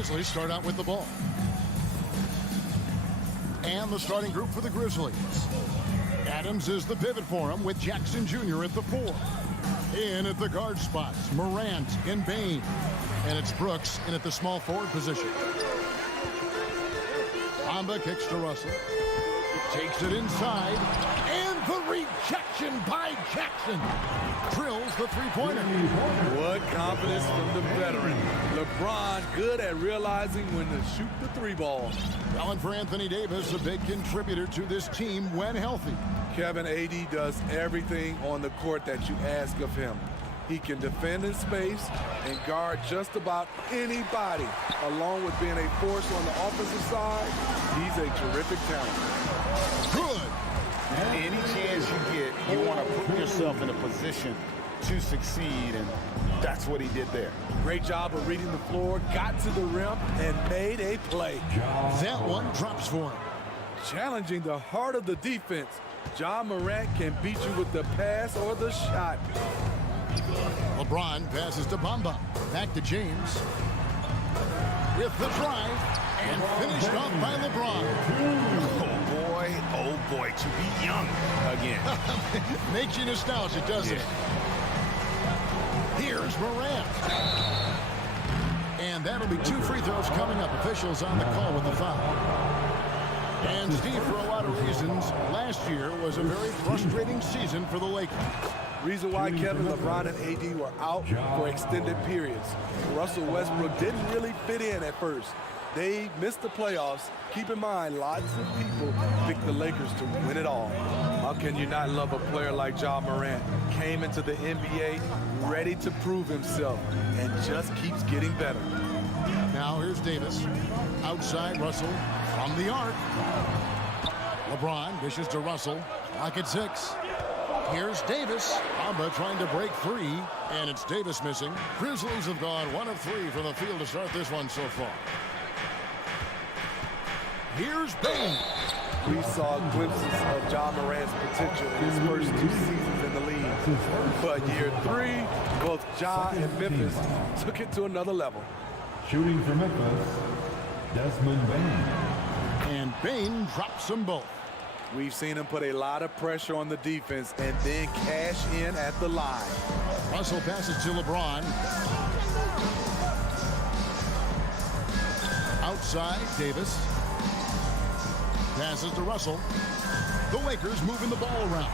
Grizzlies start out with the ball. And the starting group for the Grizzlies. Adams is the pivot for him with Jackson Jr. at the 4. In at the guard spots, Morant and Bain. And it's Brooks in at the small forward position. Bamba kicks to Russell. Takes it inside. And the rejection by Jackson. Drills the three-pointer. What confidence from the veteran. LeBron good at realizing when to shoot the three ball. Well, and for Anthony Davis, a big contributor to this team when healthy. Kevin, AD does everything on the court that you ask of him. He can defend in space and guard just about anybody. Along with being a force on the offensive side, he's a terrific talent. Good. Any chance you get, you want to put yourself in a position to succeed, and that's what he did there. Great job of reading the floor, got to the rim, and made a play. That one drops for him. Challenging the heart of the defense. Ja Morant can beat you with the pass or the shot. LeBron passes to Bamba. Back to James. With the drive. And finished off by LeBron. Oh boy, to be young again. Makes you nostalgic, doesn't it? Here's Morant. And that'll be 2 free throws coming up. Officials on the call with the foul. And Steve, for a lot of reasons, last year was a very frustrating season for the Lakers. Reason why Kevin, LeBron, and AD were out for extended periods. Russell Westbrook didn't really fit in at first. They missed the playoffs. Keep in mind, lots of people picked the Lakers to win it all. How can you not love a player like Ja Morant? Came into the NBA ready to prove himself and just keeps getting better. Now here's Davis. Outside Russell from the arc. LeBron dishes to Russell. Clock at 6. Here's Davis. Bamba trying to break 3. And it's Davis missing. Grizzlies have gone 1 of 3 from the field to start this one so far. Here's Bain. We saw glimpses of Ja Morant's potential in his first 2 seasons in the league. But year 3, both Ja and Memphis took it to another level. Shooting for Memphis, Desmond Bain. And Bain drops them both. We've seen him put a lot of pressure on the defense and then cash in at the line. Russell passes to LeBron. Outside, Davis. Passes to Russell. The Lakers moving the ball around.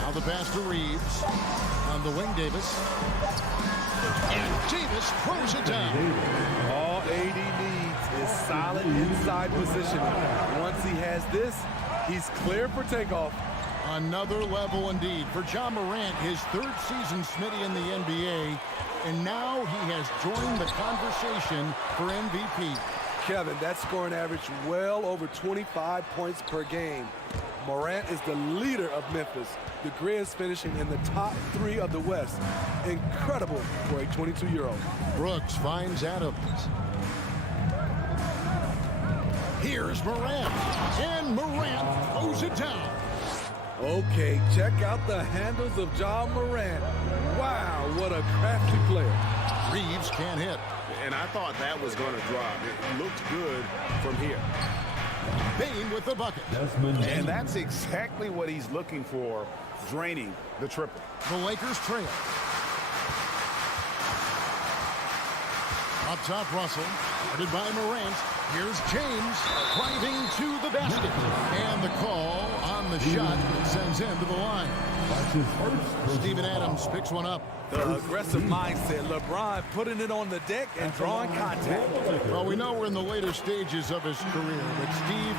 Now the pass to Reeves. On the wing, Davis. And Davis throws it down. All AD needs is solid inside positioning. Once he has this, he's clear for takeoff. Another level indeed for Ja Morant, his 3rd season Smitty in the NBA. And now he has joined the conversation for MVP. Kevin, that scoring average well over 25 points per game. Morant is the leader of Memphis. The Grizz finishing in the top 3 of the West. Incredible for a 22-year-old. Brooks finds Adams. Here's Morant. And Morant throws it down. Okay, check out the handles of Ja Morant. Wow, what a crafty player. Reeves can't hit. And I thought that was going to drop. It looked good from here. Bain with the bucket. And that's exactly what he's looking for, draining the triple. The Lakers trail. Up top, Russell. Guarded by Morant. Here's James driving to the basket. And the call on the shot that sends him to the line. Steven Adams picks one up. The aggressive mindset. LeBron putting it on the deck and drawing contact. Well, we know we're in the later stages of his career, but Steve,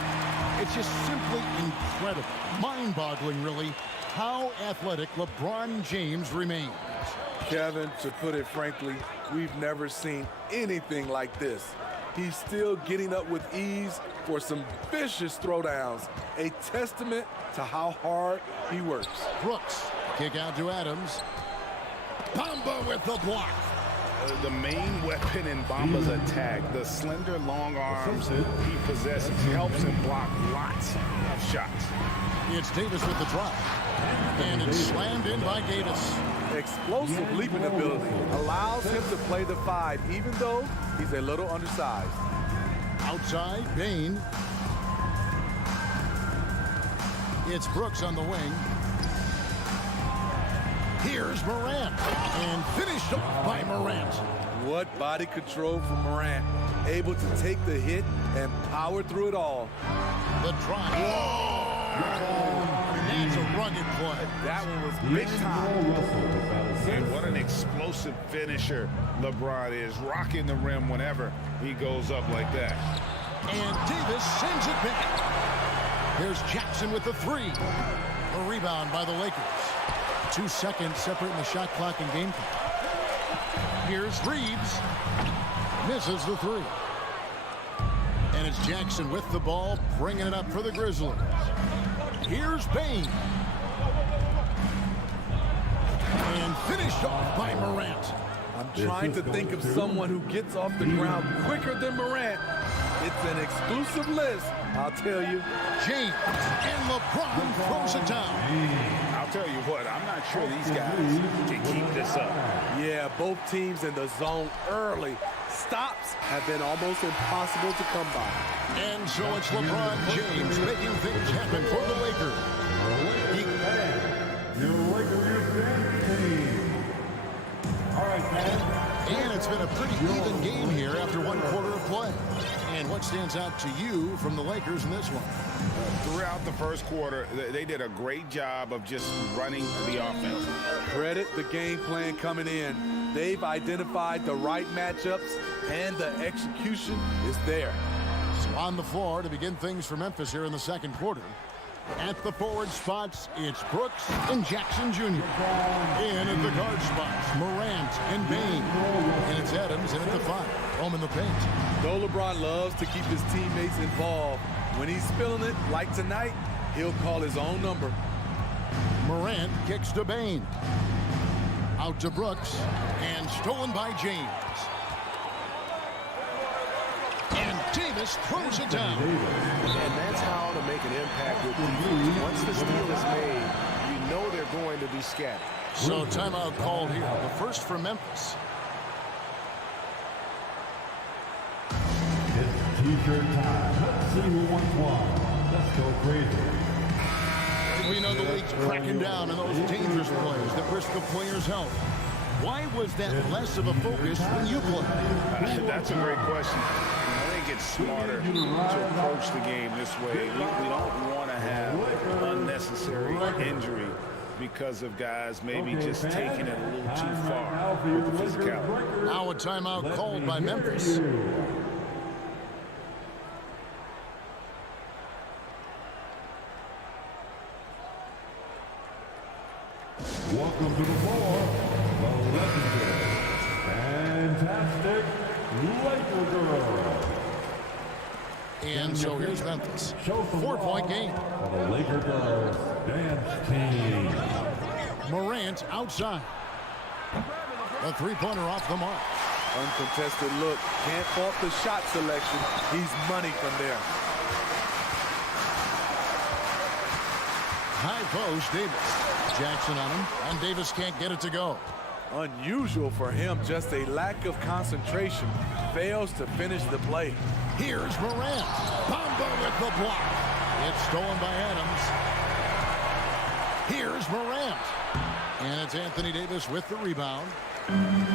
it's just simply incredible, mind-boggling, really, how athletic LeBron James remains. Kevin, to put it frankly, we've never seen anything like this. He's still getting up with ease for some vicious throwdowns, a testament to how hard he works. Brooks, kick out to Adams. Bamba with the block. The main weapon in Bamba's attack, the slender, long arms he possesses, helps him block lots of shots. It's Davis with the drop. And it's slammed in by Davis. Explosive leaping ability allows him to play the 5, even though he's a little undersized. Outside, Bain. It's Brooks on the wing. Here's Morant. And finished off by Morant. What body control from Morant. Able to take the hit and power through it all. The drive. Whoa! That's a rugged play. That one was big time. And what an explosive finisher LeBron is, rocking the rim whenever he goes up like that. And Davis sends it back. There's Jackson with the 3. A rebound by the Lakers. 2 seconds separating the shot clock and game clock. Here's Reeves. Misses the 3. And it's Jackson with the ball, bringing it up for the Grizzlies. Here's Bain. And finished off by Morant. I'm trying to think of someone who gets off the ground quicker than Morant. It's an exclusive list, I'll tell you. James and LeBron throws it down. I'll tell you what, I'm not sure these guys can keep this up. Yeah, both teams in the zone early. Stops have been almost impossible to come by. And so it's LeBron James making things happen for the Lakers. And it's been a pretty even game here after 1 quarter of play. And what stands out to you from the Lakers in this one? Throughout the first quarter, they did a great job of just running the offense. Credit the game plan coming in. They've identified the right matchups, and the execution is there. So on the floor to begin things for Memphis here in the second quarter. At the forward spots, it's Brooks and Jackson Jr. In at the guard spots, Morant and Bain. And it's Adams in at the 5. Home in the paint. Though LeBron loves to keep his teammates involved, when he's feeling it, like tonight, he'll call his own number. Morant kicks to Bain. Out to Brooks, and stolen by James. And Davis throws it down. And that's how to make an impact with defense. Once the steal is made, you know they're going to be scattered. So timeout called here. The first for Memphis. It's t-shirt time. Let's see who wants one. Let's go crazy. We know the league's cracking down on those dangerous plays that risk the player's health. Why was that less of a focus when you play? That's a great question. I think it's smarter to approach the game this way. We don't want to have unnecessary injury because of guys maybe just taking it a little too far with the physicality. Now a timeout called by Memphis. Welcome to the floor, the legendary, fantastic Laker girl. And so here's Memphis. 4-point game. For the Laker girls dance team. Morant outside. A 3-pointer off the mark. Uncontested look. Can't fault the shot selection. He's money from there. High post, Davis. Jackson on him, and Davis can't get it to go. Unusual for him, just a lack of concentration. Fails to finish the play. Here's Morant. Bamba with the block. It's stolen by Adams. Here's Morant. And it's Anthony Davis with the rebound.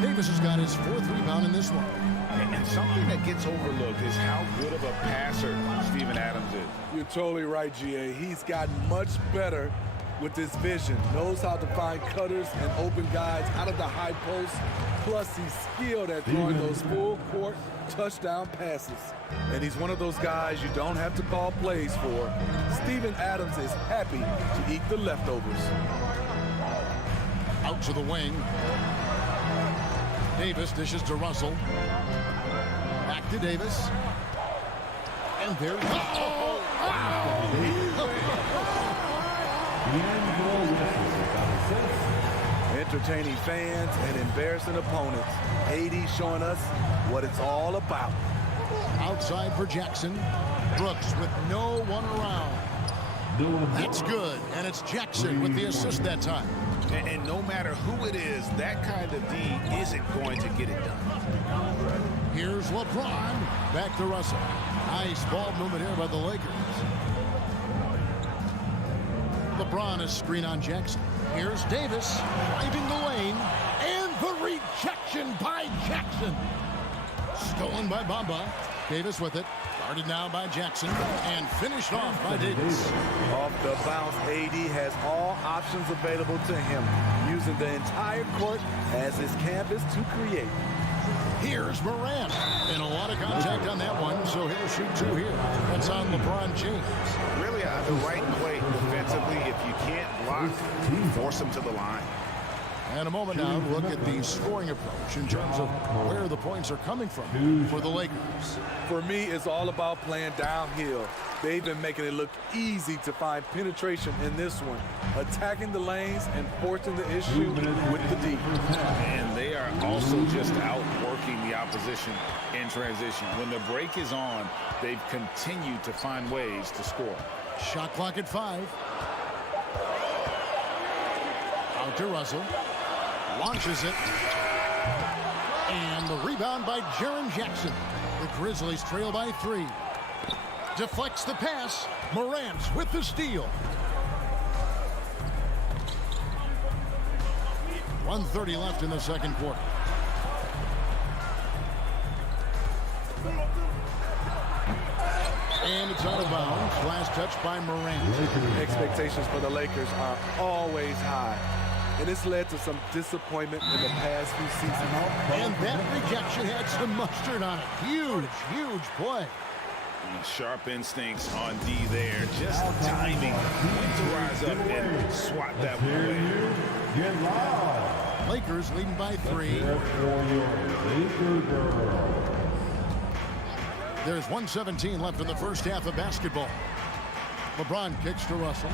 Davis has got his 4th rebound in this one. And something that gets overlooked is how good of a passer Steven Adams is. You're totally right, GA. He's gotten much better with his vision. Knows how to find cutters and open guys out of the high post. Plus, he's skilled at throwing those full-court touchdown passes. And he's one of those guys you don't have to call plays for. Steven Adams is happy to eat the leftovers. Out to the wing. Davis dishes to Russell. Back to Davis. And there's... Entertaining fans and embarrassing opponents. AD showing us what it's all about. Outside for Jackson. Brooks with no one around. That's good. And it's Jackson with the assist that time. And no matter who it is, that kind of D isn't going to get it done. Here's LeBron. Back to Russell. Nice ball movement here by the Lakers. LeBron is screen on Jackson. Here's Davis driving the lane. And the rejection by Jackson. Stolen by Bamba. Davis with it. Guarded now by Jackson. And finished off by Davis. Off the bounce, AD has all options available to him, using the entire court as his canvas to create. Here's Morant. And a lot of contact on that one, so he'll shoot two here. That's on LeBron James. Really the right play defensively. If you can't block, force him to the line. And a moment now, look at the scoring approach in terms of where the points are coming from for the Lakers. For me, it's all about playing downhill. They've been making it look easy to find penetration in this one, attacking the lanes and forcing the issue with the D. And they are also just outworking the opposition in transition. When the break is on, they've continued to find ways to score. Shot clock at 5. Out to Russell. Launches it. And the rebound by Jaren Jackson. The Grizzlies trail by 3. Deflects the pass. Morant with the steal. 1:30 left in the second quarter. And it's out of bounds. Last touch by Morant. Expectations for the Lakers are always high, and it's led to some disappointment in the past few seasons. And that rejection had some mustard on it. Huge, huge play. Sharp instincts on D there. Just timing when to rise up and swat that one away. Lakers leading by 3. There's 1:17 left in the first half of basketball. LeBron kicks to Russell.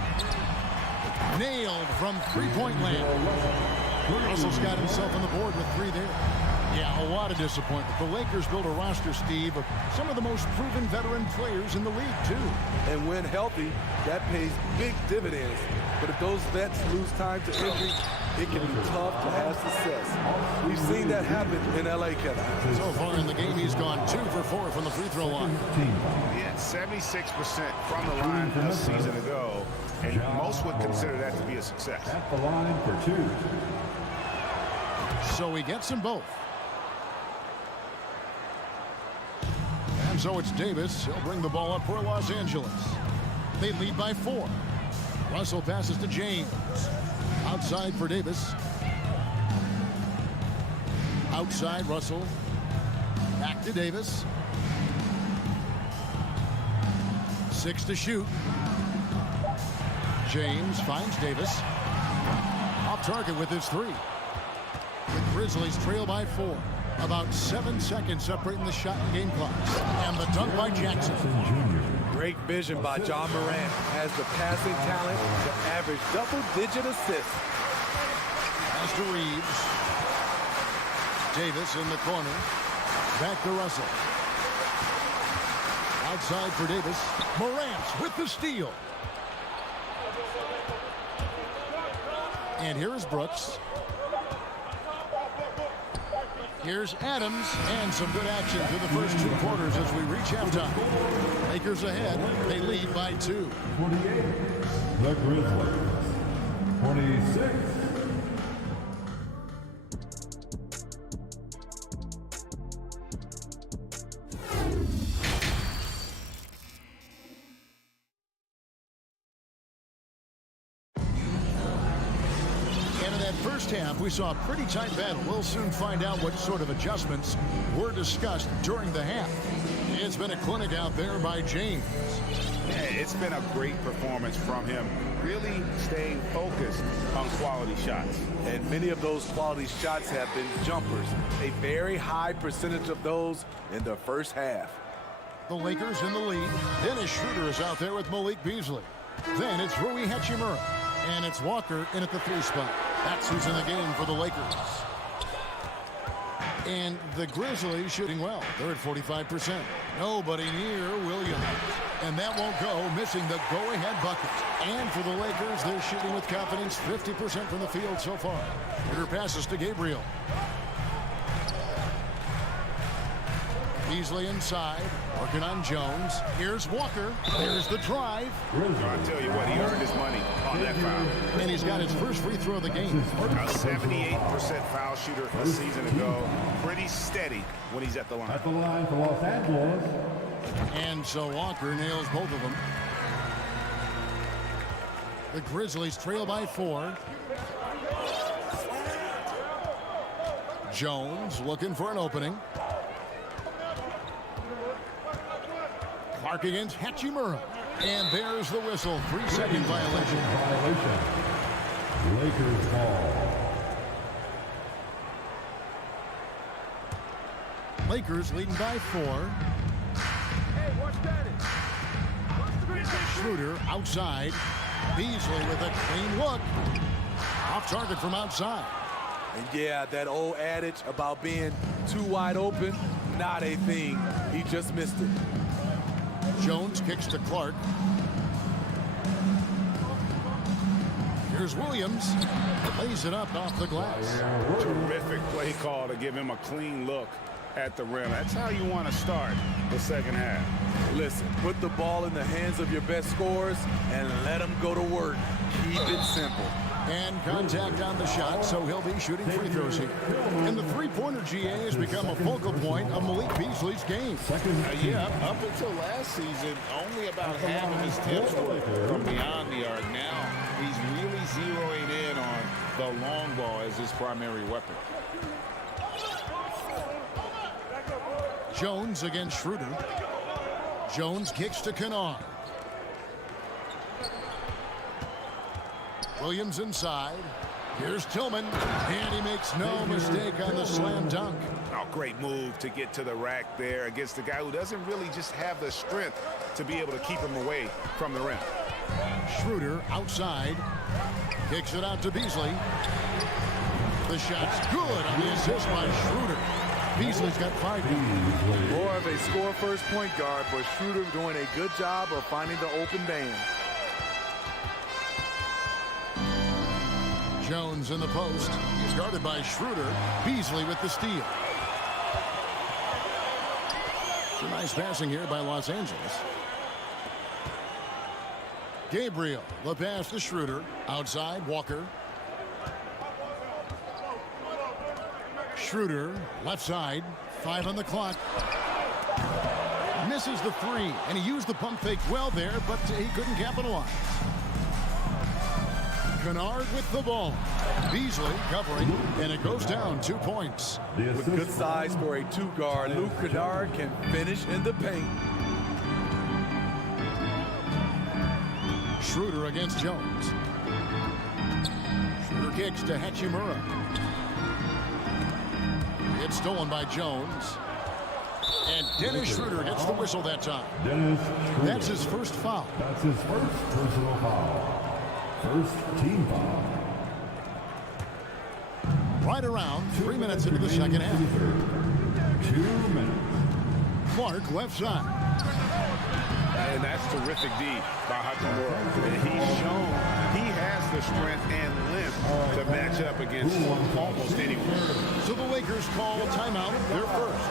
Nailed from three-point land. Russell's got himself on the board with 3 there. Yeah, a lot of disappointment. The Lakers built a roster, Steve, of some of the most proven veteran players in the league, too. And when healthy, that pays big dividends. But if those vets lose time to injury, it can be tough to have success. We've seen that happen in LA, Kevin. So far in the game, he's gone 2 for 4 from the free throw line. Yeah, 76% from the line a season ago. And most would consider that to be a success. At the line for 2. So he gets them both. And so it's Davis. He'll bring the ball up for Los Angeles. They lead by 4. Russell passes to James. Outside for Davis. Outside Russell. Back to Davis. 6 to shoot. James finds Davis. Off target with his 3. The Grizzlies trail by 4. About 7 seconds separating the shot and game clocks. And the dunk by Jackson. Great vision by John Morant. Has the passing talent to average double-digit assists. Pass to Reeves. Davis in the corner. Back to Russell. Outside for Davis. Morant with the steal. And here is Brooks. Here's Adams, and some good action through the first 2 quarters as we reach halftime. Lakers ahead. They lead by 2. 28. The Grizzlies. 26. First half, we saw a pretty tight battle. We'll soon find out what sort of adjustments were discussed during the half. It's been a clinic out there by James. Yeah, it's been a great performance from him. Really staying focused on quality shots. And many of those quality shots have been jumpers. A very high percentage of those in the first half. The Lakers in the lead. Dennis Schroeder is out there with Malik Beasley. Then it's Rui Hachimura. And it's Walker in at the 3 spot. That's who's in the game for the Lakers. And the Grizzlies shooting well. They're at 45%. Nobody near Williams. And that won't go, missing the go-ahead bucket. And for the Lakers, they're shooting with confidence 50% from the field so far. Schroeder passes to Gabriel. Beasley inside, working on Jones. Here's Walker. There's the drive. I tell you what, he earned his money on that foul. And he's got his first free throw of the game. A 78% foul shooter a season ago. Pretty steady when he's at the line. At the line for Los Angeles. And so Walker nails both of them. The Grizzlies trail by 4. Jones looking for an opening. Clark against Hachimura. And there's the whistle. 3-second violation. Lakers ball. Lakers leading by 4. Schroeder outside. Beasley with a clean look. Off target from outside. And yeah, that old adage about being too wide open, not a thing. He just missed it. Jones kicks to Clark. Here's Williams. Lays it up off the glass. Terrific play call to give him a clean look at the rim. That's how you want to start the second half. Listen, put the ball in the hands of your best scorers and let them go to work. Keep it simple. And contact on the shot, so he'll be shooting free throws here. And the three-pointer GA has become a focal point of Malik Beasley's game. Yeah, up until last season, only about half of his attempts were from beyond the arc. Now he's really zeroing in on the long ball as his primary weapon. Jones against Schroeder. Jones kicks to Kennard. Williams inside. Here's Tillman. And he makes no mistake on the slam dunk. Oh, great move to get to the rack there against a guy who doesn't really just have the strength to be able to keep him away from the rim. Schroeder outside. Kicks it out to Beasley. The shot's good on the assist by Schroeder. Beasley's got 5. More of a score-first point guard, but Schroeder doing a good job of finding the open man. Jones in the post. He's guarded by Schroeder. Beasley with the steal. Some nice passing here by Los Angeles. Gabriel, the pass to Schroeder. Outside, Walker. Schroeder, left side. 5 on the clock. Misses the 3, and he used the pump fake well there, but he couldn't capitalize. Kennard with the ball. Beasley covering, and it goes down 2 points. With good size for a 2-guard, Luke Kennard can finish in the paint. Schroeder against Jones. Schroeder kicks to Hachimura. It's stolen by Jones. And Dennis Schroeder gets the whistle that time. That's his first foul. That's his first personal foul. First team foul. Right around 3 minutes into the second half. 2 minutes. Clark left side. And that's terrific D by Hachimura. And he's shown he has the strength and length to match up against almost anyone. So the Lakers call a timeout, their first.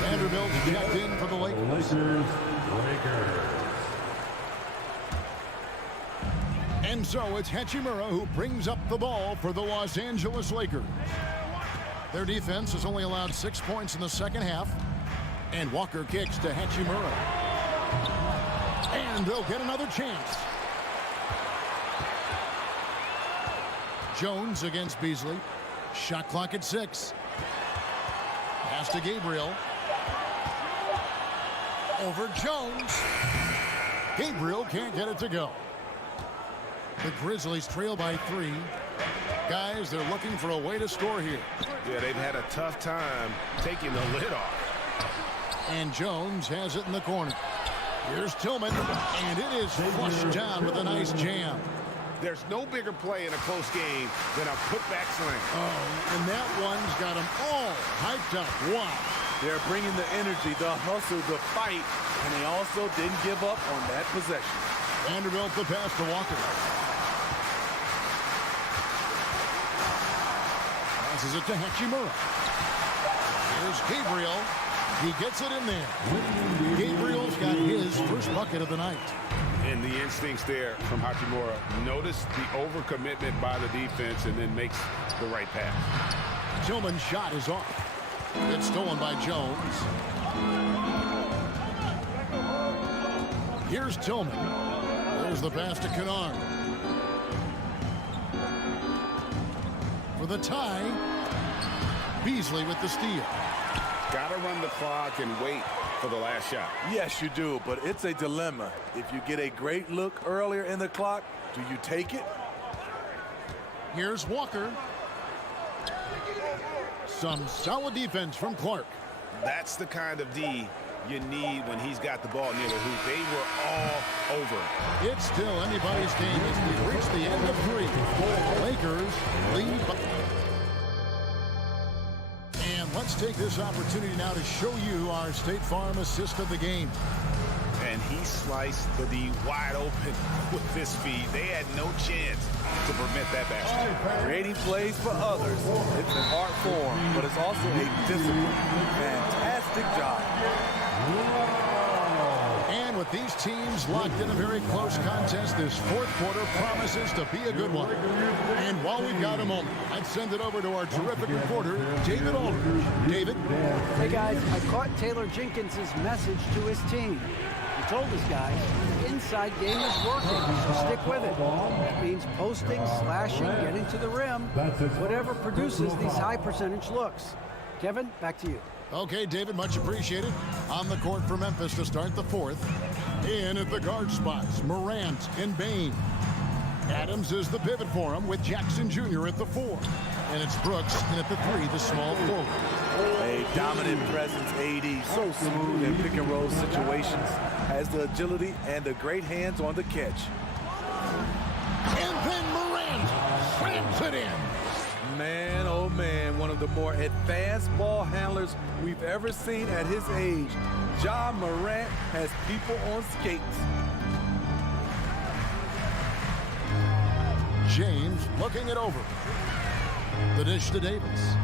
Vanderbilt checked in for the Lakers. And so it's Hachimura who brings up the ball for the Los Angeles Lakers. Their defense has only allowed 6 points in the second half. And Walker kicks to Hachimura. And they'll get another chance. Jones against Beasley. Shot clock at 6. Pass to Gabriel. Over Jones. Gabriel can't get it to go. The Grizzlies trail by 3. Guys, they're looking for a way to score here. Yeah, they've had a tough time taking the lid off. And Jones has it in the corner. Here's Tillman, and it is flushed down with a nice jam. There's no bigger play in a close game than a putback slam. Oh, and that one's got them all hyped up. Wow. They're bringing the energy, the hustle, the fight, and they also didn't give up on that possession. Vanderbilt the pass to Walker. Passes it to Hachimura. Here's Gabriel. He gets it in there. Gabriel's got his first bucket of the night. And the instincts there from Hachimura. Notice the overcommitment by the defense and then makes the right pass. Tillman's shot is off. It's stolen by Jones. Here's Tillman. There's the pass to Kennard. For the tie, Beasley with the steal. Got to run the clock and wait for the last shot. Yes, you do, but it's a dilemma. If you get a great look earlier in the clock, do you take it? Here's Walker. Some solid defense from Clark. That's the kind of D you need when he's got the ball near the hoop. They were all over. It's still anybody's game as we reach the end of 3. Lakers lead by... And let's take this opportunity now to show you our State Farm assist of the game. And he sliced the D wide open with his feet. They had no chance to prevent that basket. Creating plays for others. It's an art form, but it's also a discipline. Fantastic job. And with these teams locked in a very close contest, this fourth quarter promises to be a good one. And while we've got a moment, I'd send it over to our terrific reporter, David Aldridge. David? Hey guys, I caught Taylor Jenkins' message to his team. He told his guys, the inside game is working, so stick with it. That means posting, slashing, getting to the rim, whatever produces these high percentage looks. Kevin, back to you. Okay, David, much appreciated. On the court for Memphis to start the fourth. In at the guard spots, Morant and Bain. Adams is the pivot for him with Jackson Jr. at the 4. And it's Brooks in at the 3, the small forward. A dominant presence, AD, so smooth in pick and roll situations. Has the agility and the great hands on the catch. And then Morant slams it in. Man, oh man, one of the more advanced ball handlers we've ever seen at his age. Ja Morant has people on skates. James looking it over. The dish to Davis.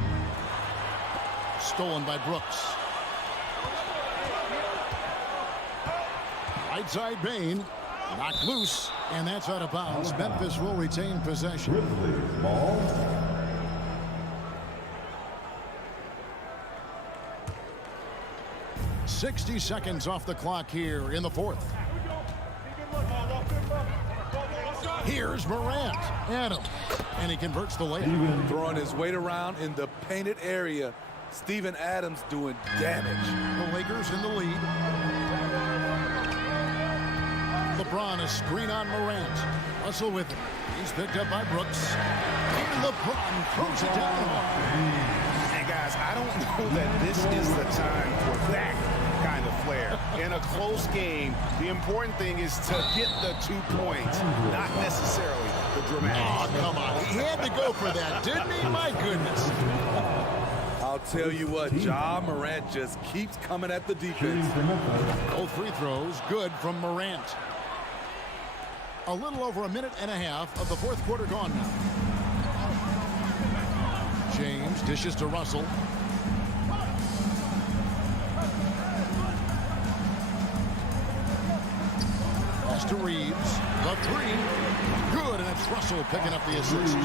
Stolen by Brooks. Right side Bain. Knocked loose, and that's out of bounds. Memphis will retain possession. 60 seconds off the clock here in the fourth. Here's Morant. Adams. And he converts the layup. Throwing his weight around in the painted area. Steven Adams doing damage. The Lakers in the lead. LeBron a screen on Morant. Russell with it. He's picked up by Brooks. And LeBron throws it down. And guys, I don't know that this is the time for that kind of flair. In a close game, the important thing is to get the 2 points, not necessarily the dramatic. Oh, come on. He had to go for that, didn't he? My goodness. I'll tell you what, Ja Morant just keeps coming at the defense. Both free throws good from Morant. A little over a minute and a half of the fourth quarter gone now. James dishes to Russell. Pass to Reeves. The 3. Good, and it's Russell picking up the assist.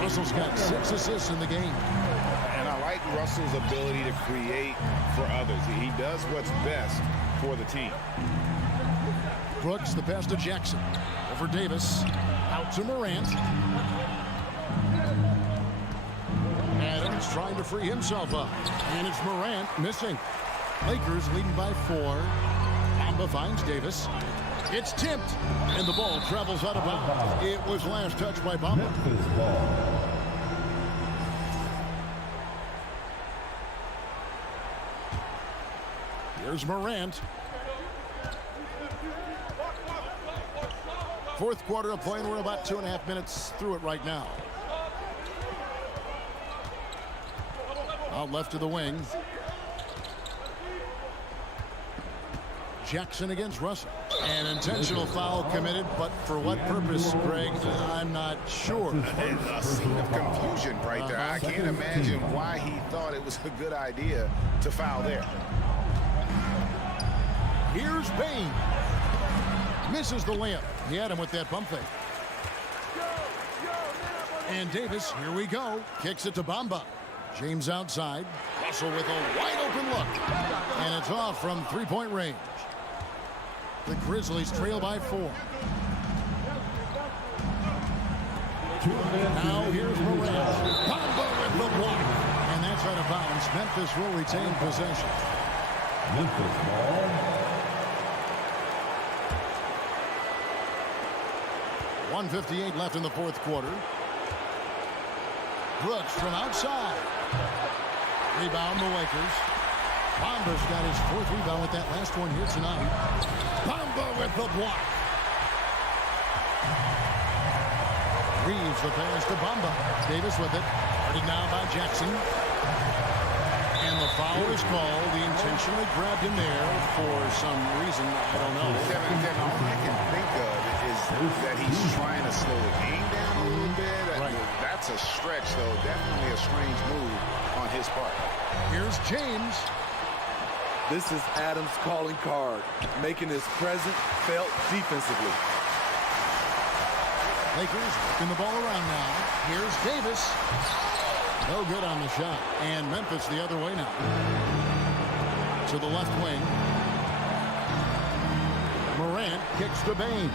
Russell's got 6 assists in the game. Russell's ability to create for others. He does what's best for the team. Brooks, the pass to Jackson. Over Davis. Out to Morant. Adams trying to free himself up. And it's Morant missing. Lakers leading by 4. Bamba finds Davis. It's tipped. And the ball travels out of bounds. It was last touched by Bamba. Memphis ball. Here's Morant. Fourth quarter of play, and we're about 2.5 minutes through it right now. Out left to the wing. Jackson against Russell. An intentional foul committed, but for what purpose, Greg? I'm not sure. And a scene of confusion right there. I can't imagine why he thought it was a good idea to foul there. Here's Bain. Misses the layup. He had him with that pump fake. And Davis, here we go. Kicks it to Bamba. James outside. Russell with a wide open look. And it's off from three-point range. The Grizzlies trail by 4. Now here's Morant. Bamba with the block. And that's out of bounds. Memphis will retain possession. Memphis ball. 1:58 left in the fourth quarter. Brooks from outside. Rebound the Lakers. Bamba's got his 4th rebound with that last one here tonight. Bamba with the block. Reeves the pass to Bamba. Davis with it. Guarded now by Jackson. And the foul is called. He intentionally grabbed him there for some reason. I don't know. Kevin, all I can think of is that he's trying to slow the game down a little bit. Right. That's a stretch, though. Definitely a strange move on his part. Here's James. This is Adams' calling card, making his presence felt defensively. Lakers working the ball around now. Here's Davis. No good on the shot. And Memphis the other way now. To the left wing. Morant kicks to Bain.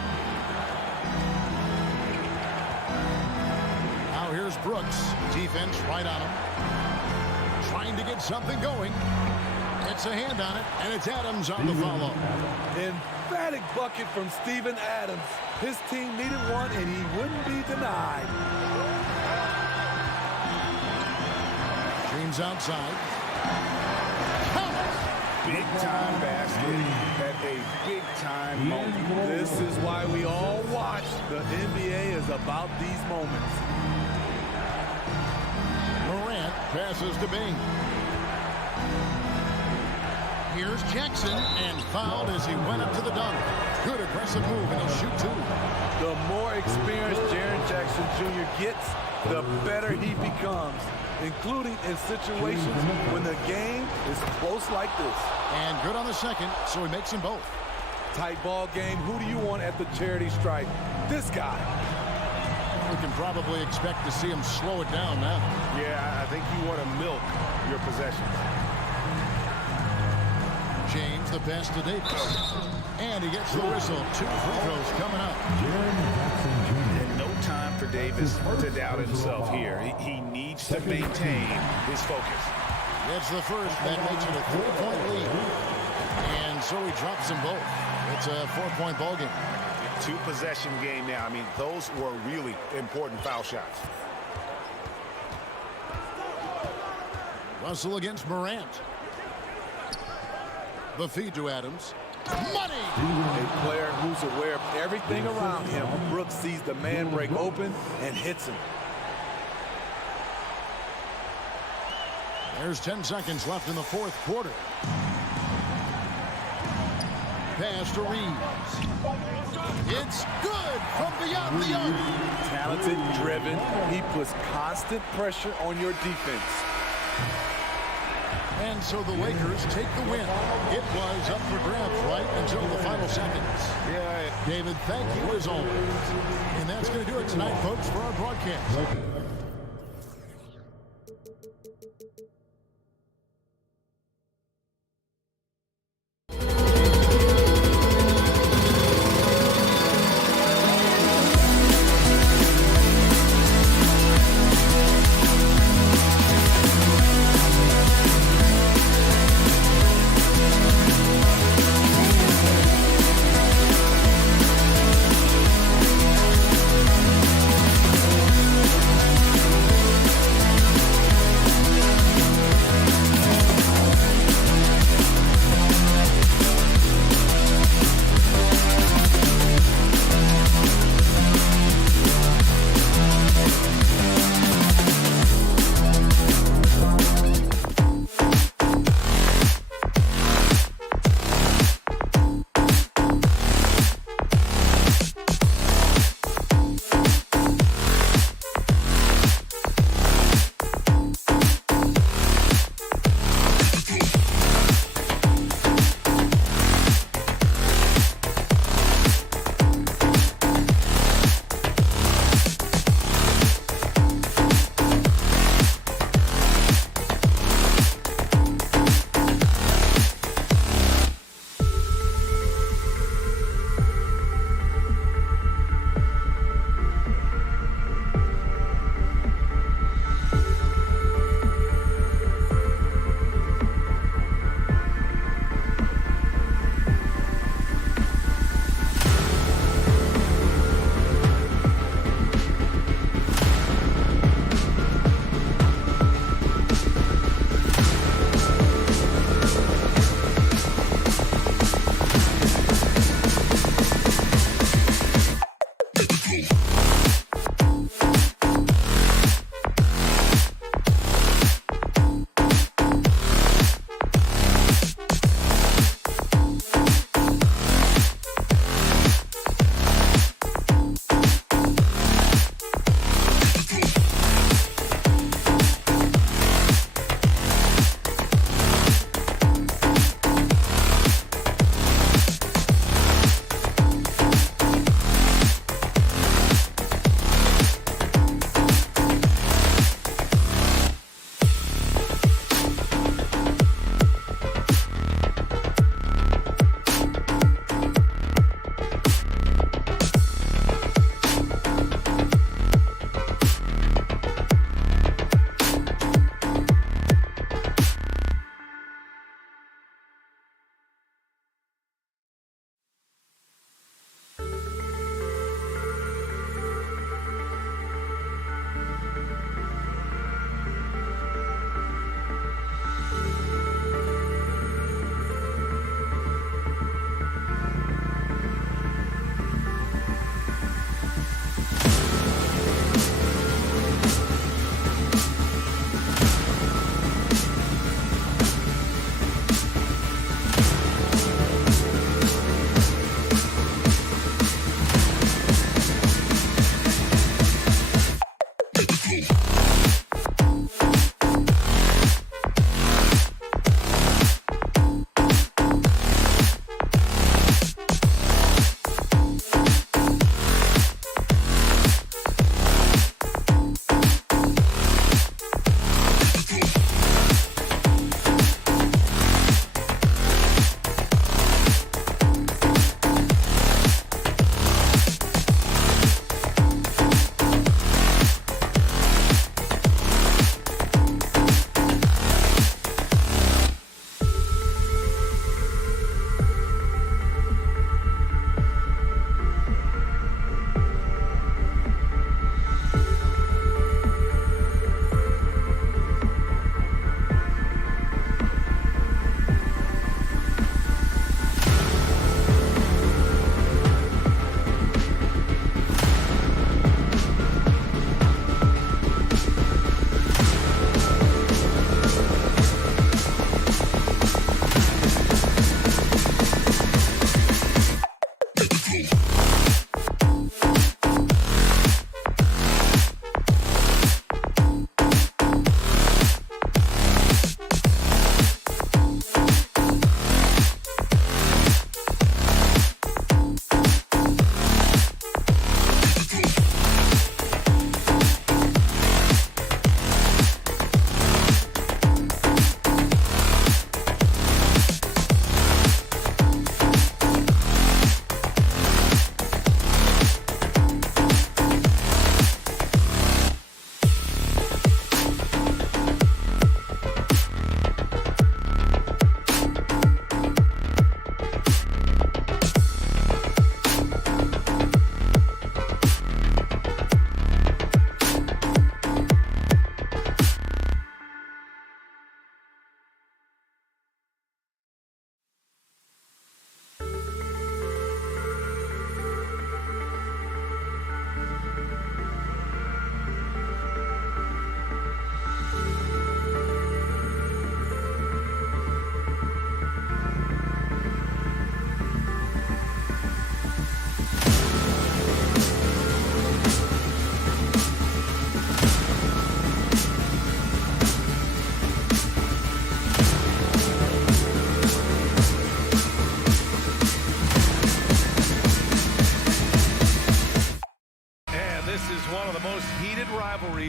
Now here's Brooks. Defense right on him. Trying to get something going. It's a hand on it, and it's Adams on the follow. Emphatic bucket from Steven Adams. His team needed one, and he wouldn't be denied. James outside. Big time basket at a big time moment. This is why we all watch. The NBA is about these moments. Morant passes to Bain. Here's Jackson, and fouled as he went up to the dunk. Good aggressive move, and he'll shoot 2. The more experienced Jaren Jackson Jr. gets, the better he becomes, including in situations when the game is close like this. And good on the second, so he makes them both. Tight ball game. Who do you want at the charity stripe? This guy. We can probably expect to see him slow it down now. Yeah, I think you want to milk your possessions. James, the pass to Davis. And he gets the whistle. 2 free throws coming up. And no time for Davis to doubt himself here. He needs to maintain his focus. That's the first. That makes it a 3-point lead. And so he drops them both. It's a 4-point ball game. 2-possession game now. I mean, those were really important foul shots. Russell against Morant. The feed to Adams. Money! A player who's aware of everything around him. Brooks sees the man break open and hits him. There's 10 seconds left in the fourth quarter. Pass to Reeves. It's good from beyond the arc. Talented, driven. He puts constant pressure on your defense. And so the Lakers take the win. It was up for grabs right until the final seconds. Yeah. David, thank you as always. And that's going to do it tonight, folks, for our broadcast.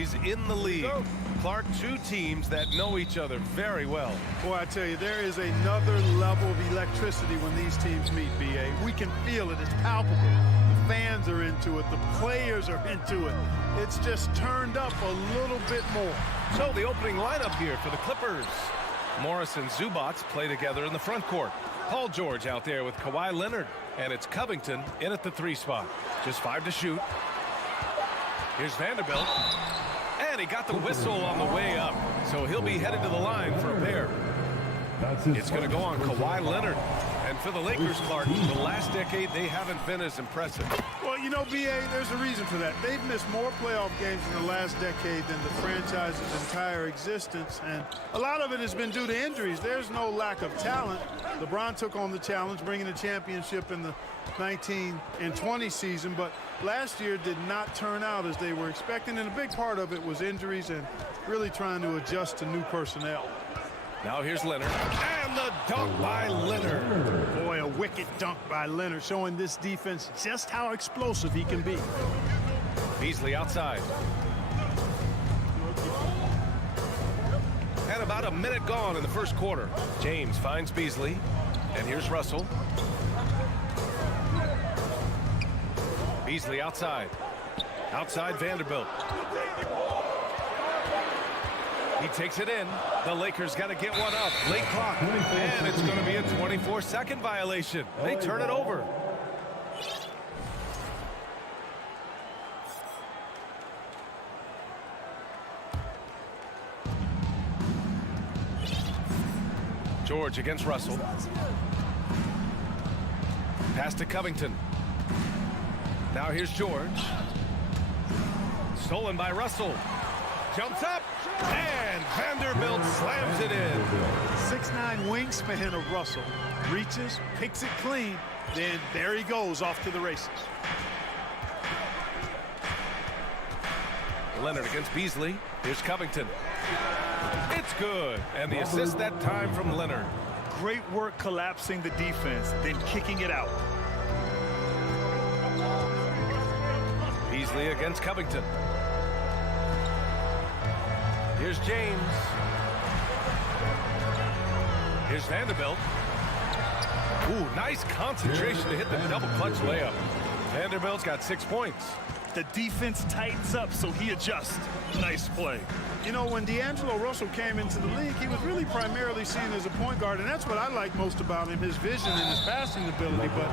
rivalries in the league. Clark, two teams that know each other very well. Boy, I tell you, there is another level of electricity when these teams meet, B.A. We can feel it. It's palpable. The fans are into it. The players are into it. It's just turned up a little bit more. So the opening lineup here for the Clippers. Morris and Zubats play together in the front court. Paul George out there with Kawhi Leonard. And it's Covington in at the 3 spot. Just 5 to shoot. Here's Vanderbilt. And he got the whistle on the way up. So he'll be headed to the line for a pair. It's going to go on Kawhi Leonard. And for the Lakers, Clark, the last decade, they haven't been as impressive. Well, you know, B.A., there's a reason for that. They've missed more playoff games in the last decade than the franchise's entire existence. And a lot of it has been due to injuries. There's no lack of talent. LeBron took on the challenge, bringing a championship in the 19 and 20 season. But last year did not turn out as they were expecting. And a big part of it was injuries and really trying to adjust to new personnel. Now here's Leonard. And the dunk by Leonard. Boy, a wicked dunk by Leonard, showing this defense just how explosive he can be. Beasley outside. And about a minute gone in the first quarter. James finds Beasley. And here's Russell. Beasley outside. Outside Vanderbilt. He takes it in. The Lakers got to get one up. Late clock. And it's going to be a 24-second violation. They turn it over. George against Russell. Pass to Covington. Now here's George. Stolen by Russell. Jumps up. And Vanderbilt slams it in. 6'9" wingspan of Russell. Reaches, picks it clean, then there he goes off to the races. Leonard against Beasley. Here's Covington. It's good. And the assist that time from Leonard. Great work collapsing the defense, then kicking it out. Beasley against Covington. Here's James. Here's Vanderbilt. Ooh, nice concentration to hit the double clutch layup. Vanderbilt's got 6 points. The defense tightens up, so he adjusts. Nice play. You know, when D'Angelo Russell came into the league, he was really primarily seen as a point guard, and that's what I like most about him, his vision and his passing ability. But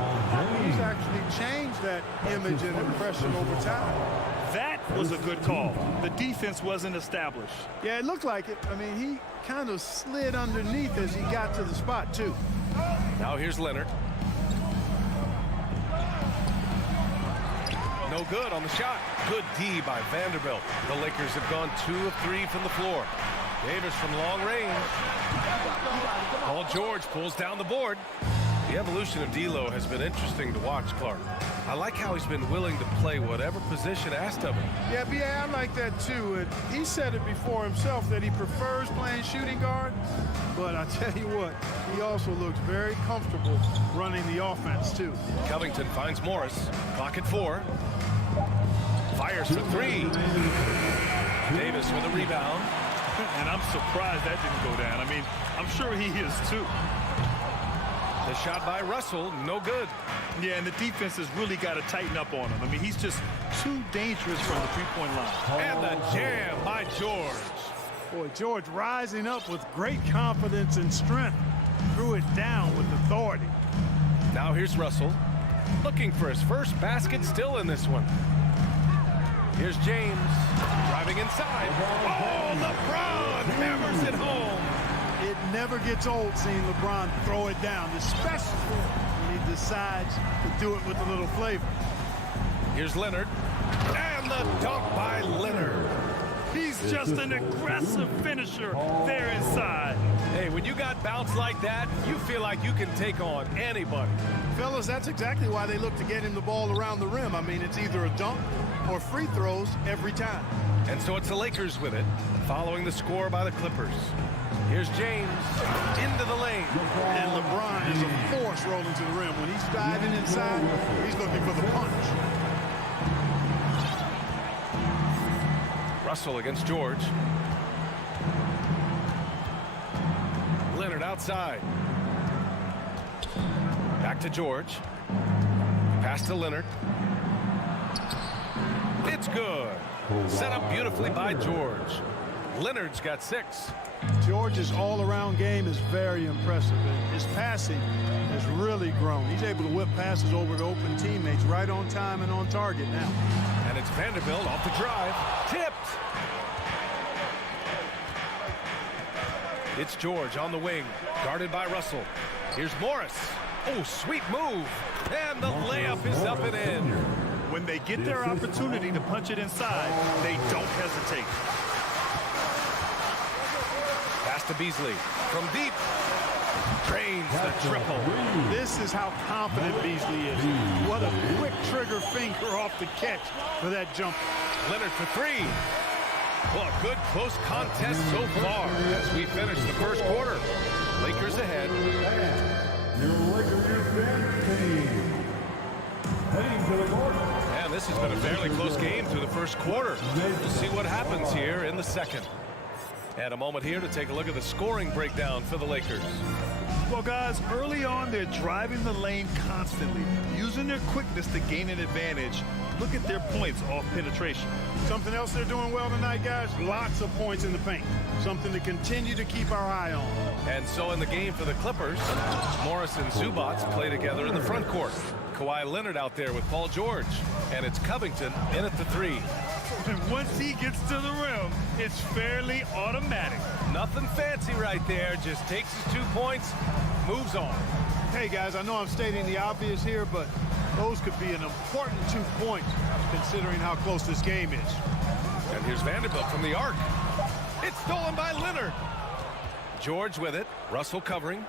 he's actually changed that image and impression over time. That was a good call. The defense wasn't established. Yeah, it looked like it. I mean, he kind of slid underneath as he got to the spot, too. Now here's Leonard. No good on the shot. Good D by Vanderbilt. The Lakers have gone 2 of 3 from the floor. Davis from long range. Paul George pulls down the board. The evolution of D'Lo has been interesting to watch, Clark. I like how he's been willing to play whatever position asked of him. Yeah, B.A., I like that too. And he said it before himself that he prefers playing shooting guard. But I tell you what, he also looks very comfortable running the offense too. Covington finds Morris. Clock at 4. Fires for 3. Davis with a rebound. And I'm surprised that didn't go down. I mean, I'm sure he is too. The shot by Russell, no good. Yeah, and the defense has really got to tighten up on him. I mean, he's just too dangerous from the three-point line. And the jam by George. Boy, George rising up with great confidence and strength. Threw it down with authority. Now here's Russell. Looking for his first basket, still in this one. Here's James. Driving inside. Oh, LeBron hammers it home. It never gets old seeing LeBron throw it down, especially when he decides to do it with a little flavor. Here's Leonard. And the dunk by Leonard. He's just an aggressive finisher there inside. Hey, when you got bounce like that, you feel like you can take on anybody. Fellas, that's exactly why they look to get him the ball around the rim. I mean, it's either a dunk or free throws every time. And so it's the Lakers with it, following the score by the Clippers. Here's James into the lane. And LeBron is a force rolling to the rim. When he's diving inside, he's looking for the punch. Russell against George. Leonard outside. Back to George. Pass to Leonard. It's good. Set up beautifully by George. Leonard's got 6. George's all-around game is very impressive, and his passing has really grown. He's able to whip passes over to open teammates right on time and on target now. And it's Vanderbilt off the drive. Tipped. It's George on the wing, guarded by Russell. Here's Morris. Oh, sweet move. And the layup is up and in. When they get their opportunity to punch it inside, they don't hesitate. Pass to Beasley from deep. Drains the triple. This is how confident Beasley is. What a quick trigger finger off the catch for that jump. Leonard for 3. Well, a good close contest so far as we finish the first quarter. Lakers ahead. Your Lakers team. Heading to the court. And this has been a fairly close game through the first quarter. We'll see what happens here in the second. And a moment here to take a look at the scoring breakdown for the Lakers. Well, guys, early on, they're driving the lane constantly, using their quickness to gain an advantage. Look at their points off penetration. Something else they're doing well tonight, guys, lots of points in the paint. Something to continue to keep our eye on. And so in the game for the Clippers, Morris and Zubac play together in the front court. Kawhi Leonard out there with Paul George. And it's Covington in at the 3. And once he gets to the rim, it's fairly automatic. Nothing fancy right there. Just takes his 2 points, moves on. Hey, guys, I know I'm stating the obvious here, but those could be an important 2 points considering how close this game is. And here's Vanderbilt from the arc. It's stolen by Leonard. George with it. Russell covering.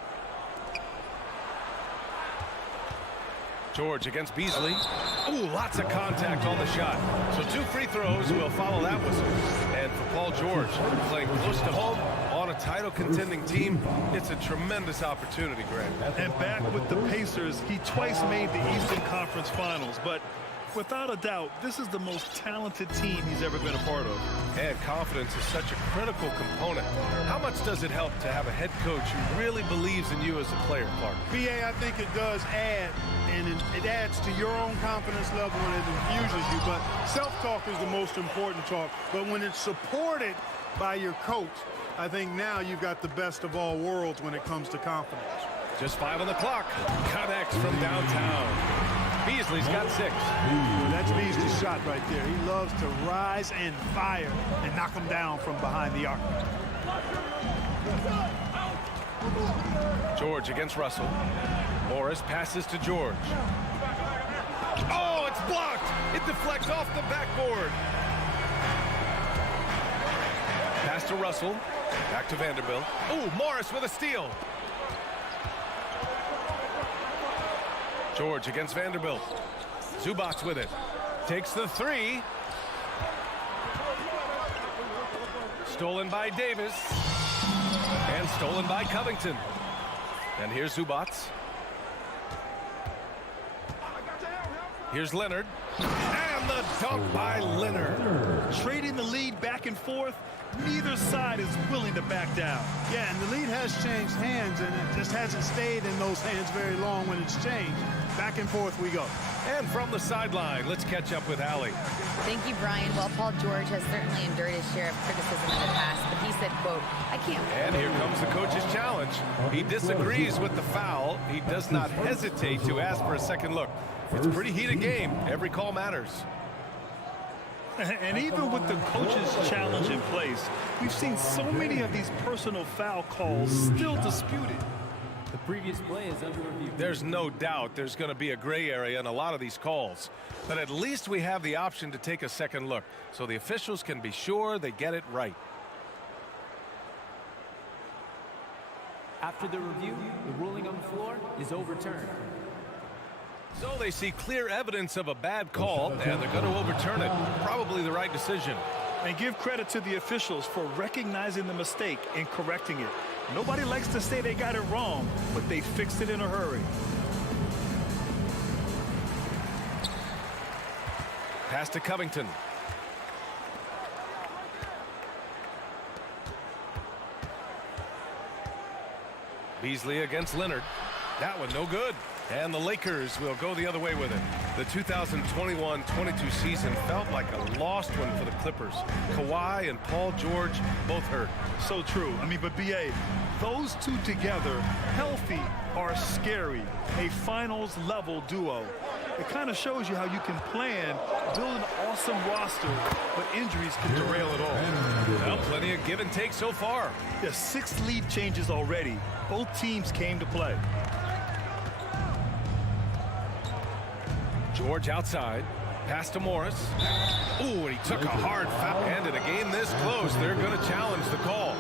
George against Beasley. Ooh, lots of contact on the shot. So 2 free throws will follow that whistle. And for Paul George, playing close to home on a title contending team, it's a tremendous opportunity, Grant. And back with the Pacers, he twice made the Eastern Conference Finals, but without a doubt, this is the most talented team he's ever been a part of. And confidence is such a critical component. How much does it help to have a head coach who really believes in you as a player, Clark? BA, I think it does add, and it adds to your own confidence level and it infuses you. But self-talk is the most important talk. But when it's supported by your coach, I think now you've got the best of all worlds when it comes to confidence. Just 5 on the clock. Connects from downtown. Beasley's got 6. That's Beasley's shot right there. He loves to rise and fire and knock him down from behind the arc. George against Russell. Morris passes to George. Oh, it's blocked. It deflects off the backboard. Pass to Russell. Back to Vanderbilt. Oh, Morris with a steal. George against Vanderbilt. Zubac with it. Takes the 3. Stolen by Davis. And stolen by Covington. And here's Zubac. Here's Leonard. And the dunk by Leonard. Trading the lead back and forth, neither side is willing to back down. Yeah, and the lead has changed hands, and it just hasn't stayed in those hands very long when it's changed. Back and forth we go. And from the sideline, let's catch up with Allie. Thank you, Brian. Well, Paul George has certainly endured his share of criticism in the past, but he said, quote, I can't. And here comes the coach's challenge. He disagrees with the foul. He does not hesitate to ask for a second look. It's a pretty heated game. Every call matters. And even with the coach's challenge in place, we've seen so many of these personal foul calls still disputed. The previous play is under review. There's no doubt there's going to be a gray area in a lot of these calls. But at least we have the option to take a second look, so the officials can be sure they get it right. After the review, the ruling on the floor is overturned. So they see clear evidence of a bad call, and they're going to overturn it. Probably the right decision. And give credit to the officials for recognizing the mistake and correcting it. Nobody likes to say they got it wrong, but they fixed it in a hurry. Pass to Covington. Beasley against Leonard. That one no good. And the Lakers will go the other way with it. The 2021-22 season felt like a lost one for the Clippers. Kawhi and Paul George both hurt. So true. I mean, but B.A., those two together, healthy, are scary. A finals-level duo. It kind of shows you how you can plan, build an awesome roster, but injuries can derail it all. Well, plenty of give and take so far. There's 6 lead changes already. Both teams came to play. George outside. Pass to Morris. Ooh, and he took a hard foul. And in a game this close, they're going to challenge the call.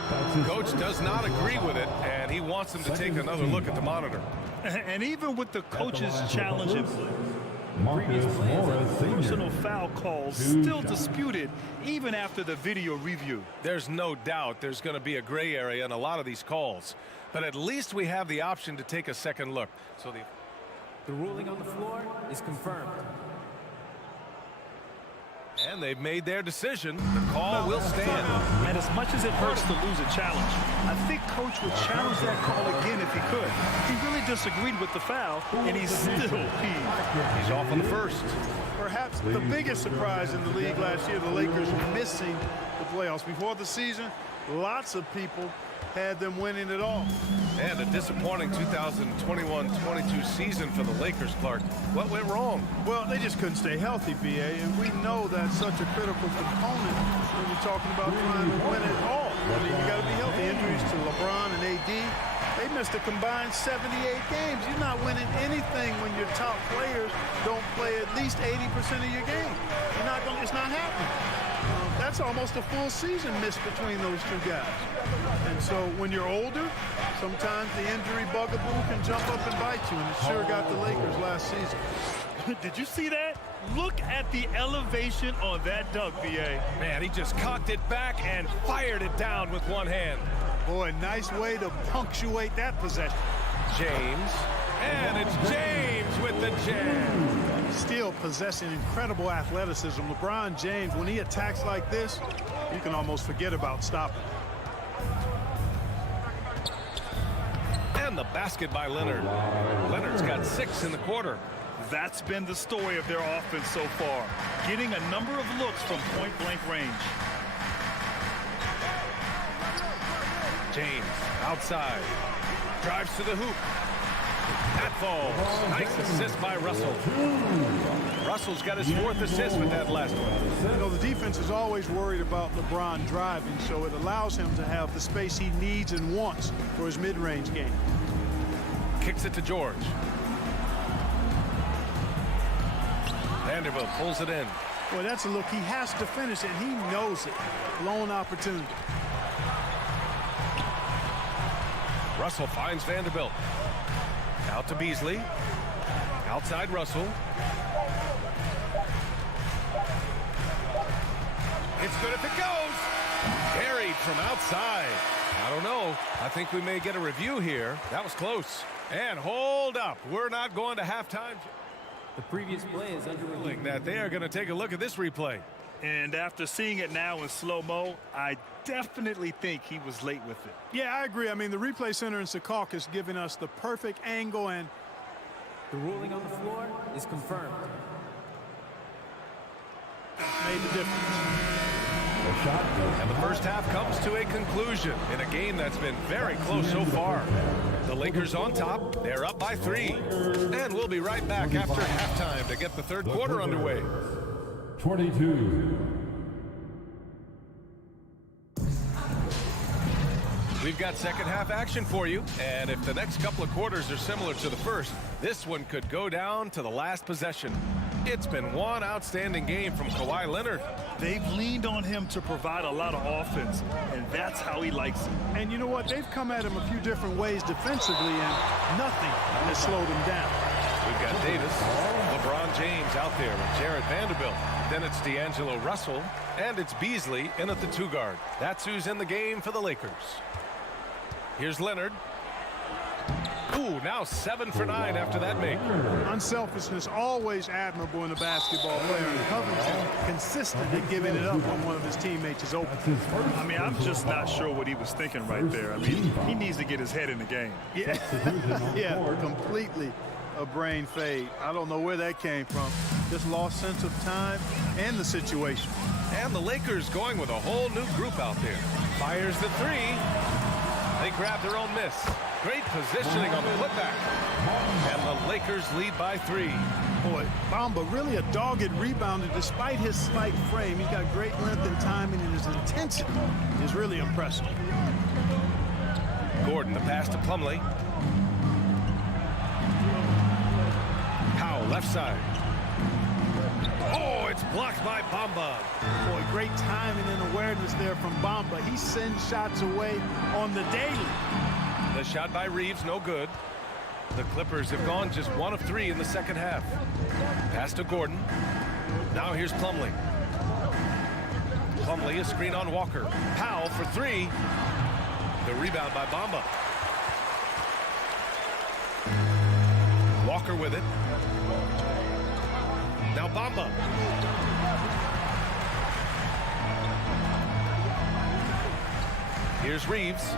Coach does not agree with it, and he wants them to take another look at the monitor. And even with the coach's challenge in Marcus Morris, personal foul calls still disputed even after the video review. There's no doubt there's going to be a gray area in a lot of these calls. But at least we have the option to take a second look. So the ruling on the floor is confirmed. And they've made their decision. The call will stand. And as much as it hurts to lose a challenge, I think Coach would challenge that call again if he could. He really disagreed with the foul, and he's still peeved. He's off on the first. Perhaps the biggest surprise in the league last year, the Lakers missing the playoffs. Before the season, lots of people had them winning it all. And a disappointing 2021-22 season for the Lakers, Clark. What went wrong? Well, they just couldn't stay healthy, B.A., and we know that's such a critical component when you're talking about trying to win it all. I mean, you got to be healthy. Injuries to LeBron and AD, they missed a combined 78 games. You're not winning anything when your top players don't play at least 80% of your game. It's not happening. That's almost a full season missed between those two guys. And so when you're older, sometimes the injury bugaboo can jump up and bite you, and it sure got the Lakers last season. Did you see that? Look at the elevation on that dunk, B.A. Man, he just cocked it back and fired it down with one hand. Boy, nice way to punctuate that possession. James. And it's James with the jam. Still possessing incredible athleticism. LeBron James, when he attacks like this, you can almost forget about stopping. And the basket by Leonard. Leonard's got 6 in the quarter. That's been the story of their offense so far, getting a number of looks from point-blank range. James outside. Drives to the hoop. That falls. Nice assist by Russell. Russell's got his 4th assist with that last one. You know, the defense is always worried about LeBron driving, so it allows him to have the space he needs and wants for his mid-range game. Kicks it to George. Vanderbilt pulls it in. Boy, that's a look. He has to finish it. He knows it. Lone opportunity. Russell finds Vanderbilt. Out to Beasley. Outside Russell. It's good if it goes. Carried from outside. I don't know. I think we may get a review here. That was close. And hold up. We're not going to halftime. The previous play is under review. That they are going to take a look at this replay. And after seeing it now in slow-mo, I definitely think he was late with it. Yeah, I agree. I mean, the replay center in Secaucus giving us the perfect angle, and the ruling on the floor is confirmed. Made the difference. And the first half comes to a conclusion in a game that's been very close so far. The Lakers on top. They're up by 3. And we'll be right back after halftime to get the third quarter underway. 22. We've got second half action for you, and if the next couple of quarters are similar to the first, this one could go down to the last possession. It's been one outstanding game from Kawhi Leonard. They've leaned on him to provide a lot of offense, and that's how he likes it. And you know what? They've come at him a few different ways defensively, and nothing has slowed him down. We've got Davis, LeBron James out there with Jared Vanderbilt. Then it's D'Angelo Russell, and it's Beasley in at the 2 guard. That's who's in the game for the Lakers. Here's Leonard. Ooh, now 7 for 9 after that make. Unselfishness always admirable in a basketball player. And Covington consistent in giving it up when one of his teammates is open. I mean, I'm just not sure what he was thinking right there. I mean, he needs to get his head in the game. Yeah, yeah, completely a brain fade. I don't know where that came from. Just lost sense of time and the situation. And the Lakers going with a whole new group out there. Fires the three. They grab their own miss. Great positioning on the putback. And the Lakers lead by 3. Boy, Bamba really a dogged rebounder despite his slight frame. He's got great length and timing, and his intensity is really impressive. Gordon, the pass to Plumlee. Powell, left side. Oh, it's blocked by Bamba. Boy, great timing and awareness there from Bamba. He sends shots away on the daily. The shot by Reeves, no good. The Clippers have gone just 1 of 3 in the second half. Pass to Gordon. Now here's Plumlee. Plumlee, a screen on Walker. Powell for 3. The rebound by Bamba. Walker with it. Now Bamba. Here's Reeves.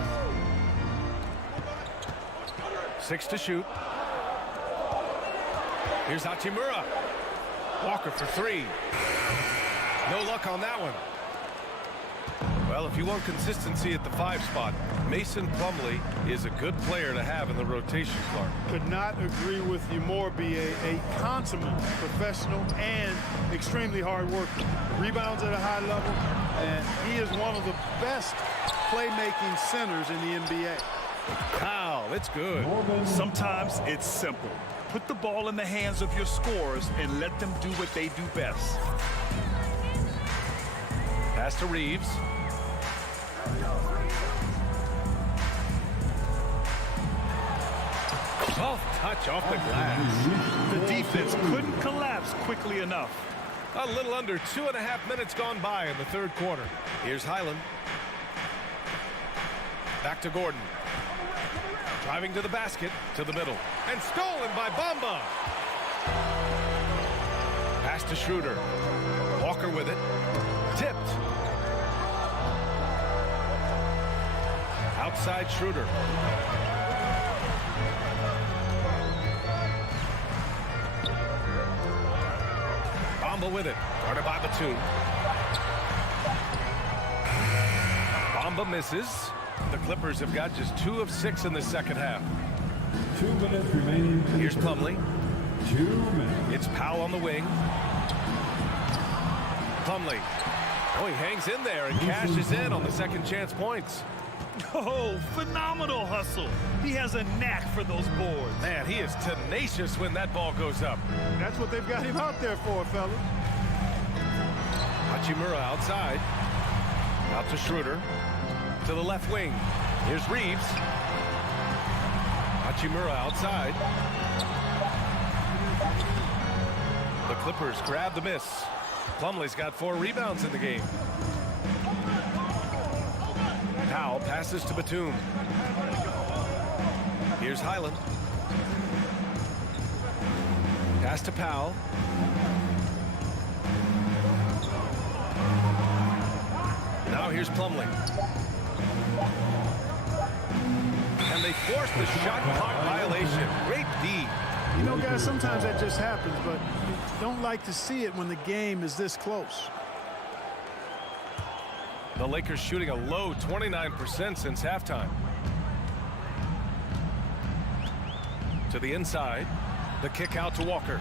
6 to shoot. Here's Hachimura. Walker for 3. No luck on that one. Well, if you want consistency at the 5 spot, Mason Plumlee is a good player to have in the rotation, Clark. Could not agree with you more, B.A. A consummate professional and extremely hard worker. Rebounds at a high level, and he is one of the best playmaking centers in the NBA. Wow, it's good. Sometimes it's simple. Put the ball in the hands of your scorers and let them do what they do best. Pass to Reeves. Soft touch off the glass. The defense couldn't collapse quickly enough. A little under 2.5 minutes gone by in the third quarter. Here's Highland. Back to Gordon. Driving to the basket, to the middle. And stolen by Bamba. Pass to Schroeder. Walker with it. Tipped. Outside Schroeder. Bamba with it. Guarded by Batum. Bamba misses. The Clippers have got just 2 of 6 in the second half. 2 minutes remaining. Here's Plumlee. 2 minutes. It's Powell on the wing. Plumlee. Oh, he hangs in there and cashes in on the second chance points. Oh, phenomenal hustle. He has a knack for those boards. Man, he is tenacious when that ball goes up. That's what they've got him out there for, fellas. Hachimura outside. Out to Schroeder. To the left wing. Here's Reeves. Hachimura outside. The Clippers grab the miss. Plumlee's got 4 rebounds in the game. Powell passes to Batum. Here's Highland. Pass to Powell. Now here's Plumlee. And they force the shot clock violation. Great D. You know, guys, sometimes that just happens, but you don't like to see it when the game is this close. The Lakers shooting a low 29% since halftime. To the inside. The kick out to Walker.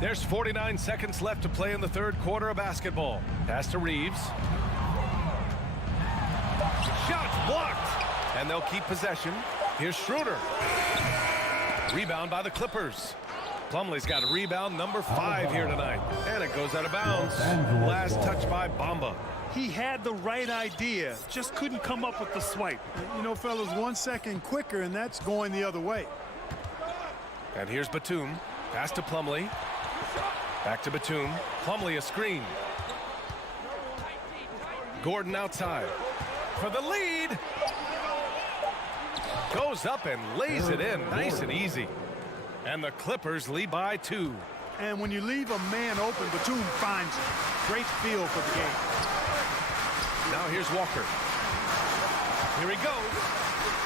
There's 49 seconds left to play in the third quarter of basketball. Pass to Reeves. Shots blocked. And they'll keep possession. Here's Schroeder. Rebound by the Clippers. Plumlee's got a rebound number 5 here tonight. And it goes out of bounds. Last touch by Bamba. He had the right idea, just couldn't come up with the swipe. You know, fellas, 1 second quicker, and that's going the other way. And here's Batum. Pass to Plumlee. Back to Batum. Plumlee a screen. Gordon outside. for the lead. Goes up and lays it in nice and easy. And the Clippers lead by 2. And when you leave a man open, Batum finds him. Great feel for the game. Now here's Walker. Here he goes.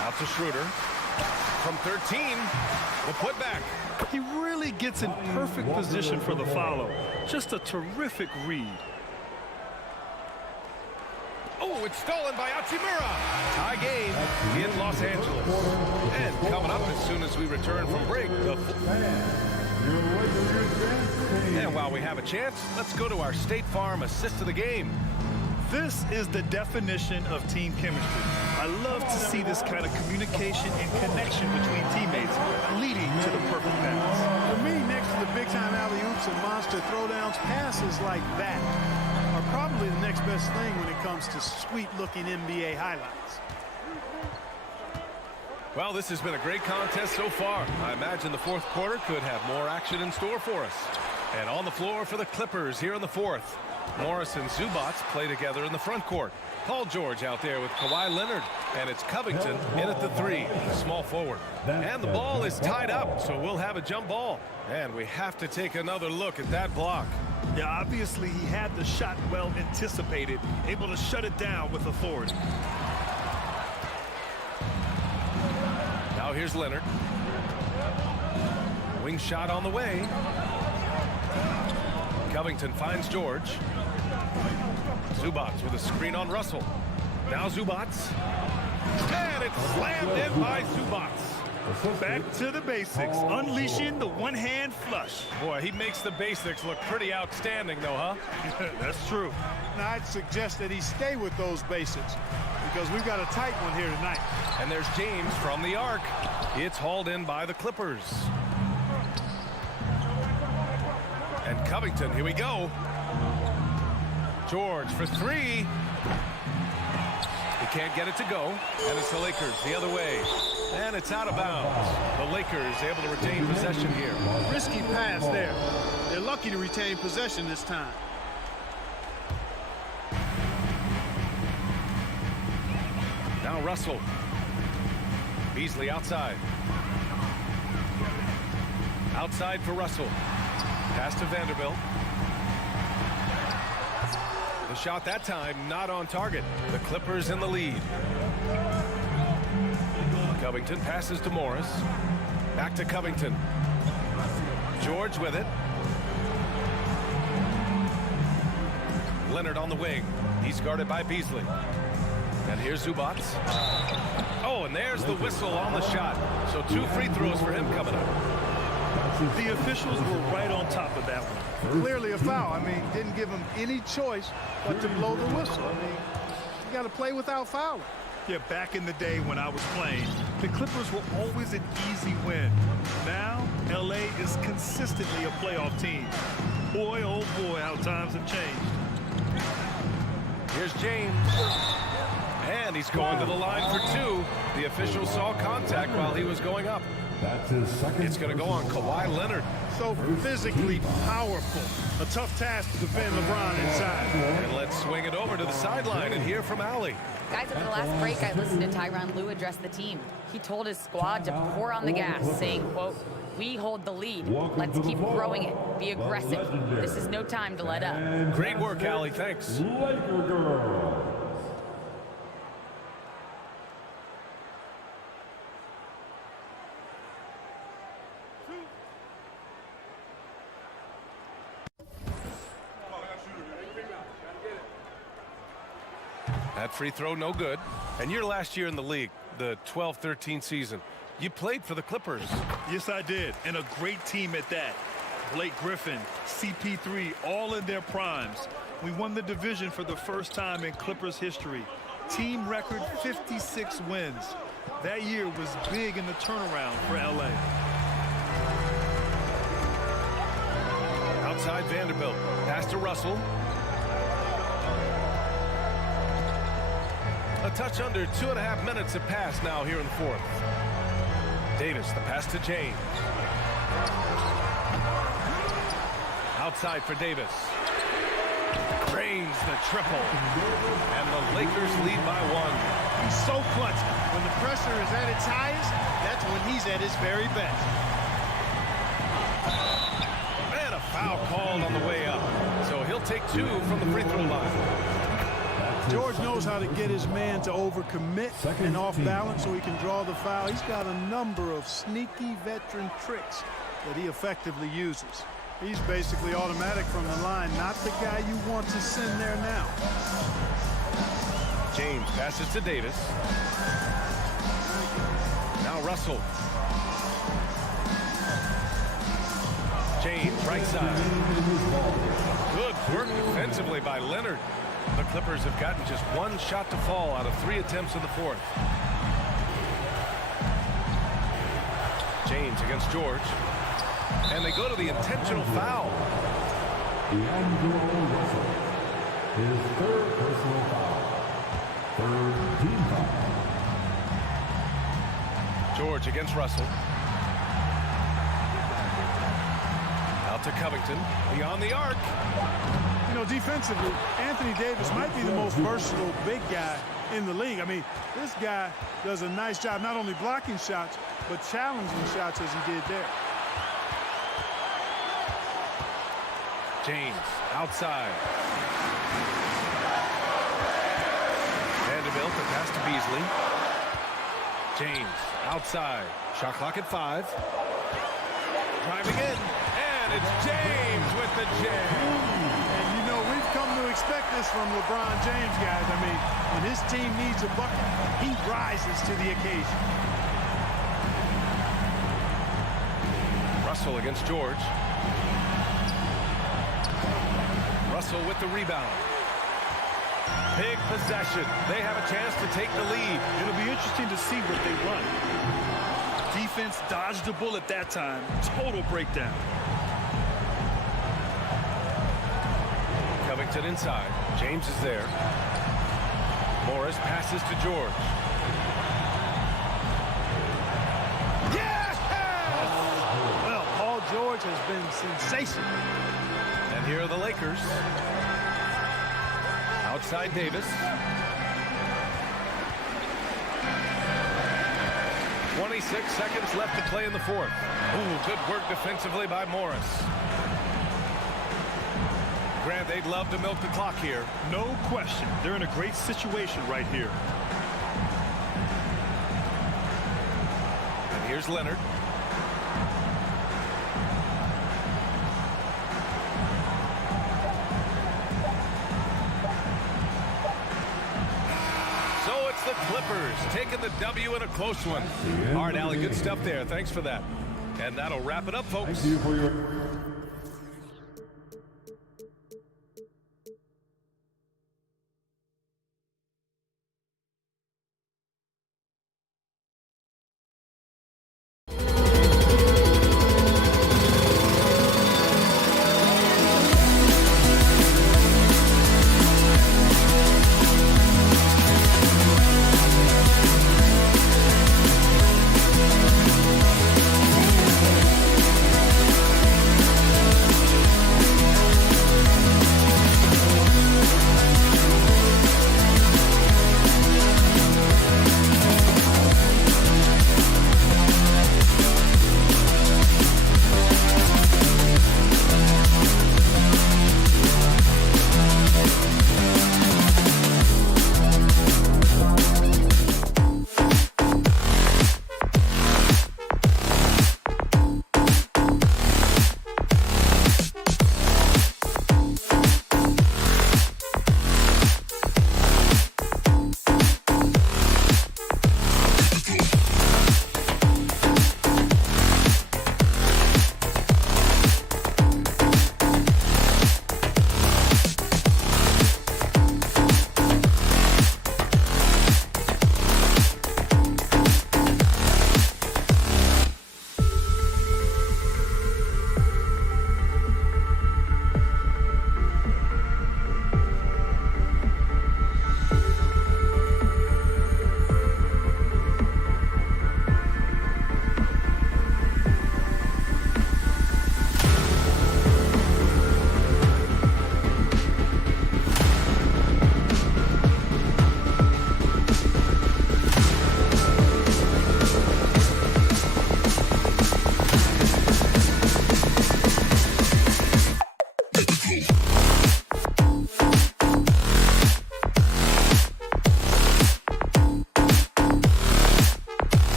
Out to Schroeder. From 13, the putback. He really gets in perfect position for the follow. Just a terrific read. Oh, it's stolen by Hachimura. Tie game in Los Angeles. And coming up as soon as we return from break. And while we have a chance, let's go to our State Farm assist of the game. This is the definition of team chemistry. I love to see this kind of communication and connection between teammates leading to the perfect pass. For me, next to the big-time alley-oops and monster throwdowns, passes like that are probably the next best thing when it comes to sweet-looking NBA highlights. Well, this has been a great contest so far. I imagine the fourth quarter could have more action in store for us. And on the floor for the Clippers here in the fourth. Morris and Zubac play together in the front court. Paul George out there with Kawhi Leonard. And it's Covington in at the 3, small forward. And the ball is tied up, so we'll have a jump ball. And we have to take another look at that block. Yeah, obviously he had the shot well anticipated, able to shut it down with authority. Now here's Leonard. Wing shot on the way. Covington finds George. Zubac with a screen on Russell. Now Zubac. And it's slammed in by Zubac. Back to the basics, unleashing the one-hand flush. Boy, he makes the basics look pretty outstanding, though, huh? That's true. Now, I'd suggest that he stay with those basics because we've got a tight one here tonight. And there's James from the arc. It's hauled in by the Clippers. And Covington, here we go. George for 3. He can't get it to go. And it's the Lakers the other way. And it's out of bounds. The Lakers able to retain possession here. Risky pass there. They're lucky to retain possession this time. Now Russell. Beasley outside. Outside for Russell. Pass to Vanderbilt. The shot that time not on target. The Clippers in the lead. Covington passes to Morris. Back to Covington. George with it. Leonard on the wing. He's guarded by Beasley. And here's Zubac. Oh, and there's the whistle on the shot. So 2 free throws for him coming up. The officials were right on top of that one. Clearly a foul. I mean, didn't give him any choice but to blow the whistle. I mean, you got to play without fouling. Yeah, back in the day when I was playing, the Clippers were always an easy win. Now, LA is consistently a playoff team. Boy, oh boy, how times have changed. Here's James. And he's going to the line for 2. The official saw contact while he was going up. That's his second. It's going to go on Kawhi Leonard. So physically powerful. A tough task to defend LeBron inside. And let's swing it over to the sideline and hear from Allie. Guys, at the last break, I listened to Tyronn Lue address the team. He told his squad to pour on the gas, saying, quote, "We hold the lead. Let's keep growing it. Be aggressive. This is no time to let up." Great work, Allie. Thanks. Laker girls. That free throw, no good. And your last year in the league, the 12-13 season, you played for the Clippers. Yes, I did, and a great team at that. Blake Griffin, CP3, all in their primes. We won the division for the first time in Clippers history. Team record 56 wins. That year was big in the turnaround for LA. Outside Vanderbilt. Pass to Russell. A touch under 2.5 minutes have passed now here in the fourth. Davis, the pass to James. Outside for Davis. Drains the triple. And the Lakers lead by 1. so clutch. When the pressure is at its highest, that's when he's at his very best. And a foul called on the way up. So he'll take 2 from the free throw line. George knows how to get his man to overcommit and off balance so he can draw the foul. He's got a number of sneaky veteran tricks that he effectively uses. He's basically automatic from the line, not the guy you want to send there now. James passes to Davis. Now Russell. James, right side. Good work defensively by Leonard. The Clippers have gotten just 1 shot to fall out of 3 attempts in the fourth. James against George. And they go to the intentional foul. D'Angelo Russell. His 3rd personal foul. 3rd team foul. George against Russell. Out to Covington. Beyond the arc. You know, defensively, Anthony Davis might be the most versatile big guy in the league. I mean, this guy does a nice job not only blocking shots, but challenging shots as he did there. James outside. Vanderbilt, the pass to Beasley. James outside. Shot clock at 5. Driving in. And it's James with the jam. We've come to expect this from LeBron James, guys. I mean, when his team needs a bucket, he rises to the occasion. Russell against George. Russell with the rebound. Big possession. They have a chance to take the lead. It'll be interesting to see what they run. Defense dodged the bullet that time. Total breakdown. Covington inside. James is there. Morris passes to George. Yes! Well, Paul George has been sensational. And here are the Lakers. Outside Davis. 26 seconds left to play in the fourth. Ooh, good work defensively by Morris. Grant, they'd love to milk the clock here. No question. They're in a great situation right here. And here's Leonard. So it's the Clippers taking the W in a close one. All right, Allie, good stuff there. Thanks for that. And that'll wrap it up, folks. Thank you for your...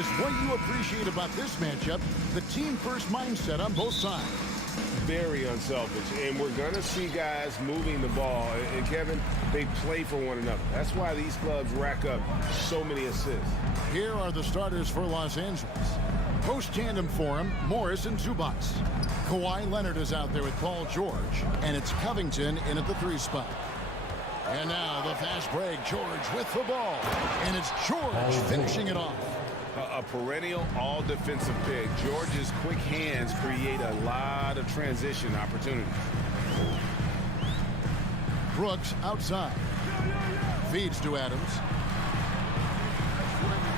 is what you appreciate about this matchup, the team-first mindset on both sides. Very unselfish, and we're going to see guys moving the ball. And Kevin, they play for one another. That's why these clubs rack up so many assists. Here are the starters for Los Angeles. Post-tandem for him, Morris and Zubac. Kawhi Leonard is out there with Paul George, and it's Covington in at the 3 spot. And now the fast break, George with the ball, and it's George finishing it off. A perennial all-defensive pick. George's quick hands create a lot of transition opportunities. Brooks outside. Feeds to Adams.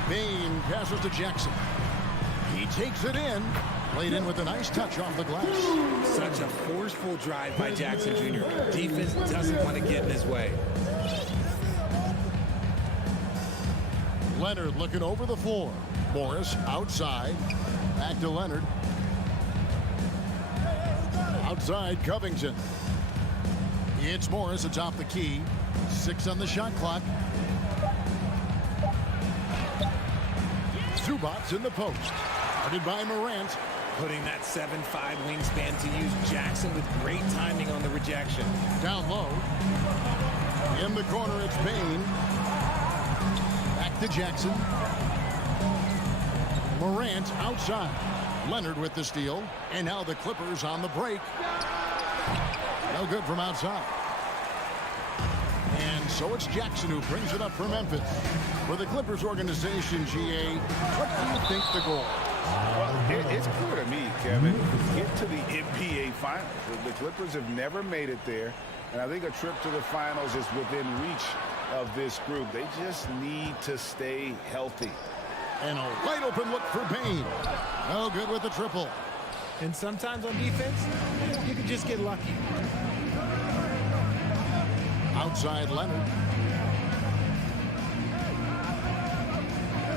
Bain passes to Jackson. He takes it in. Played in with a nice touch off the glass. Such a forceful drive by Jackson Jr. Defense doesn't want to get in his way. Leonard looking over the floor. Morris outside. Back to Leonard. Outside Covington. It's Morris atop the key. 6 on the shot clock. Zubac in the post. Guarded by Morant. Putting that 7'5" wingspan to use Jackson with great timing on the rejection. Down low. In the corner, it's Bain. Back to Jackson. Morant outside. Leonard with the steal. And now the Clippers on the break. No good from outside. And so it's Jackson who brings it up for Memphis. For the Clippers organization, GA, what do you think the goal? Well, it's clear to me, Kevin. Get to the NBA Finals. The Clippers have never made it there, and I think a trip to the Finals is within reach of this group. They just need to stay healthy. And a wide open look for Bain. No good with the triple. And sometimes on defense, you can just get lucky. Outside Leonard.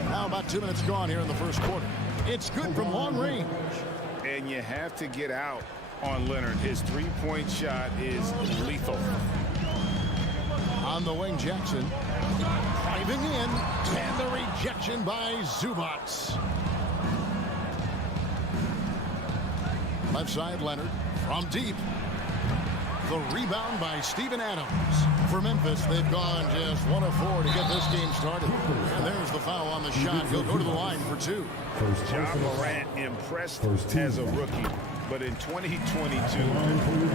Now about 2 minutes gone here in the first quarter. It's good from long range. And you have to get out on Leonard. His three-point shot is lethal. On the wing, Jackson. Driving in. And the rejection by Zubac. Left side, Leonard. From deep. The rebound by Steven Adams. For Memphis, they've gone just 1 of 4 to get this game started. And there's the foul on the shot. He'll go to the line for 2. Ja Morant impressed as a rookie, but in 2022,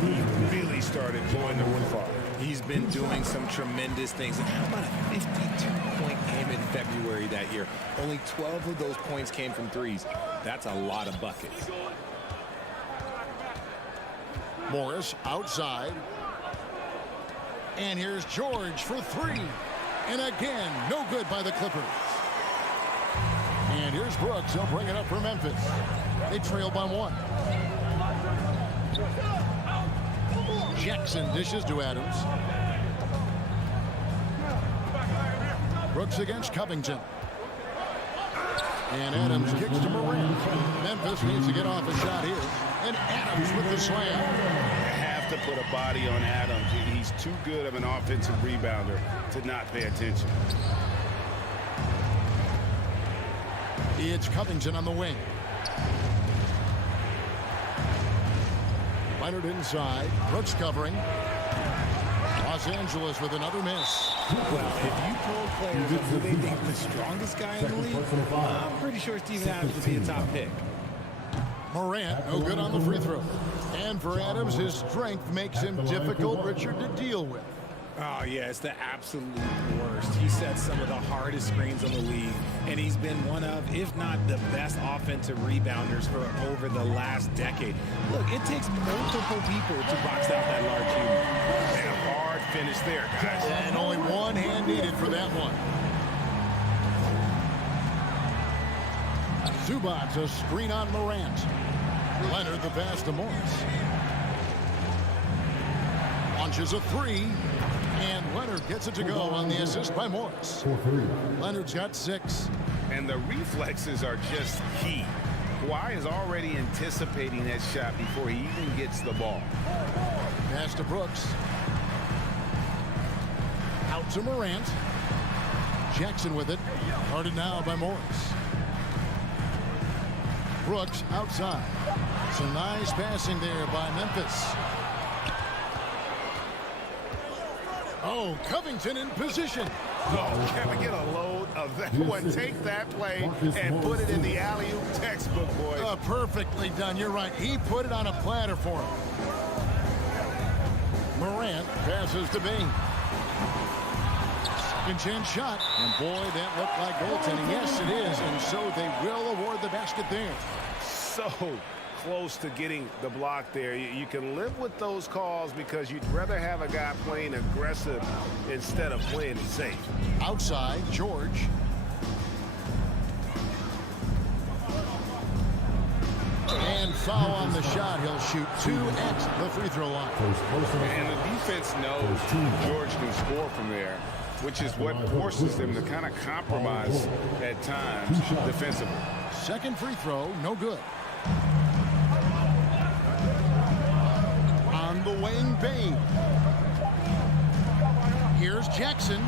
he really started blowing the roof off. He's been doing some tremendous things. And how about a 52-point game in February that year? Only 12 of those points came from threes. That's a lot of buckets. Morris outside. And here's George for 3. And again, no good by the Clippers. And here's Brooks. He'll bring it up for Memphis. They trail by 1. Jackson dishes to Adams. Brooks against Covington. And Adams kicks to Morant. Memphis needs to get off a shot here. And Adams with the slam. You have to put a body on Adams. He's too good of an offensive rebounder to not pay attention. It's Covington on the wing. Leonard inside. Brooks covering. Los Angeles with another miss. Well, if you told players who they think the strongest guy in the league, I'm pretty sure Steven Adams would be a top pick. Morant, no good on the free throw. And for Adams, his strength makes him difficult, Richard, to deal with. Oh, yeah, it's the absolute worst. He sets some of the hardest screens in the league, and he's been one of, if not the best offensive rebounders for over the last decade. Look, it takes multiple people to box out that large human. And a hard finish there, guys. And only one hand needed for that one. Zubac, a screen on Morant. Leonard the pass to Morris. Launches a 3. And Leonard gets it to go on the assist by Morris. Leonard's got 6. And the reflexes are just key. Kawhi is already anticipating that shot before he even gets the ball. Pass to Brooks. Out to Morant. Jackson with it. Guarded now by Morris. Brooks outside. Some nice passing there by Memphis. Oh, Covington in position. Oh, can we get a load of that one? Take that play and put it in the alley-oop textbook, boys. Perfectly done. You're right. He put it on a platter for him. Morant passes to Bain. Second chance shot. And boy, that looked like goaltending. Yes, it is. And so they will award the basket there. So close to getting the block there. You can live with those calls because you'd rather have a guy playing aggressive instead of playing it safe. Outside, George. And foul on the shot. He'll shoot 2 at the free throw line. And the defense knows George can score from there, which is what forces them to kind of compromise at times defensively. Second free throw, no good. On the wing, Bain. Here's Jackson.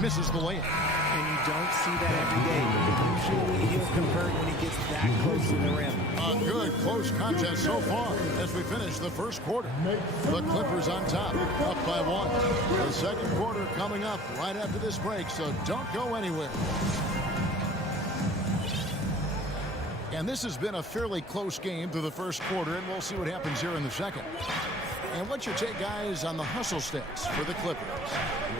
Misses the layup. And you don't see that every day. Usually he'll convert when he gets that close to the rim. A good close contest so far as we finish the first quarter. The Clippers on top, up by 1. The second quarter coming up right after this break, so don't go anywhere. And this has been a fairly close game through the first quarter, and we'll see what happens here in the second. And what's your take, guys, on the hustle stats for the Clippers?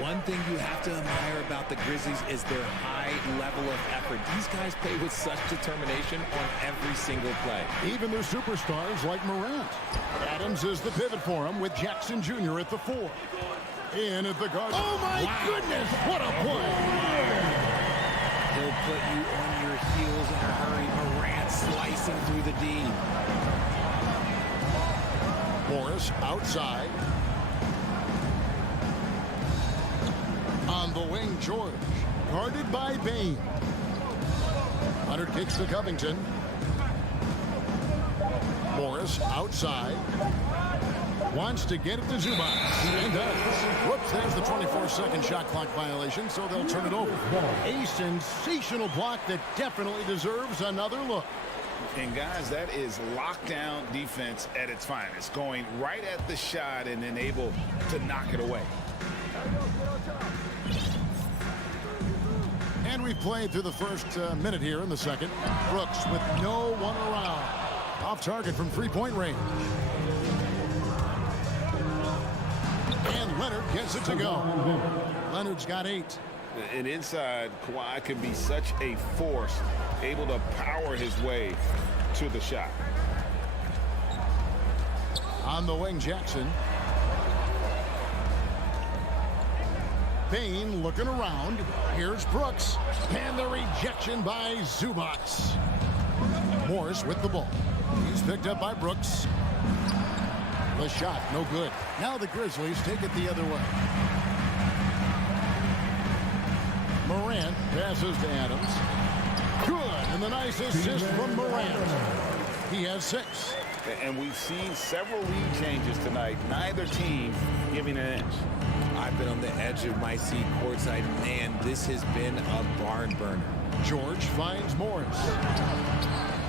One thing you have to admire about the Grizzlies is their high level of effort. These guys play with such determination on every single play. Even their superstars like Morant. Adams is the pivot for him with Jackson Jr. at the 4. In at the guard. Oh, my goodness! What a play! He'll put you on your heels in a hurry. Morant slicing through the D. Morris outside. On the wing, George. Guarded by Bain. Leonard kicks to Covington. Morris outside. Wants to get it to Zubac. And does. Whoops, there's the 24-second shot clock violation, so they'll turn it over. A sensational block that definitely deserves another look. And guys, that is lockdown defense at its finest. Going right at the shot and then able to knock it away. And we've played through the first minute here in the second. Brooks with no one around. Off target from three-point range. And Leonard gets it to go. Leonard's got 8. And inside, Kawhi can be such a force, able to power his way to the shot. On the wing, Jackson. Bain looking around. Here's Brooks. And the rejection by Zubac. Morris with the ball. He's picked up by Brooks. The shot, no good. Now the Grizzlies take it the other way. Morant passes to Adams. Good, and the nice assist from Morant. He has 6. And we've seen several lead changes tonight. Neither team giving an inch. I've been on the edge of my seat courtside. Man, this has been a barn burner. George finds Morris.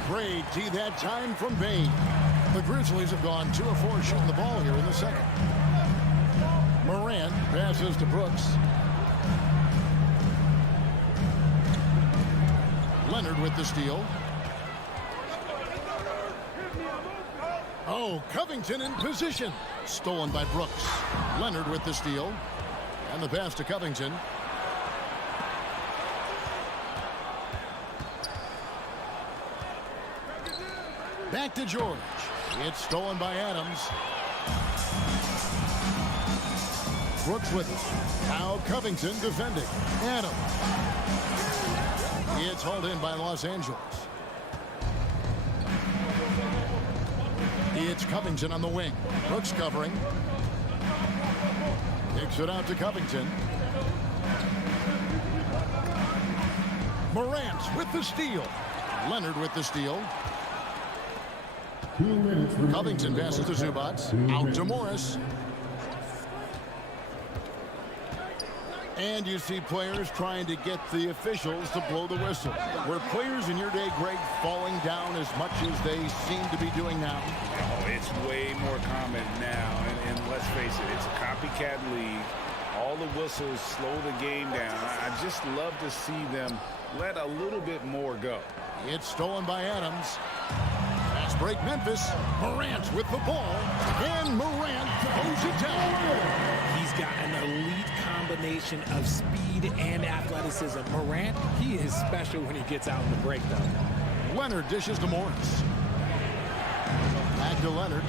Great D that time from Bain. The Grizzlies have gone 2 of 4 shooting the ball here in the second. Morant passes to Brooks. Leonard with the steal. Oh, Covington in position. Stolen by Brooks. Leonard with the steal. And the pass to Covington. Back to George. It's stolen by Adams. Brooks with it. Now Covington defending. Adams. It's hauled in by Los Angeles. It's Covington on the wing. Brooks covering. Kicks it out to Covington. Morant with the steal. Leonard with the steal. Covington passes to Zubac. Out to Morris. And you see players trying to get the officials to blow the whistle. Were players in your day, Greg, falling down as much as they seem to be doing now? Oh, it's way more common now. And let's face it, it's a copycat league. All the whistles slow the game down. I just love to see them let a little bit more go. It's stolen by Adams. Fast break Memphis. Morant with the ball. And Morant throws it down. He's got an elite combination of speed and athleticism. Morant, he is special when he gets out in the break, though. Leonard dishes to Morris. Back to Leonard.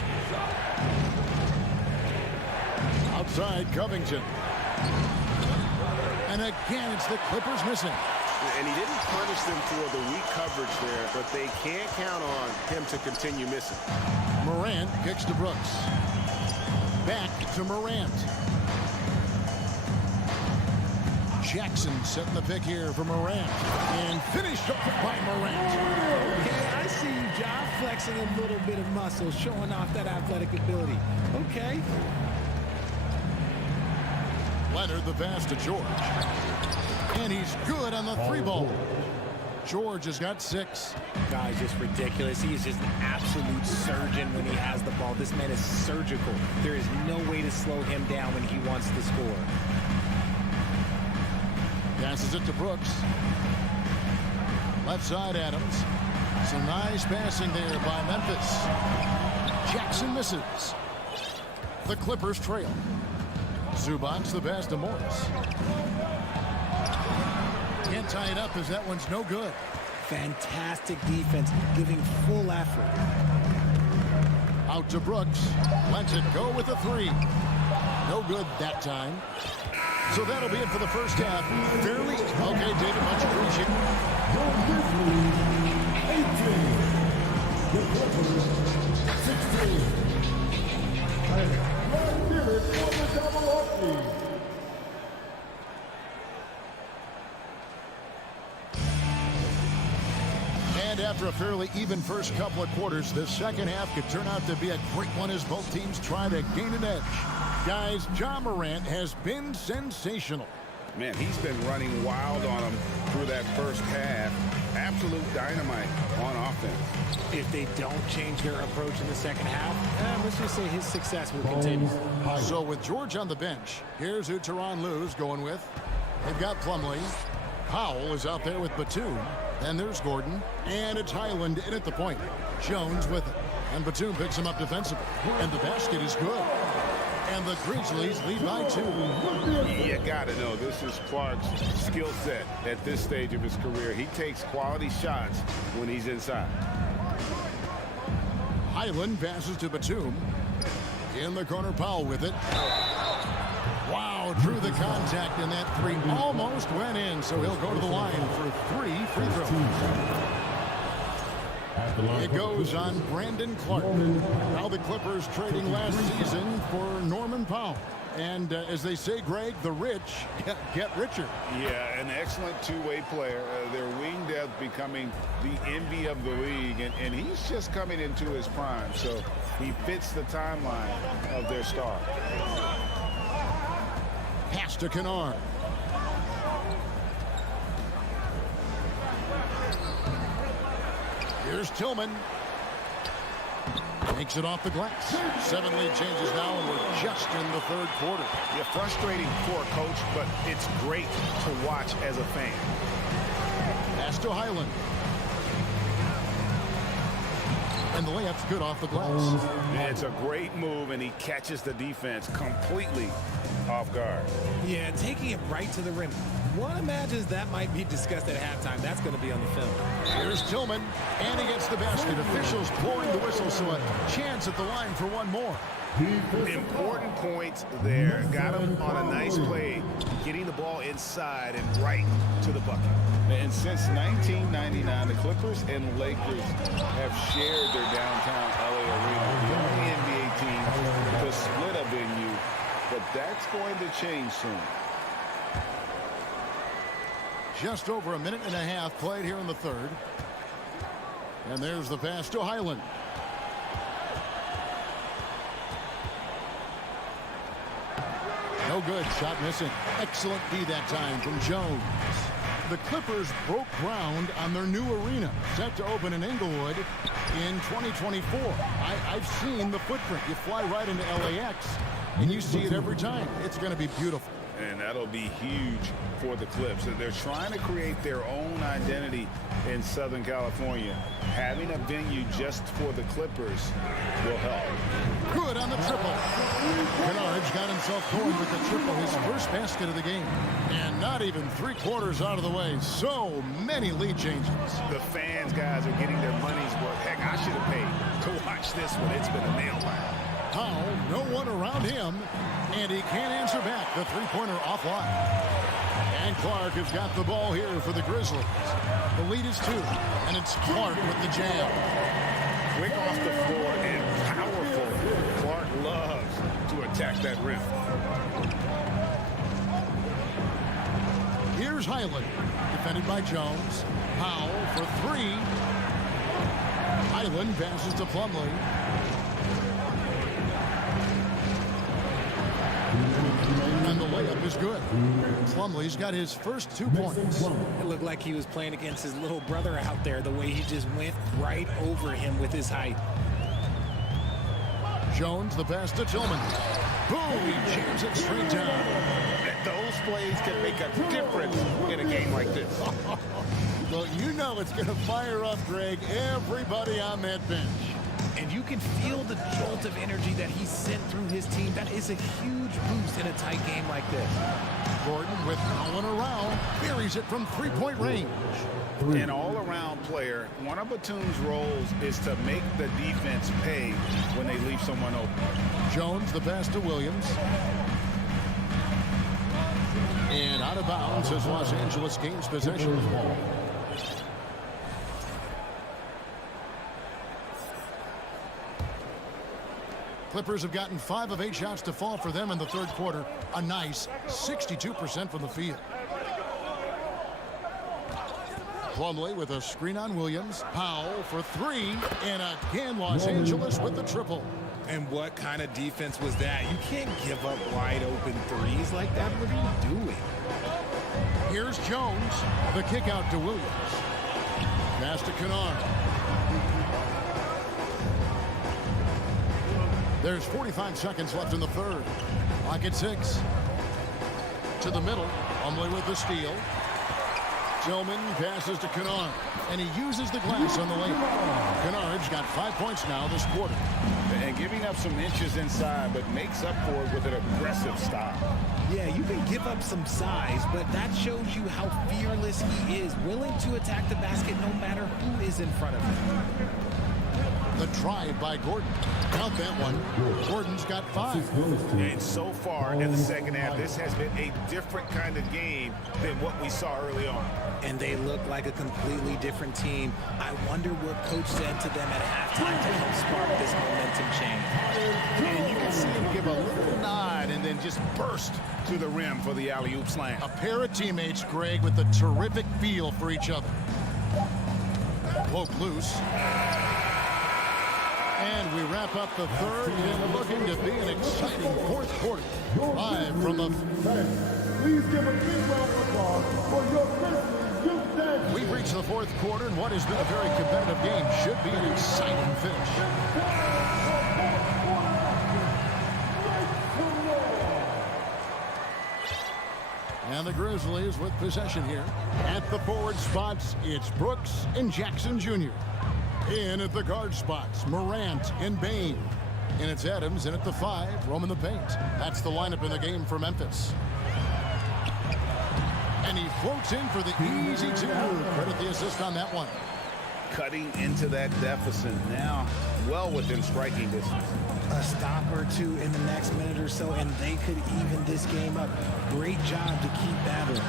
Outside Covington. And again, it's the Clippers missing. And he didn't punish them for the weak coverage there, but they can't count on him to continue missing. Morant kicks to Brooks. Back to Morant. Jackson setting the pick here for Morant. And finished up by Morant. Okay, I see you, John, flexing a little bit of muscle, showing off that athletic ability. Okay. Leonard the pass to George. And he's good on the three ball. George has got 6. Guy's just ridiculous. He is just an absolute surgeon when he has the ball. This man is surgical. There is no way to slow him down when he wants to score. Passes it to Brooks. Left side Adams. Some nice passing there by Memphis. Jackson misses. The Clippers trail. Zubac the pass to Morris. Can't tie it up as that one's no good. Fantastic defense, giving full effort. Out to Brooks. Lets it go with a 3. No good that time. So that'll be it for the first half. Fairly okay, David, much appreciated. The Clippers 16. And 1 minute for the double up. And after a fairly even first couple of quarters, the second half could turn out to be a great one as both teams try to gain an edge. Guys, Ja Morant has been sensational. Man, he's been running wild on them through that first half. Absolute dynamite on offense. If they don't change their approach in the second half, let's just say his success will continue. So with George on the bench, here's who Tyronn Lue's going with. They've got Plumlee. Powell is out there with Batum. Then there's Gordon. And it's Highland in at the point. Jones with it. And Batum picks him up defensively. And the basket is good. And the Grizzlies lead by 2. You got to know this is Clark's skill set at this stage of his career. He takes quality shots when he's inside. Highland passes to Batum. In the corner, Powell with it. Wow, drew the contact, and that 3 almost went in, so he'll go to the line for 3 free throws. It goes on Brandon Clark. Now the Clippers trading last season for Norman Powell. And as they say, Greg, the rich get richer. Yeah, an excellent two-way player. Their wing depth becoming the envy of the league, and he's just coming into his prime, so he fits the timeline of their star. Pass to Kennard. Here's Tillman. Takes it off the glass. 7 lead changes now, and we're just in the third quarter. Yeah, frustrating for a coach, but it's great to watch as a fan. Pass to Highland. And the layup's good off the glass. It's a great move, and he catches the defense completely off guard. Yeah, taking it right to the rim. One imagines that might be discussed at halftime. That's going to be on the film. Here's Tillman, and he gets the basket. Officials blowing the whistle, so a chance at the line for one more. Important points there. Got him on a nice play, getting the ball inside and right to the bucket. And since 1999, the Clippers and Lakers have shared their downtown LA arena. The only NBA team to split a venue, but that's going to change soon. Just over a minute and a half played here in the third. And there's the pass to Highland. No good. Shot missing. Excellent D that time from Jones. The Clippers broke ground on their new arena, set to open in Inglewood in 2024. I've seen the footprint. You fly right into LAX, and you see it every time. It's going to be beautiful. And that'll be huge for the Clips. They're trying to create their own identity in Southern California. Having a venue just for the Clippers will help. Good on the triple. Kennard's got himself going with the triple, his first basket of the game. And not even 3/4 out of the way. So many lead changes. The fans, guys, are getting their money's worth. Heck, I should have paid to watch this one. It's been a nail biter. How? No one around him. And he can't answer back. The three-pointer offline. And Clark has got the ball here for the Grizzlies. The lead is 2. And it's Clark with the jam. Quick off the floor and powerful. Clark loves to attack that rim. Here's Highland. Defended by Jones. Powell for 3. Highland passes to Plumlee. And the layup is good. Plumlee's got his first 2 points. It looked like he was playing against his little brother out there, the way he just went right over him with his height. Jones, the pass to Tillman. Boom, he jams it straight down. Those plays can make a difference in a game like this. Well, you know it's going to fire up, Greg, everybody on that bench. And you can feel the jolt of energy that he sent through his team. That is a huge boost in a tight game like this. Gordon with Allen around, buries it from 3-point range. An all-around player, one of Batum's roles is to make the defense pay when they leave someone open. Jones, the pass to Williams. And out of bounds as Los Angeles gains possession. Clippers have gotten 5 of 8 shots to fall for them in the third quarter. A nice 62% from the field. Plumlee with a screen on Williams. Powell for 3. And again, Los Angeles with the triple. And what kind of defense was that? You can't give up wide open threes like that. What are you doing? Here's Jones. The kick out to Williams. Pass to Kennard. There's 45 seconds left in the third. Clock at 6. To the middle. Plumlee with the steal. Tillman passes to Kennard. And he uses the glass on the layup. Kennard's got 5 points now this quarter. And giving up some inches inside, but makes up for it with an aggressive stop. Yeah, you can give up some size, but that shows you how fearless he is, willing to attack the basket no matter who is in front of him. The drive by Gordon. Count that one. Gordon's got 5. And so far in the second half, this has been a different kind of game than what we saw early on. And they look like a completely different team. I wonder what Coach said to them at halftime to help spark this momentum change. And you can see him give a little nod and then just burst to the rim for the alley-oop slam. A pair of teammates, Greg, with a terrific feel for each other. Poke loose. And we wrap up the third and looking to be an exciting fourth quarter. Live from the... Please give a big round of applause for your Grizzlies Youth Dance. We've reached the fourth quarter, and what has been a very competitive game should be an exciting finish. And the Grizzlies with possession here. At the forward spots, it's Brooks and Jackson Jr. In at the guard spots, Morant and Bain. And it's Adams in at the 5, roaming the paint. That's the lineup in the game for Memphis. And he floats in for the easy 2. Credit the assist on that one. Cutting into that deficit now, well within striking distance. A stop or two in the next minute or so, and they could even this game up. Great job to keep battling.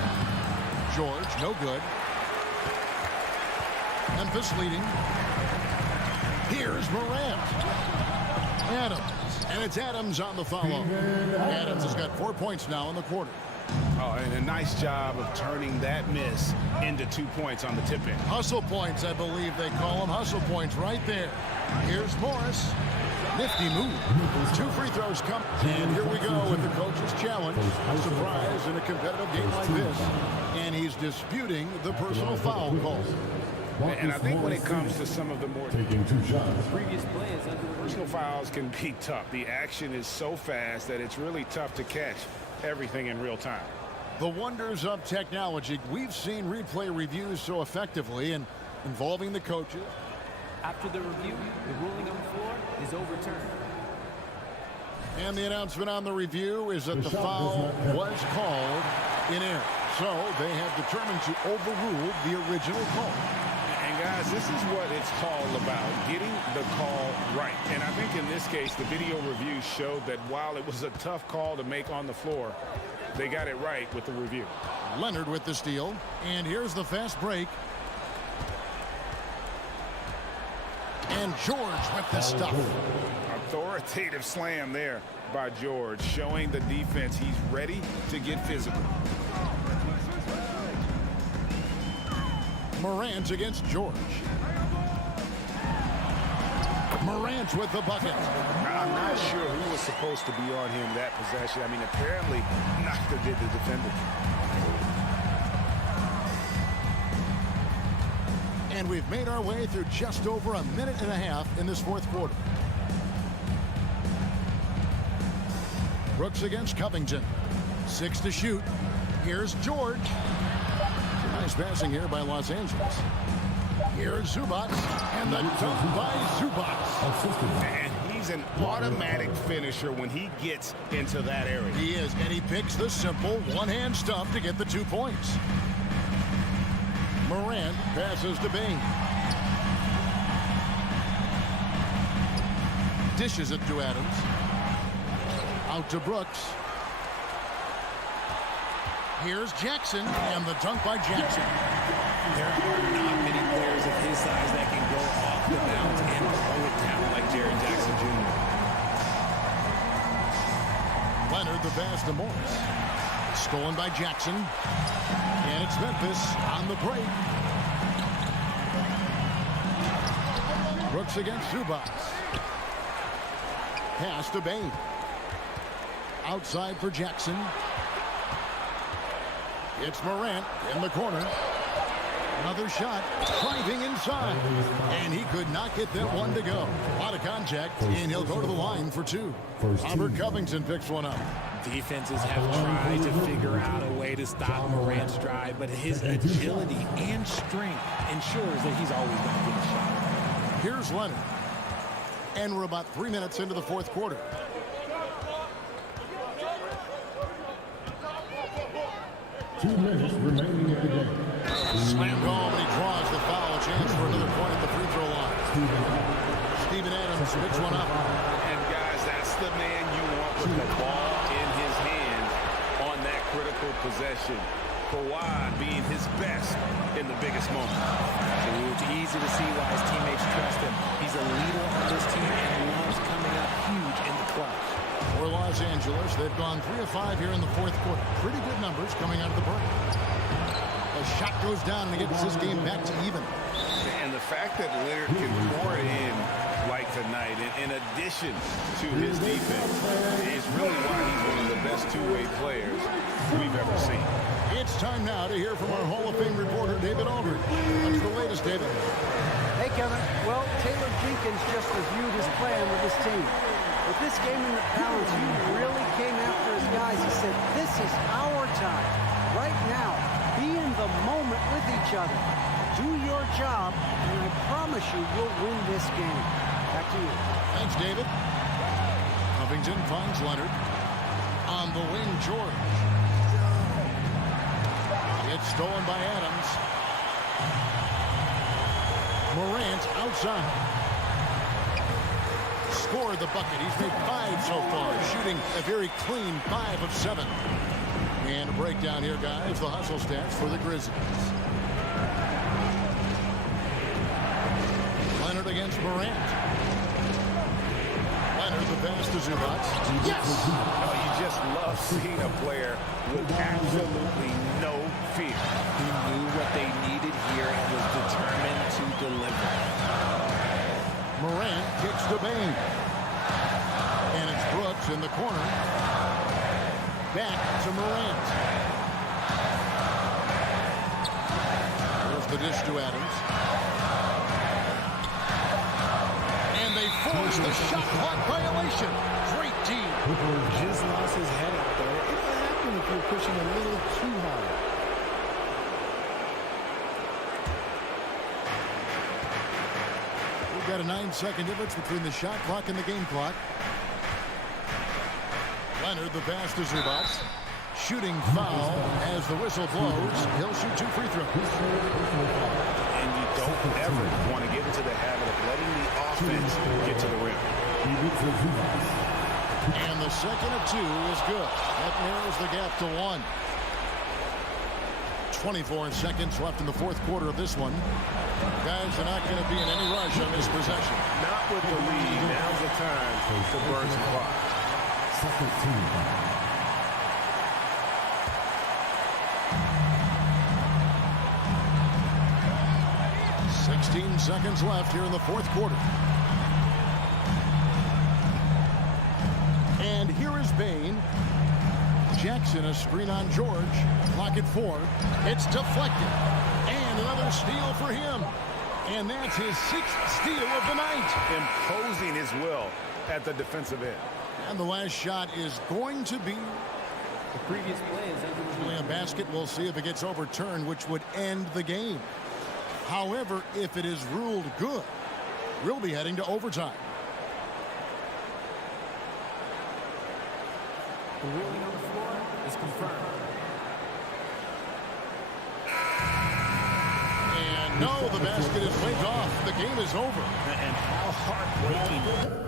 George, no good. Memphis leading. Here's Morant. Adams. And it's Adams on the follow. Adams has got 4 points now in the quarter. Oh, and a nice job of turning that miss into 2 points on the tip in. Hustle points, I believe they call them. Hustle points right there. Here's Morris. Nifty move. 2 free throws come. And here we go with the coach's challenge. A surprise in a competitive game like this. And he's disputing the personal foul call. And I think when it comes to some of the more Taking 2 shots. Previous play is under review. personal fouls can be tough. The action is so fast that it's really tough to catch everything in real time. The wonders of technology. We've seen replay reviews so effectively and involving the coaches. After the review, the ruling on the floor is overturned. And the announcement on the review is that the foul was called in error. So they have determined to overrule the original call. And guys, this is what it's all about, getting the call right. And I think in this case, the video review showed that while it was a tough call to make on the floor, they got it right with the review. Leonard with the steal. And here's the fast break. And George with the stuff. Authoritative slam there by George, showing the defense he's ready to get physical. Morant against George. Morant with the bucket. I'm not sure who was supposed to be on him that possession. I mean, apparently neither did the defender. And we've made our way through just over a minute and a half in this fourth quarter. Brooks against Covington. 6 to shoot. Here's George. Nice passing here by Los Angeles. Here's Zubac. And the dunk by Zubac. And he's an automatic finisher when he gets into that area. He is, and he picks the simple one-hand stuff to get the 2 points. Morant passes to Bain. Dishes it to Adams. Out to Brooks. Here's Jackson, and the dunk by Jackson. There are not many players of his size that can go off the bounce and throw it down like Jaren Jackson Jr. Leonard, the pass to Morris. Stolen by Jackson. And it's Memphis on the break. Brooks against Zubac. Pass to Bain. Outside for Jackson. It's Morant in the corner. Another shot, driving inside. And he could not get that one to go. A lot of contact, and he'll go to the line for 2. Robert Covington picks one up. Defenses have tried to figure out a way to stop Morant's drive, but his agility and strength ensures that he's always going to get a shot. Here's Leonard. And we're about 3 minutes into the fourth quarter. Remaining in the game. Slam home, and he draws the foul. Chance for another point at the free throw line. Steven Adams picks one up. And guys, that's the man you want with the ball in his hand on that critical possession. Kawhi being his best in the biggest moment. It's easy to see why his teammates trust him. He's a leader on this team and loves coming up huge in the clutch. For Los Angeles, they've gone 3 of 5 here in the fourth quarter. Pretty good numbers coming out of the break. A shot goes down and it gets this game back to even. And the fact that Leonard can pour it in like tonight, in addition to his defense, is really why he's one of the best two-way players we've ever seen. It's time now to hear from our Hall of Fame reporter, David Aldridge. What's the latest, David? Hey, Kevin. Well, Taylor Jenkins just reviewed his plan with his team. With this game in the balance, he really came after his guys. He said, this is our time. Right now, be in the moment with each other. Do your job, and I promise you we'll win this game. Back to you. Thanks, David. Covington finds Leonard. On the wing, George. It's stolen by Adams. Morant outside. Scored the bucket. He's made 5 so far, shooting a very clean 5 of 7. And a breakdown here, guys. The hustle stats for the Grizzlies. Leonard against Morant. Leonard, the pass to Zubac. Yes! Oh, you just love seeing a player with absolutely no fear. He knew what they needed here and was determined to deliver. Morant kicks to Bain. And it's Brooks in the corner. Back to Morant. There's the dish to Adams. And they force the shot clock violation. Great team. Just lost his head out there. It will happen if you're pushing a little too hard. We've got a 9-second difference between the shot clock and the game clock. Leonard, the pass to Zubac. Shooting foul as the whistle blows. He'll shoot 2 free throws. And you don't ever want to get into the habit of letting the offense get to the rim. And the second of 2 is good. That narrows the gap to 1. 24 seconds left in the fourth quarter of this one. Guys are not going to be in any rush on this possession. Not with the lead. Now's the time to burn some clock. Second team. 16 seconds left here in the fourth quarter. And here is Bain. Jackson, a screen on George. Clock at 4. It's deflected. And another steal for him. And that's his 6th steal of the night. Imposing his will at the defensive end. And the last shot is going to be The previous play is under a basket. We'll see if it gets overturned, which would end the game. However, if it is ruled good, we'll be heading to overtime. the ruling on the floor is confirmed. And no, the basket is waved off. The game is over. And how heartbreaking.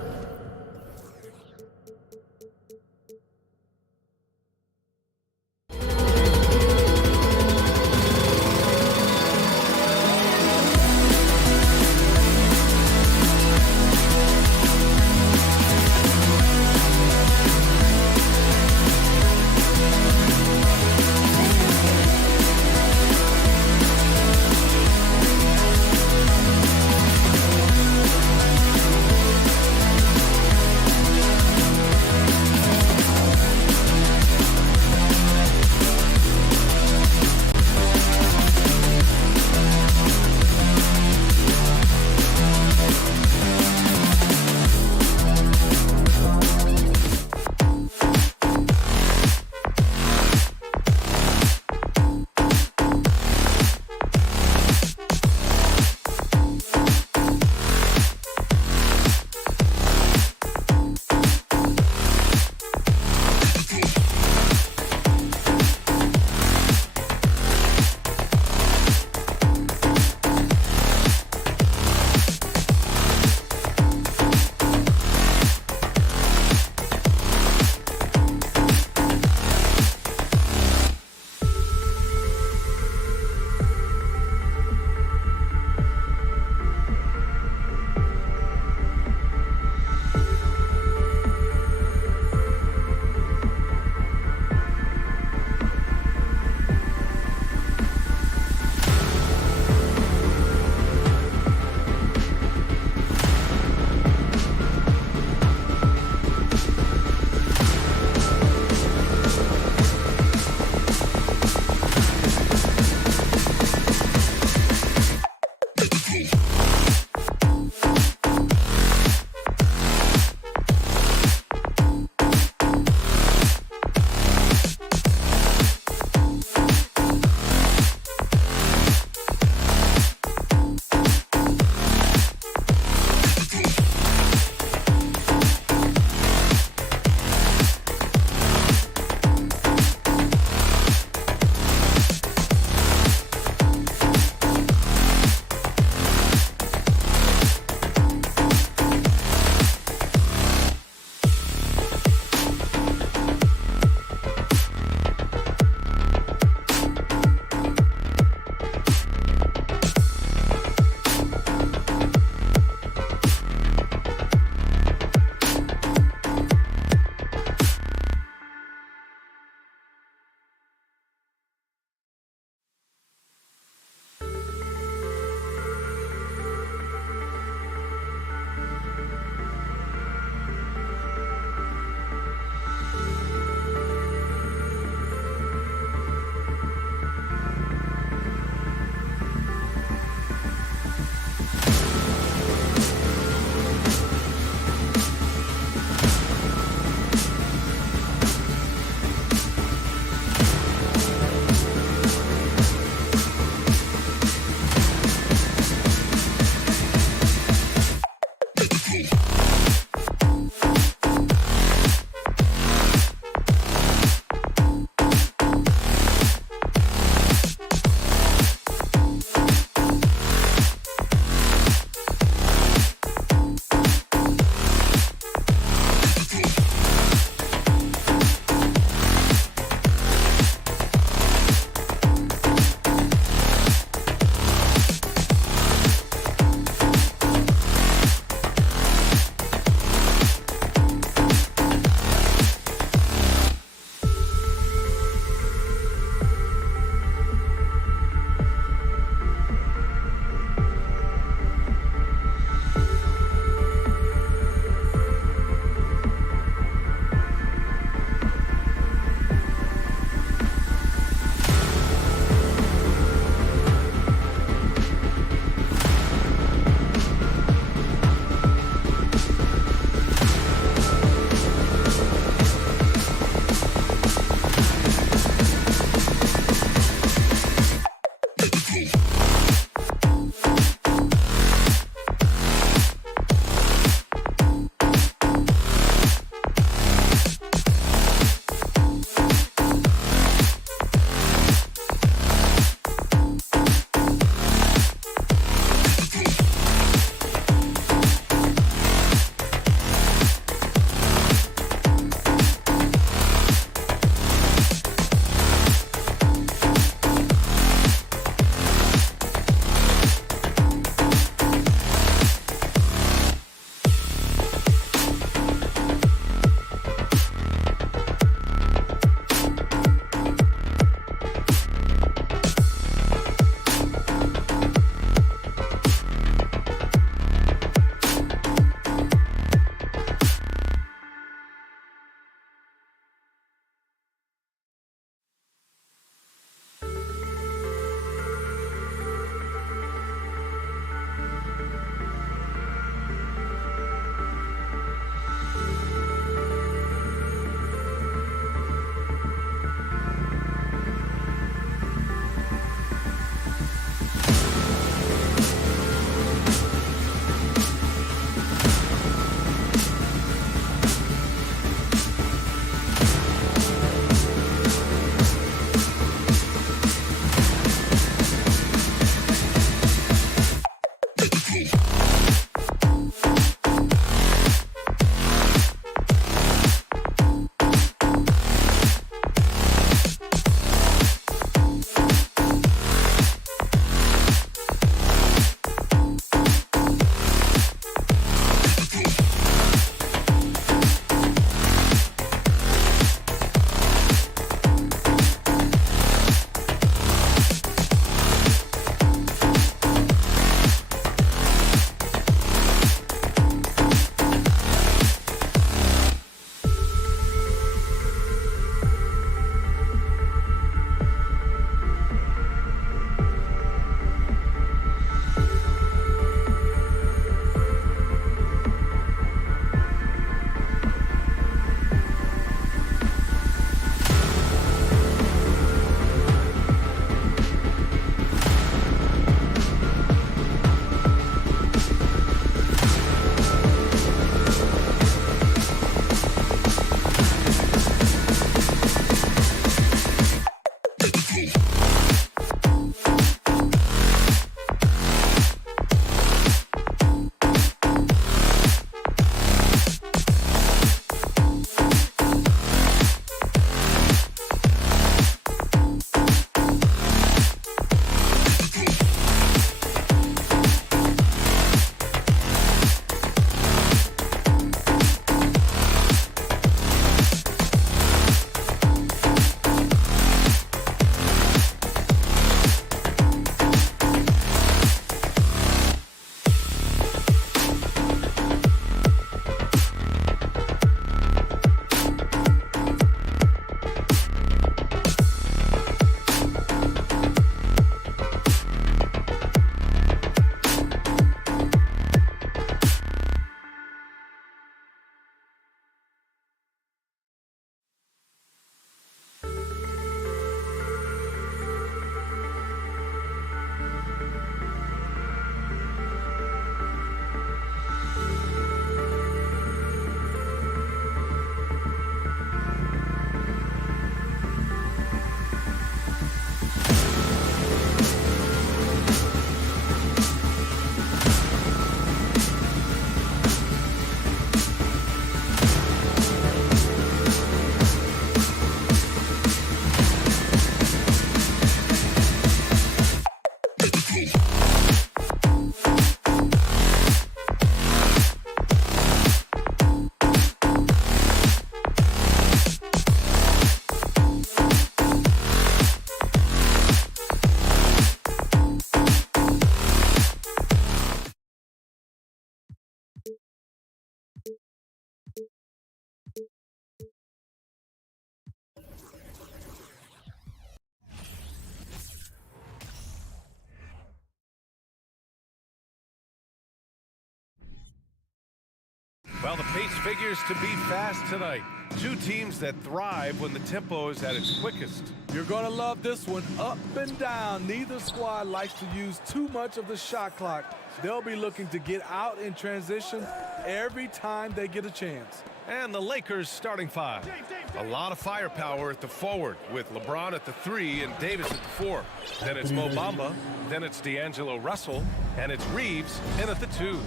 figures to be fast tonight. Two teams that thrive when the tempo is at its quickest. You're going to love this one. Up and down. Neither squad likes to use too much of the shot clock. They'll be looking to get out in transition every time they get a chance. And the Lakers starting five. A lot of firepower at the forward with LeBron at the 3 and Davis at the 4. Then it's Mo Bamba. Then it's D'Angelo Russell. And it's Reeves in at the 2.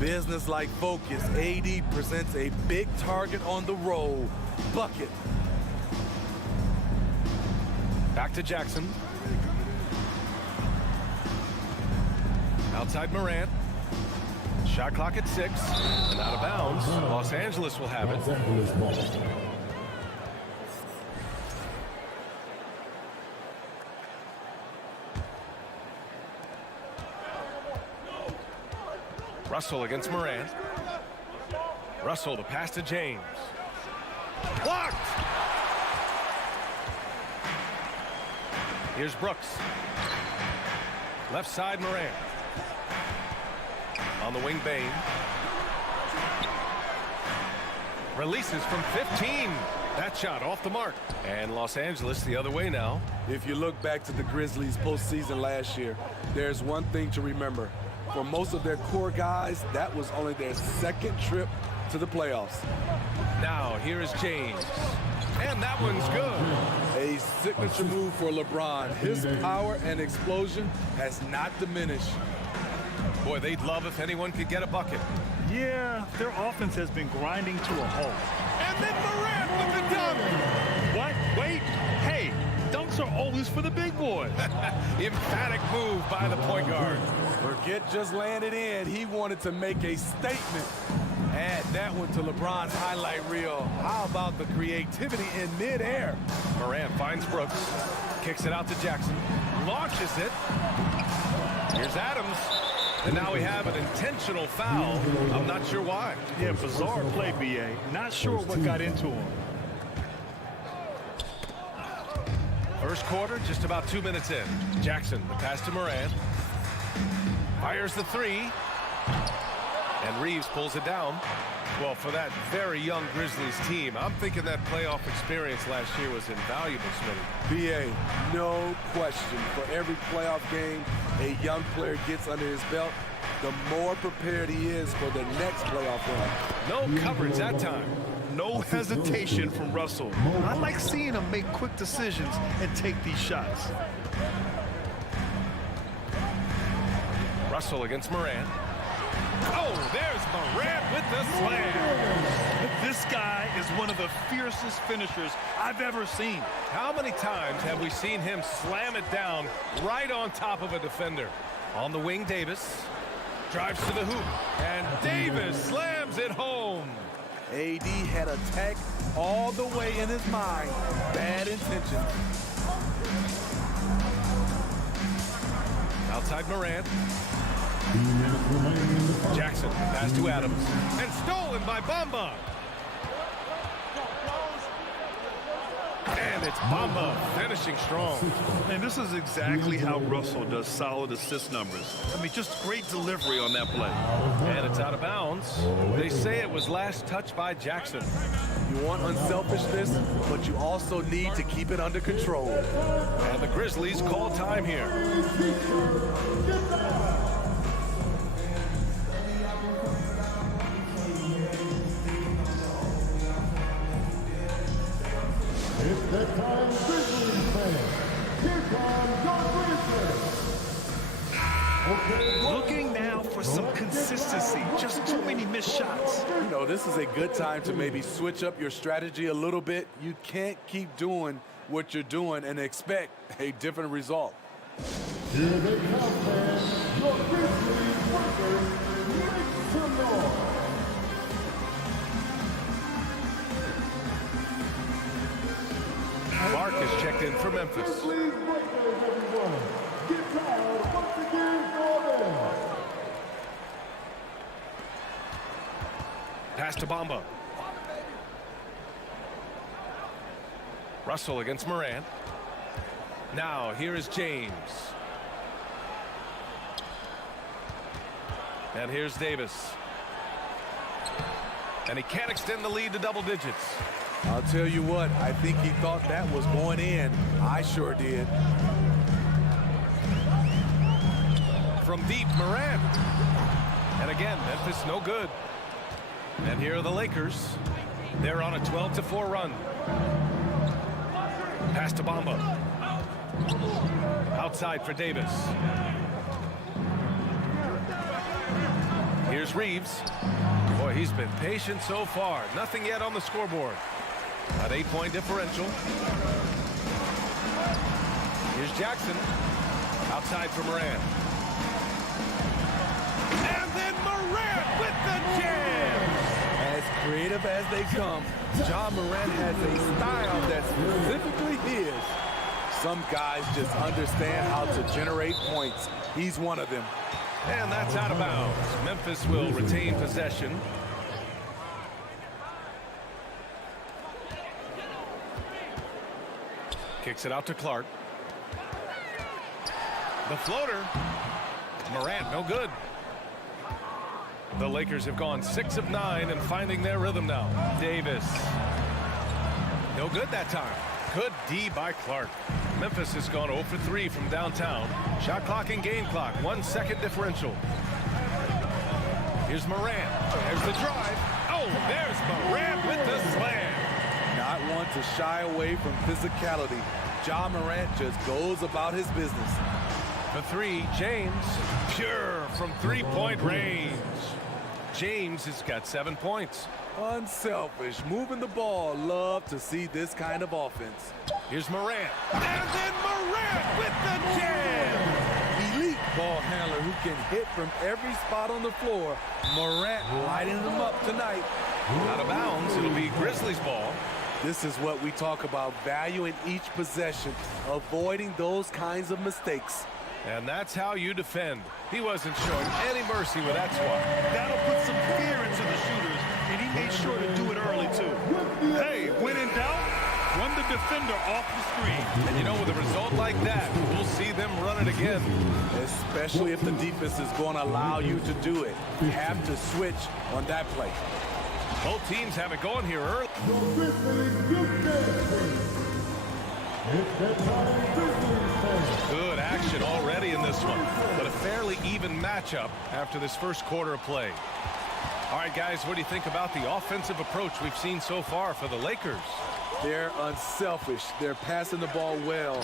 Business-like focus. AD presents a big target on the roll. Bucket. Back to Jackson. Outside Morant. Shot clock at 6. And out of bounds. Los Angeles will have it. Russell against Morant. Russell to pass to James. Blocked! Here's Brooks. Left side Morant. On the wing, Bain. Releases from 15. That shot off the mark. And Los Angeles the other way now. If you look back to the Grizzlies postseason last year, there's one thing to remember. For most of their core guys, that was only their second trip to the playoffs. Now, here is James. And that one's good. A signature move for LeBron. His power and explosion has not diminished. Boy, they'd love if anyone could get a bucket. Yeah, their offense has been grinding to a halt. And then Morant with the dunk. What? Wait. Hey, dunks are always for the big boys. Emphatic move by the point guard. Forget just laying it in. He wanted to make a statement. Add that one to LeBron's highlight reel. How about the creativity in midair? Morant finds Brooks. Kicks it out to Jackson. Launches it. Here's Adams. And now we have an intentional foul. I'm not sure why. Yeah, bizarre play, B.A. Not sure what got into him. First quarter, just about 2 minutes in. Jackson, the pass to Morant. Fires the 3. And Reeves pulls it down. Well, for that very young Grizzlies team, I'm thinking that playoff experience last year was invaluable, Smitty. B.A., no question. For every playoff game a young player gets under his belt, the more prepared he is for the next playoff run. No coverage that time. No hesitation from Russell. I like seeing him make quick decisions and take these shots. Russell against Morant. Oh, there's Morant with the slam. This guy is one of the fiercest finishers I've ever seen. How many times have we seen him slam it down right on top of a defender? On the wing, Davis drives to the hoop, and Davis slams it home. AD had attack all the way in his mind. Bad intention. Outside Morant. Jackson, pass to Adams, and stolen by Bamba. And it's Bamba finishing strong. And this is exactly how Russell does solid assist numbers. I mean, just great delivery on that play. And it's out of bounds. They say it was last touched by Jackson. You want unselfishness, but you also need to keep it under control. And the Grizzlies call time here. It's that time, Grizzlies fans. Here comes your Grizzlies. Looking now for some consistency. Just too many missed shots. You know, this is a good time to maybe switch up your strategy a little bit. You can't keep doing what you're doing and expect a different result. Here they come, fans. Your Grizzlies workers, make some noise. Mark is checked in for Memphis. Grizzlies breakers, everyone. Get proud once again for them. Pass to Bamba. Russell against Morant. Now here is James. And here's Davis. And he can't extend the lead to double digits. I'll tell you what, I think he thought that was going in. I sure did. From deep, Morant. And again, Memphis no good. And here are the Lakers. They're on a 12-4 run. Pass to Bamba. Outside for Davis. Here's Reeves. Boy, he's been patient so far. Nothing yet on the scoreboard. An 8-point differential. Here's Jackson. Outside for Morant. And then Morant with the jam! As creative as they come, Ja Morant has a style that's specifically his. Some guys just understand how to generate points. He's one of them. And that's out of bounds. Memphis will retain possession. Kicks it out to Clark. The floater. Morant, no good. The Lakers have gone 6 of 9 and finding their rhythm now. Davis. No good that time. Good D by Clark. Memphis has gone 0 for 3 from downtown. Shot clock and game clock. 1 second differential. Here's Morant. There's the drive. Oh, there's Morant with the slam. Not one to shy away from physicality. Ja Morant just goes about his business. For 3, James. Pure from 3-point range. James has got 7 points. Unselfish, moving the ball. Love to see this kind of offense. Here's Morant. And then Morant with the jam. Elite ball handler who can hit from every spot on the floor. Morant lighting them up tonight. Out of bounds, it'll be Grizzlies ball. This is what we talk about, valuing each possession, avoiding those kinds of mistakes. And that's how you defend. He wasn't showing any mercy with that swat. That'll put some fear into the shooters, and he made sure to do it early, too. Hey, when in doubt, run the defender off the screen. And you know, with a result like that, we'll see them run it again. Especially if the defense is going to allow you to do it. You have to switch on that play. Both teams have it going here early. Good action already in this one, but a fairly even matchup after this first quarter of play. All right, guys, what do you think about the offensive approach we've seen so far for the Lakers? They're unselfish. They're passing the ball well,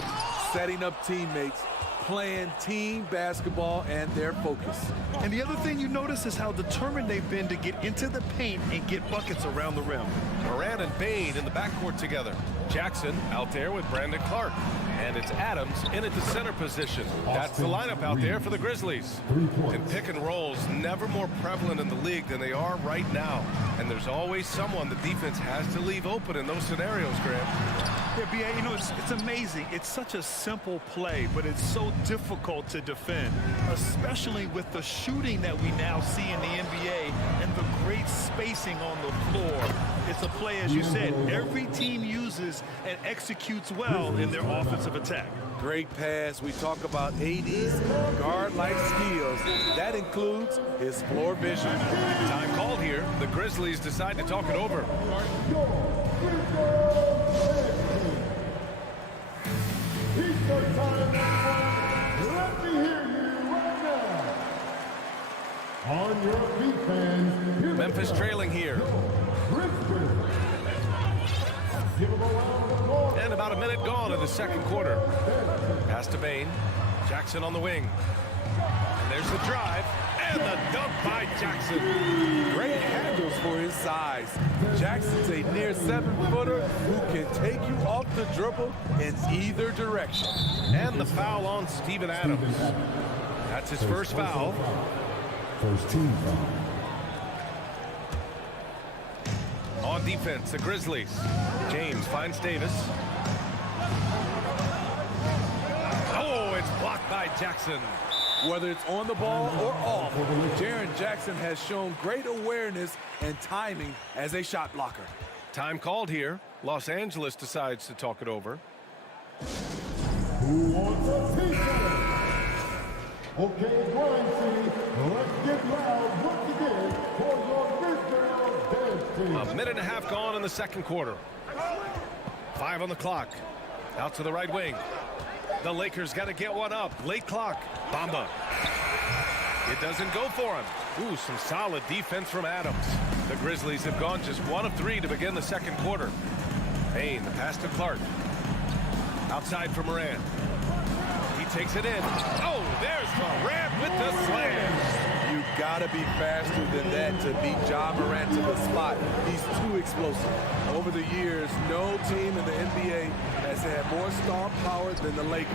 setting up teammates, playing team basketball, and their focus. And the other thing you notice is how determined they've been to get into the paint and get buckets around the rim. Morant and Bain in the backcourt together. Jackson out there with Brandon Clark. And it's Adams in at the center position. That's the lineup out there for the Grizzlies. And pick and rolls never more prevalent in the league than they are right now. And there's always someone the defense has to leave open in those scenarios, Graham. Yeah, B.A., you know, it's amazing. It's such a simple play, but it's so difficult to defend, especially with the shooting that we now see in the NBA and the great spacing on the floor. It's a play, as you said, every team uses and executes well in their offensive attack. Great pass. We talk about AD's guard-like skills. That includes his floor vision. Time called here. The Grizzlies decide to talk it over. Let me hear you right now. On your feet, fans. Memphis trailing here. And about a minute gone in the second quarter. Pass to Bain. Jackson on the wing. And there's the drive. And the dunk by Jackson. Great handles for his size. Jackson's a near 7-footer who can take you off the dribble in either direction. And the foul on Steven Adams. That's his first foul. First team foul. On defense, the Grizzlies. James finds Davis. Oh, it's blocked by Jackson. Whether it's on the ball or off, Jaren Jackson has shown great awareness and timing as a shot blocker. Time called here. Los Angeles decides to talk it over. Who wants a piece of it? Okay, Grind City, let's get loud once again for your Grizzlies. A minute and a half gone in the second quarter. 5 on the clock. Out to the right wing. The Lakers got to get one up. Late clock. Bamba. It doesn't go for him. Ooh, some solid defense from Adams. The Grizzlies have gone just 1 of 3 to begin the second quarter. Payne, the pass to Clark. Outside for Morant. He takes it in. Oh, there's Morant with the slam. You gotta be faster than that to beat Ja Morant to the spot. He's too explosive. Over the years, no team in the NBA has had more star power than the Lakers.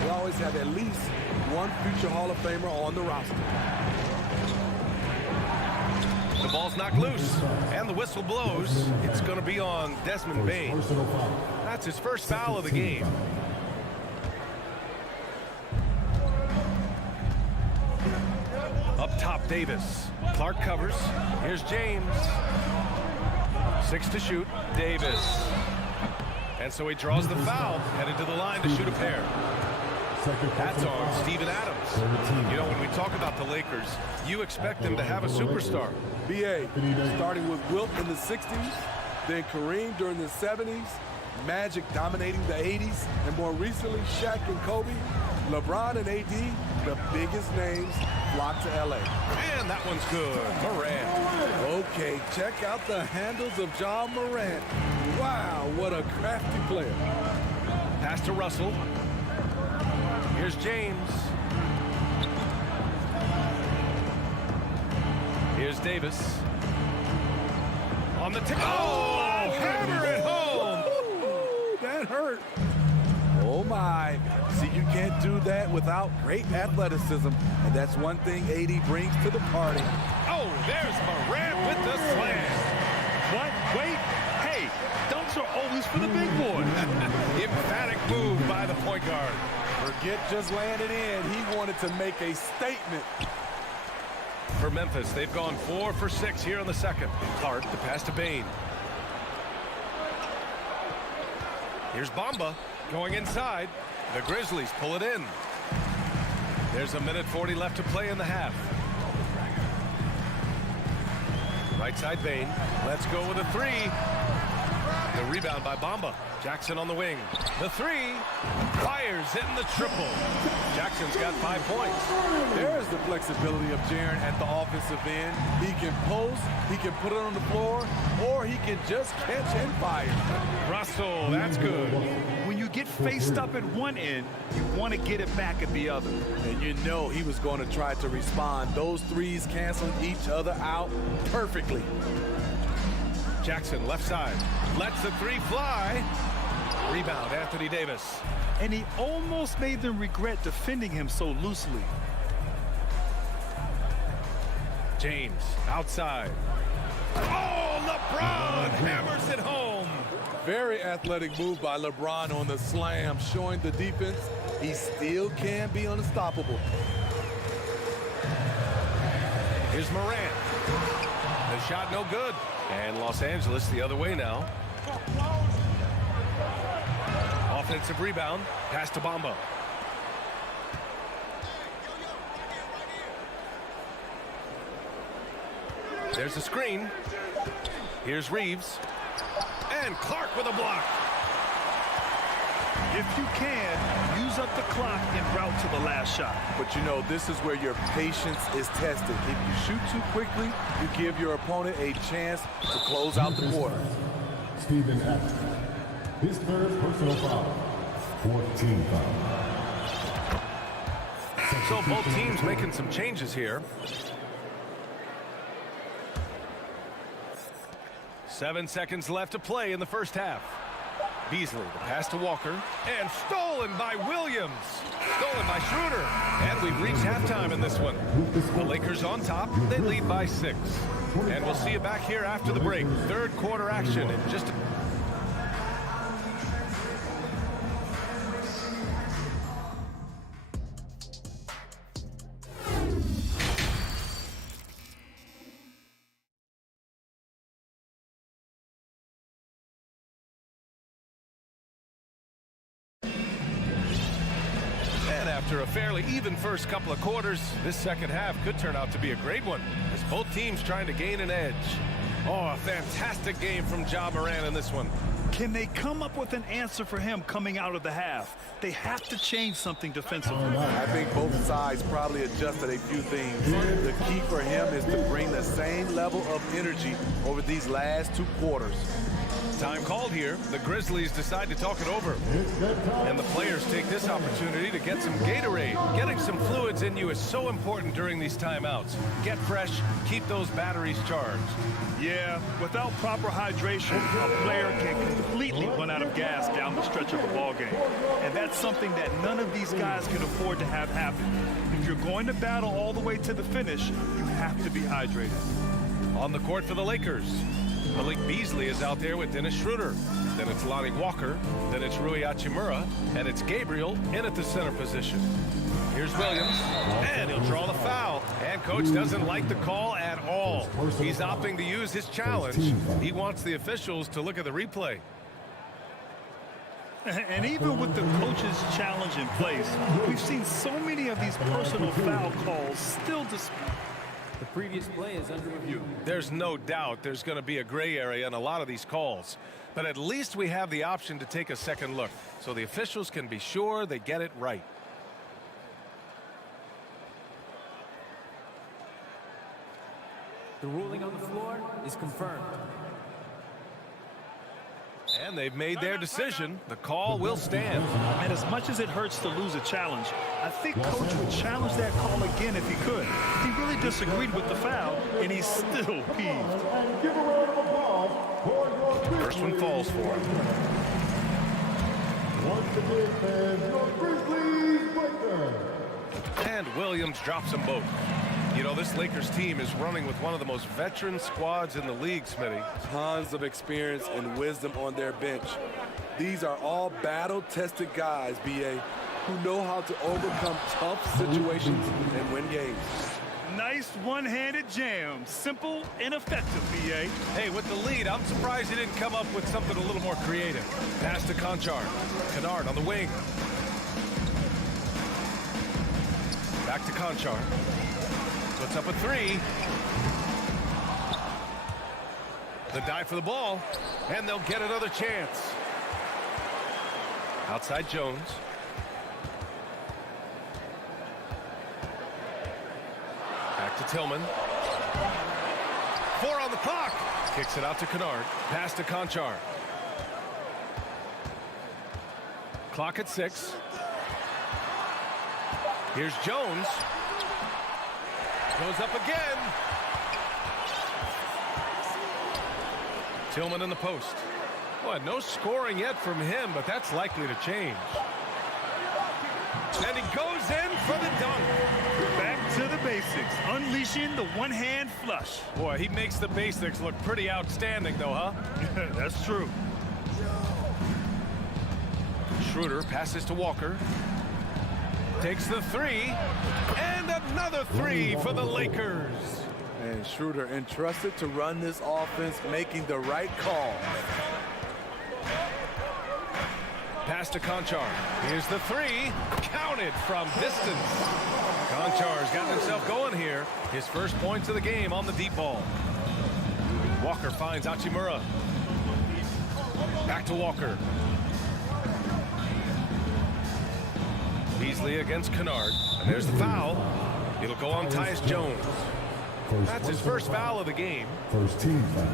They always have at least one future Hall of Famer on the roster. The ball's knocked loose, and the whistle blows. It's going to be on Desmond Bane. That's his first foul of the game. Up top, Davis. Clark covers. Here's James. 6 to shoot. Davis. And so he draws the foul, headed to the line to shoot a pair. That's on Steven Adams. You know, when we talk about the Lakers, you expect them to have a superstar. B.A. starting with Wilt in the 60s, then Kareem during the 70s, Magic dominating the 80s, and more recently Shaq and Kobe. LeBron and AD, the biggest names, flock to L.A. And that one's good. Morant. Okay, check out the handles of Ja Morant. Wow, what a crafty player. Pass to Russell. Here's James. Here's Davis. On the tip. Oh, hammer it home. Ooh, that hurt. Oh, my. See, you can't do that without great athleticism, and that's one thing AD brings to the party. Oh, there's Morant with the slam. What? Wait. Hey, dunks are always for the big boy. Emphatic move by the point guard. Forget just landing in. He wanted to make a statement. For Memphis, they've gone 4 for 6 here in the second. Clark, the pass to Bane. Here's Bamba going inside. The Grizzlies pull it in. There's a minute 40 left to play in the half. Right side Bane. Let's go with a 3. The rebound by Bamba. Jackson on the wing. The 3. Fires hitting the triple. Jackson's got 5 points. There's the flexibility of Jaren at the offensive end. He can post, he can put it on the floor, or he can just catch and fire. Russell, that's good. When you get faced up at one end, you want to get it back at the other. And you know he was going to try to respond. Those threes canceling each other out perfectly. Jackson, left side. Lets the 3 fly. Rebound, Anthony Davis. And he almost made them regret defending him so loosely. James, outside. Oh, LeBron hammers it home. Very athletic move by LeBron on the slam, showing the defense he still can be unstoppable. Here's Morant. The shot no good. And Los Angeles the other way now. Offensive rebound. Pass to Bamba. There's a screen. Here's Reeves. And Clark with a block. If you can, use up the clock en route to the last shot. But you know, this is where your patience is tested. If you shoot too quickly, you give your opponent a chance to close out the quarter. Steven Adams. His first personal foul. 14 foul. So both teams making some changes here. 7 seconds left to play in the first half. Beasley, the pass to Walker, and stolen by Williams. Stolen by Schroeder. And we've reached halftime in this one. The Lakers on top. They lead by 6. And we'll see you back here after the break. Third quarter action in just a... After a fairly even first couple of quarters, this second half could turn out to be a great one, as both teams trying to gain an edge. Oh, a fantastic game from Ja Morant in this one. Can they come up with an answer for him coming out of the half? They have to change something defensively. I think both sides probably adjusted a few things. The key for him is to bring the same level of energy over these last 2 quarters. Time called here. The Grizzlies decide to talk it over. And the players take this opportunity to get some Gatorade. Getting some fluids in you is so important during these timeouts. Get fresh, keep those batteries charged. Yeah, without proper hydration, a player can completely run out of gas down the stretch of a ball game. And that's something that none of these guys can afford to have happen. If you're going to battle all the way to the finish, you have to be hydrated. On the court for the Lakers, Malik Beasley is out there with Dennis Schroeder. Then it's Lonnie Walker. Then it's Rui Hachimura. And it's Gabriel in at the center position. Here's Williams, and he'll draw the foul. And coach doesn't like the call at all. He's opting to use his challenge. He wants the officials to look at the replay. And even with the coach's challenge in place, we've seen so many of these personal foul calls still disputed. The previous play is under review. There's no doubt there's going to be a gray area in a lot of these calls. But at least we have the option to take a second look, so the officials can be sure they get it right. The ruling on the floor is confirmed. And they've made their decision. The call will stand. And as much as it hurts to lose a challenge, I think coach would challenge that call again if he could. He really disagreed with the foul, and he's still peeved. First one falls for him. Once again, fans, your Grizzlies Lakers. And Williams drops them both. You know, this Lakers team is running with one of the most veteran squads in the league, Smitty. Tons of experience and wisdom on their bench. These are all battle-tested guys, B.A., who know how to overcome tough situations and win games. Nice one-handed jam. Simple and effective, B.A. Hey, with the lead, I'm surprised he didn't come up with something a little more creative. Pass to Conchar. Kennard on the wing. Back to Conchar. Puts up a 3. The dive for the ball, and they'll get another chance. Outside Jones. Back to Tillman. 4 on the clock. Kicks it out to Kennard. Pass to Conchar. Clock at 6. Here's Jones. Goes up again. Tillman in the post. Well, no scoring yet from him, but that's likely to change. And he goes in for the dunk. Back to the basics, unleashing the one-hand flush. Boy, he makes the basics look pretty outstanding, though, huh? That's true. Schroeder passes to Walker. Takes the 3, and another 3 for the Lakers. And Schroeder entrusted to run this offense, making the right call. Pass to Conchar. Here's the 3, counted from distance. Conchar's got himself going here. His first points of the game on the deep ball. Walker finds Hachimura. Back to Walker. Beasley against Kennard. And there's the foul. It'll go on Tyus Jones. That's his first foul of the game. First team foul.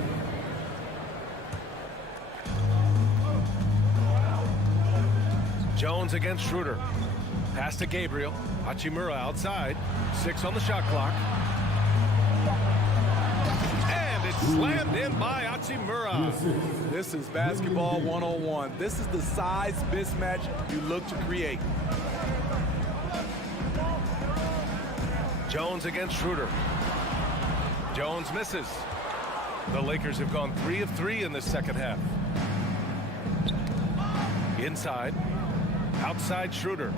Jones against Schroeder. Pass to Gabriel. Hachimura outside. 6 on the shot clock. And it's slammed in by Hachimura. This is basketball 101. This is the size mismatch you look to create. Jones against Schroeder. Jones misses. The Lakers have gone 3 of 3 in this second half. Inside. Outside Schroeder.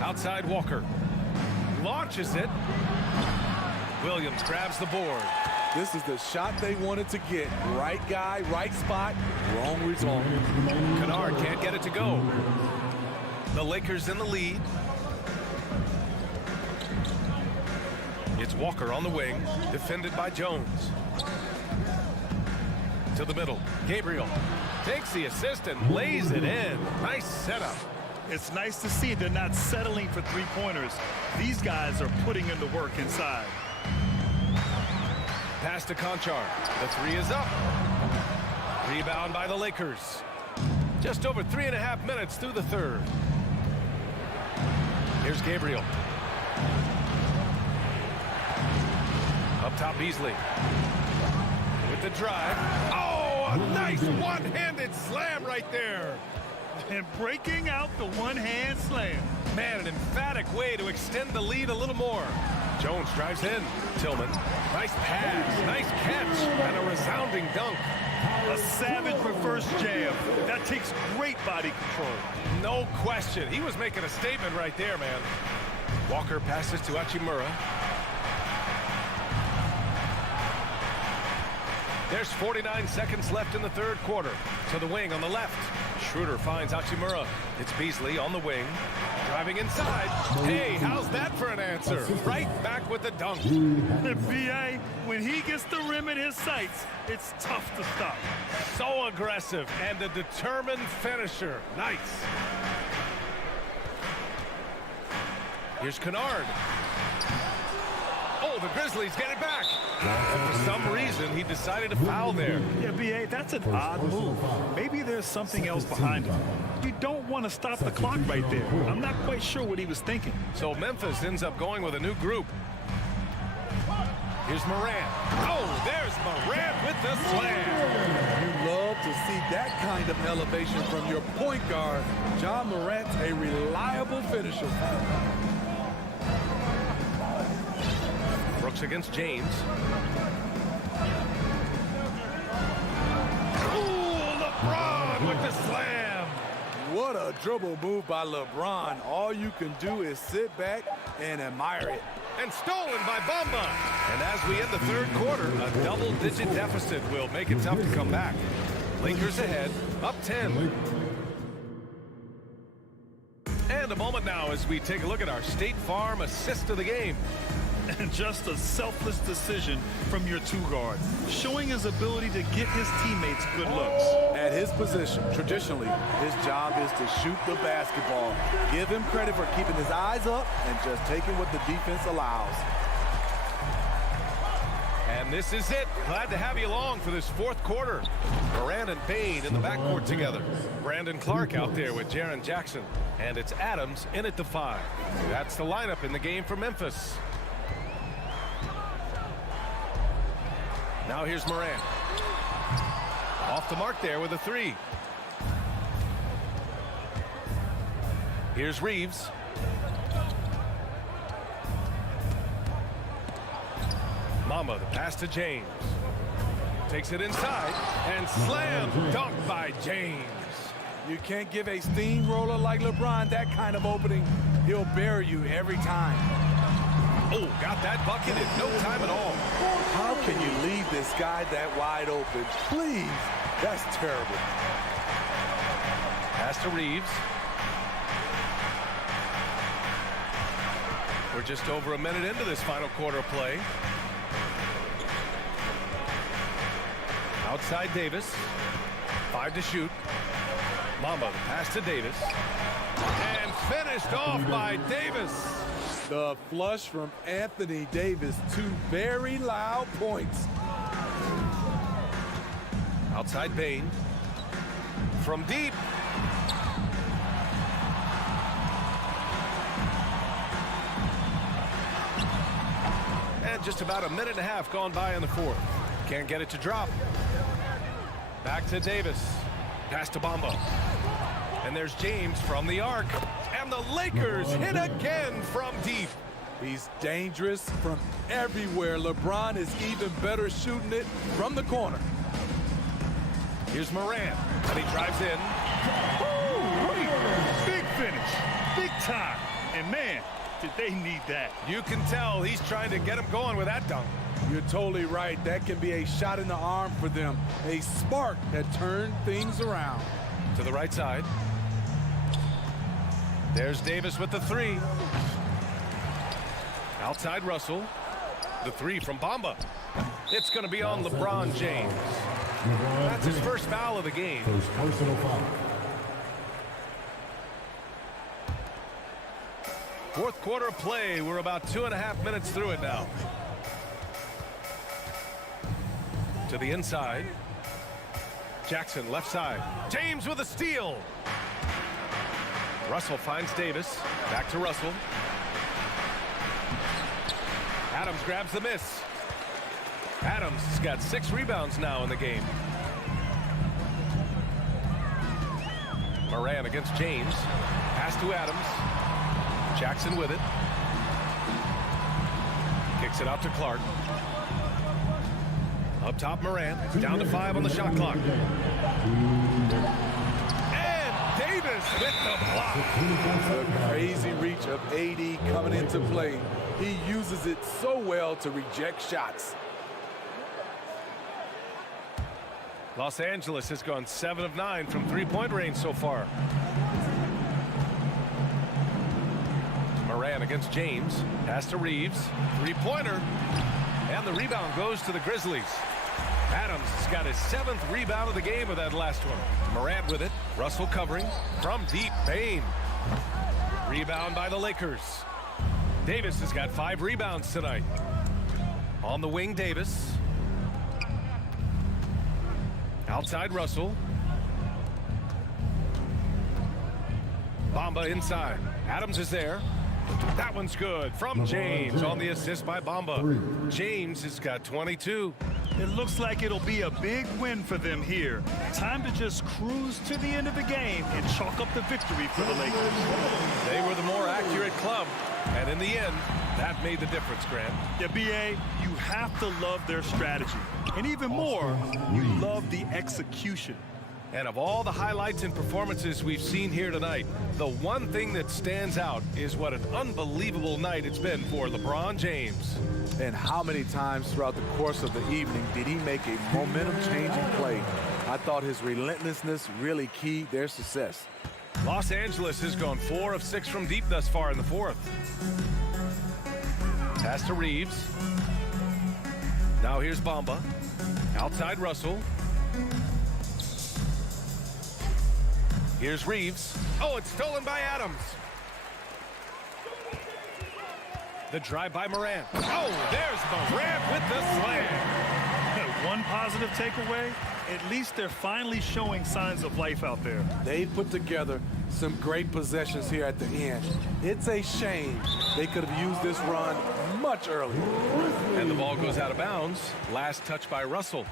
Outside Walker. Launches it. Williams grabs the board. This is the shot they wanted to get. Right guy, right spot, wrong result. Kennard can't get it to go. The Lakers in the lead. It's Walker on the wing, defended by Jones. To the middle, Gabriel takes the assist and lays it in. Nice setup. It's nice to see they're not settling for three-pointers. These guys are putting in the work inside. Pass to Conchar. The three is up. Rebound by the Lakers. Just over 3.5 minutes through the third. Here's Gabriel. Up top, Beasley. With the drive. Oh, a nice one-handed slam right there. And breaking out the one-hand slam. Man, an emphatic way to extend the lead a little more. Jones drives in. Tillman. Nice pass. Nice catch. And a resounding dunk. A savage reverse jam. That takes great body control. No question. He was making a statement right there, man. Walker passes to Hachimura. There's 49 seconds left in the third quarter. To the wing on the left. Schroeder finds Hachimura. It's Beasley on the wing. Driving inside. Hey, how's that for an answer? Right back with the dunk. The BA, when he gets the rim in his sights, it's tough to stop. So aggressive and a determined finisher. Nice. Here's Kennard. Oh, the Grizzlies get it back. And for some reason, he decided to foul there. Yeah, BA, that's an odd move. Maybe there's something else behind it. You don't want to stop the clock right there. I'm not quite sure what he was thinking. So Memphis ends up going with a new group. Here's Morant. Oh, there's Morant with the slam. You love to see that kind of elevation from your point guard. John Morant's a reliable finisher. Brooks against James. Ooh, LeBron with the slam. What a dribble move by LeBron. All you can do is sit back and admire it. And stolen by Bamba. And as we end the third quarter, a double-digit deficit will make it tough to come back. Lakers ahead, up 10. And a moment now as we take a look at our State Farm assist of the game. And just a selfless decision from your two guards, showing his ability to get his teammates good looks. At his position, traditionally, his job is to shoot the basketball. Give him credit for keeping his eyes up and just taking what the defense allows. And this is it. Glad to have you along for this fourth quarter. Moran and Bain in the backcourt together. Brandon Clark out there with Jaren Jackson. And it's Adams in at the 5. That's the lineup in the game for Memphis. Now here's Moran. Off the mark there with a 3. Here's Reeves. Mamba, the pass to James. Takes it inside and slam dunk by James. You can't give a steamroller like LeBron that kind of opening. He'll bury you every time. Oh, got that bucket in no time at all. How can you leave this guy that wide open? Please, that's terrible. Pass to Reeves. We're just over a minute into this final quarter of play. Outside Davis. 5 to shoot. Mamba, the pass to Davis. And finished off by Davis. The flush from Anthony Davis. 2 very loud points. Outside Bain. From deep. And just about a minute and a half gone by in the fourth. Can't get it to drop. Back to Davis. Pass to Bamba. And there's James from the arc. And the Lakers hit again from deep. He's dangerous from everywhere. LeBron is even better shooting it from the corner. Here's Moran. And he drives in. Ooh, great. Big finish. Big time. And man, did they need that. You can tell he's trying to get him going with that dunk. You're totally right. That can be a shot in the arm for them. A spark that turned things around. To the right side. There's Davis with the 3. Outside Russell. The three from Bamba. It's going to be on LeBron James. That's his first foul of the game. First personal foul. Fourth quarter of play. We're about 2.5 minutes through it now. To the inside. Jackson left side. James with a steal. Russell finds Davis. Back to Russell. Adams grabs the miss. Adams has got 6 rebounds now in the game. Moran against James. Pass to Adams. Jackson with it. Kicks it out to Clark. Up top, Moran. Down to 5 on the shot clock. And Davis with the block. The crazy reach of AD coming into play. He uses it so well to reject shots. Los Angeles has gone 7 of 9 from three-point range so far. Moran against James. Pass to Reeves. Three-pointer. And the rebound goes to the Grizzlies. Adams has got his 7th rebound of the game with that last one. Moran with it. Russell covering. From deep, Bain. Rebound by the Lakers. Davis has got 5 rebounds tonight. On the wing, Davis. Outside Russell. Bamba inside. Adams is there. That one's good from James on the assist by Bamba. James has got 22. It looks like it'll be a big win for them here. Time to just cruise to the end of the game and chalk up the victory for the Lakers. They were the more accurate club, and in the end, that made the difference, Grant. Yeah, BA, you have to love their strategy. And even more, you love the execution. And of all the highlights and performances we've seen here tonight, the one thing that stands out is what an unbelievable night it's been for LeBron James. And how many times throughout the course of the evening did he make a momentum-changing play? I thought his relentlessness really keyed their success. Los Angeles has gone 4 of 6 from deep thus far in the fourth. Pass to Reeves. Now here's Bamba. Outside Russell. Here's Reeves. Oh, it's stolen by Adams. The drive by Moran. Oh, there's Moran with the slam. One positive takeaway, at least they're finally showing signs of life out there. They put together some great possessions here at the end. It's a shame they could have used this run much earlier. And the ball goes out of bounds. Last touch by Russell.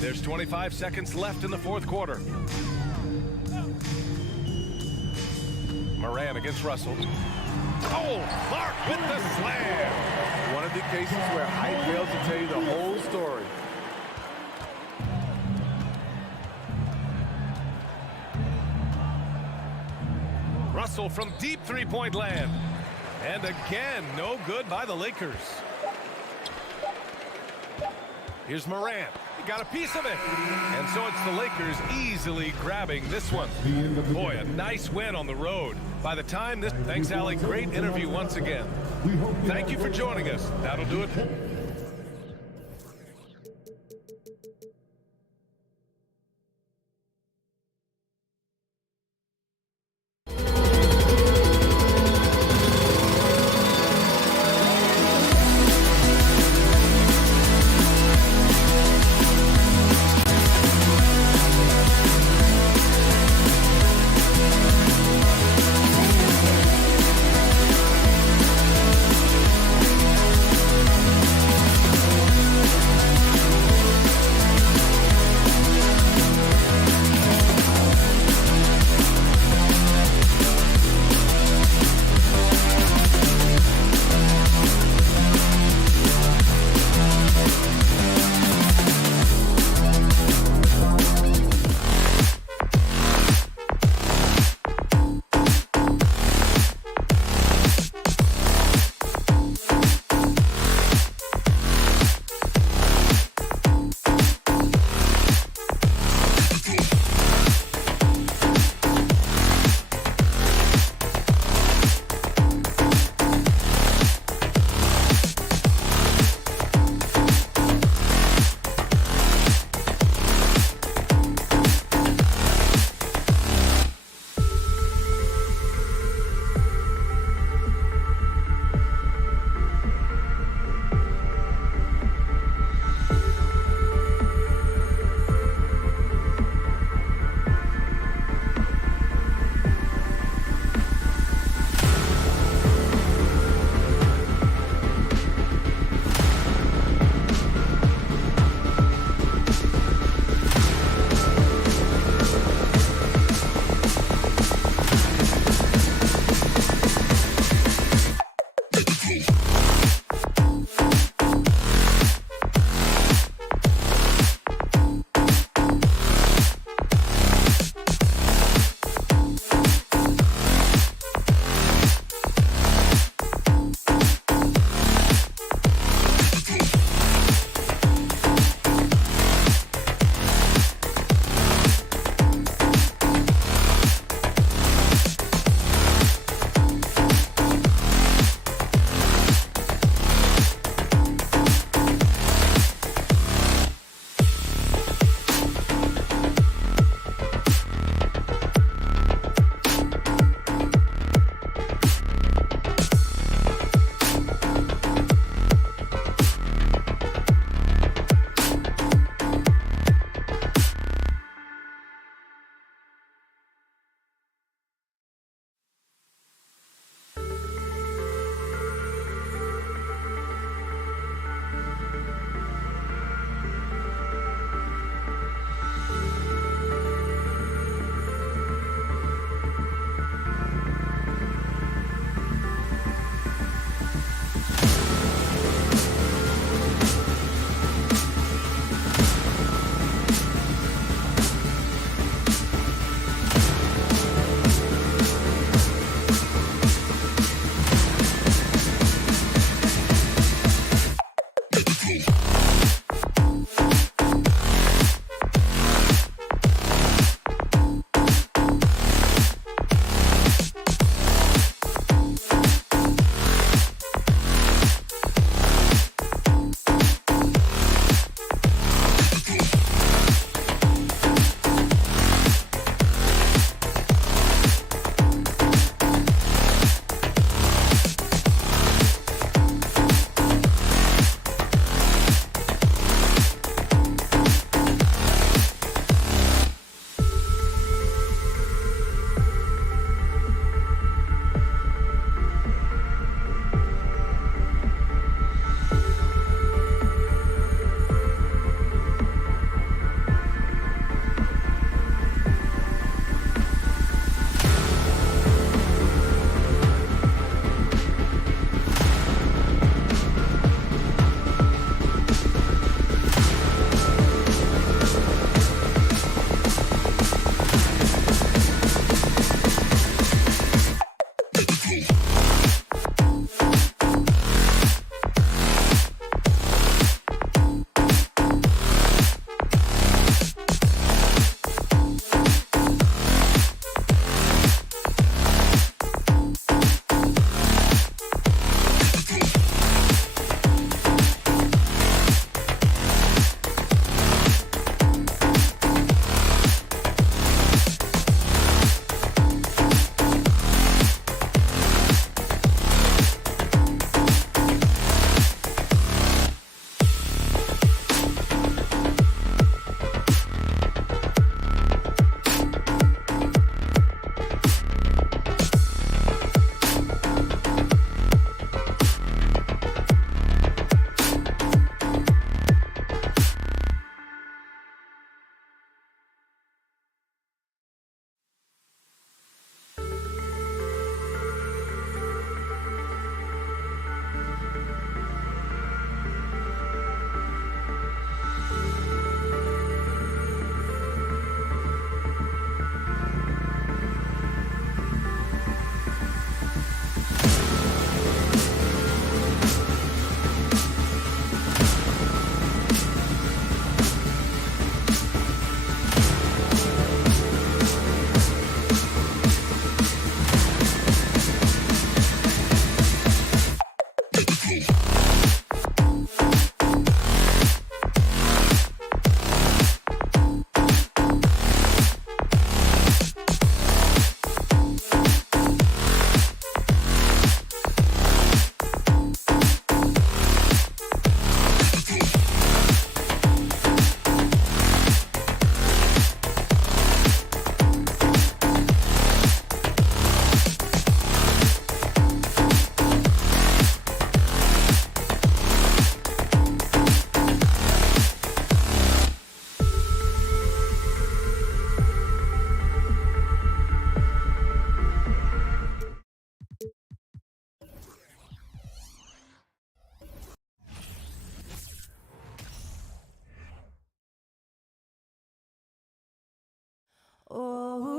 There's 25 seconds left in the fourth quarter. Moran against Russell. Oh, Clark with the slam. One of the cases where height fails to tell you the whole story. Russell from deep three-point land. And again, no good by the Lakers. Here's Moran. He got a piece of it. And so it's the Lakers easily grabbing this one. Boy, a nice win on the road. By the time this... Thanks, Allie. Great interview once again. Thank you for joining us. That'll do it.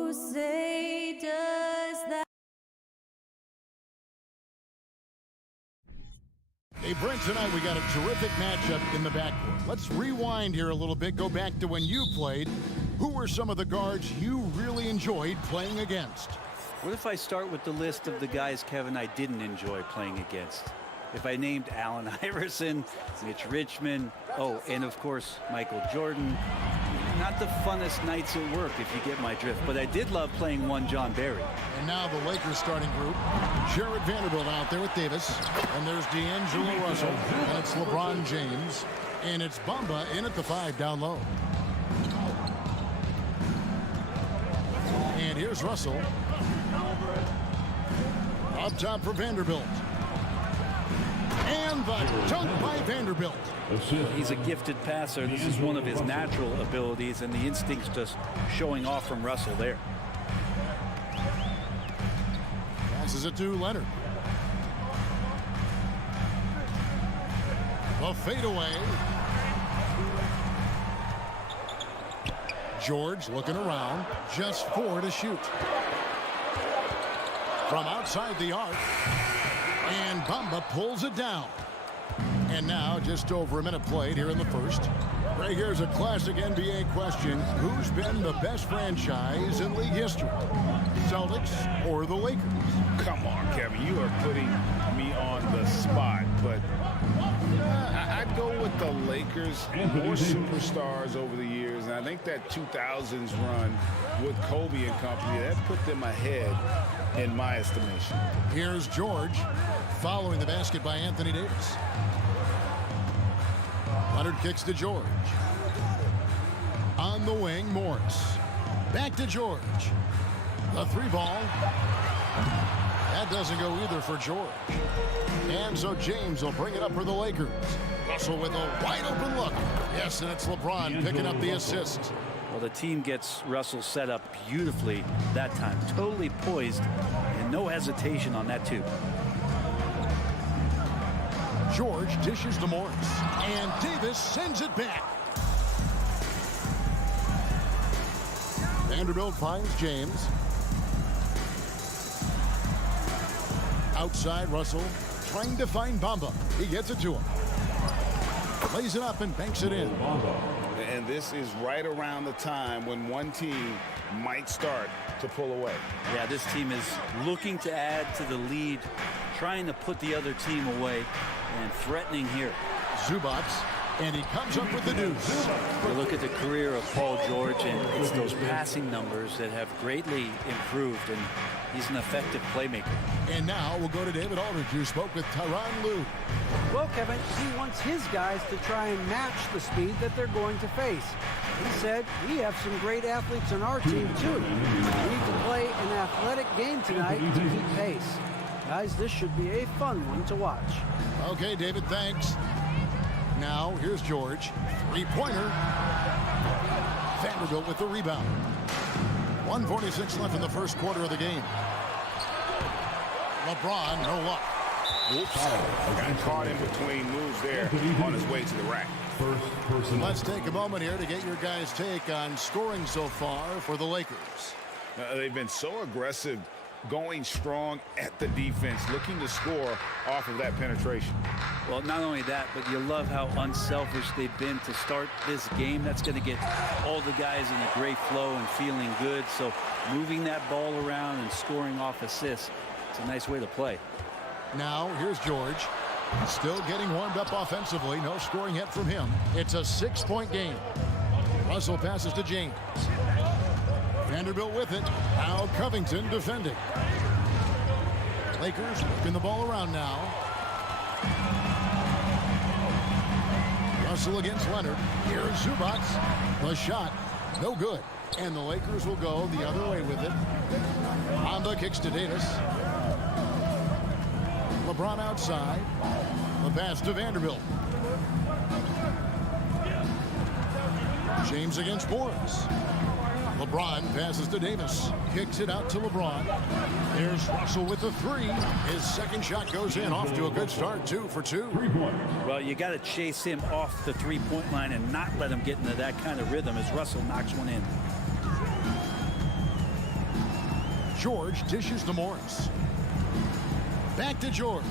Who say does that? Hey, Brent, tonight we got a terrific matchup in the backcourt. Let's rewind here a little bit, go back to when you played. Who were some of the guards you really enjoyed playing against? What if I start with the list of the guys, Kevin, I didn't enjoy playing against? If I named Allen Iverson, Mitch Richmond, oh, and of course, Michael Jordan. Not the funnest nights at work, if you get my drift, but I did love playing one John Barry. And now the Lakers starting group. Jared Vanderbilt out there with Davis. And there's D'Angelo Russell. And it's LeBron James. And it's Bamba in at the 5 down low. And here's Russell. Up top for Vanderbilt. And the dunk by Vanderbilt. He's a gifted passer. This is one of his natural abilities, and the instincts just showing off from Russell there. Passes it to Leonard. The fadeaway. George looking around. Just 4 to shoot. From outside the arc. And Bamba pulls it down. And now just over a minute played here in the first. Right here's a classic NBA question. Who's been the best franchise in league history? Celtics or the Lakers? Come on, Kevin. You are putting me on the spot. But I'd go with the Lakers. More superstars over the years. And I think that 2000s run with Kobe and company, that put them ahead in my estimation. Here's George following the basket by Anthony Davis. Leonard kicks to George. On the wing, Morris. Back to George. The 3 ball. That doesn't go either for George. And so James will bring it up for the Lakers. Russell with a wide open look. Yes, and it's LeBron picking up the assist. Well, the team gets Russell set up beautifully that time. Totally poised and no hesitation on that too. George dishes to Morris. And Davis sends it back. Vanderbilt finds James. Outside, Russell trying to find Bamba. He gets it to him. Lays it up and banks it in. And this is right around the time when one team might start to pull away. Yeah, this team is looking to add to the lead, trying to put the other team away, and threatening here. Zubac, and he comes up with the deuce. You look at the career of Paul George, and it's those passing numbers that have greatly improved, and he's an effective playmaker. And now we'll go to David Aldridge, who spoke with Tyronn Lue. Well, Kevin, he wants his guys to try and match the speed that they're going to face. He said, we have some great athletes on our team, too. We need to play an athletic game tonight to keep pace. Guys, this should be a fun one to watch. Okay, David, thanks. Now, here's George. 3-pointer. Vanderbilt with the rebound. 1:46 left in the first quarter of the game. LeBron, no luck. Whoops. Got caught in between moves there on his way to the rack. Let's take a moment here to get your guys' take on scoring so far for the Lakers. They've been so aggressive, going strong at the defense, looking to score off of that penetration. Well, not only that, but you love how unselfish they've been to start this game. That's going to get all the guys in a great flow and feeling good. So moving that ball around and scoring off assists, it's a nice way to play. Now, here's George. Still getting warmed up offensively. No scoring yet from him. It's a 6-point game. Russell passes to James. Vanderbilt with it. Now Covington defending. Lakers working the ball around now. Russell against Leonard. Here's Zubac. The shot. No good. And the Lakers will go the other way with it. Bamba kicks to Davis. LeBron outside. The pass to Vanderbilt. James against Morris. LeBron passes to Davis. Kicks it out to LeBron. There's Russell with the 3. His second shot goes in. Off to a good start. 2 for 2. Well, you got to chase him off the 3-point line and not let him get into that kind of rhythm as Russell knocks one in. George dishes to Morris. Back to George.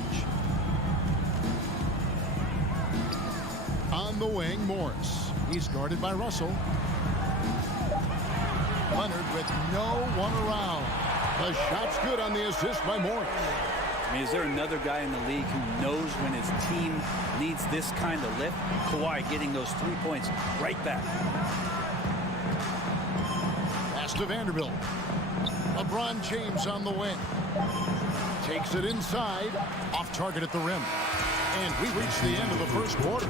On the wing, Morris. He's guarded by Russell. Leonard with no one around. The shot's good on the assist by Morris. I mean, is there another guy in the league who knows when his team needs this kind of lift? Kawhi getting those 3 points right back. Pass to Vanderbilt. LeBron James on the wing. Takes it inside. Off target at the rim. And we reach the end of the first quarter.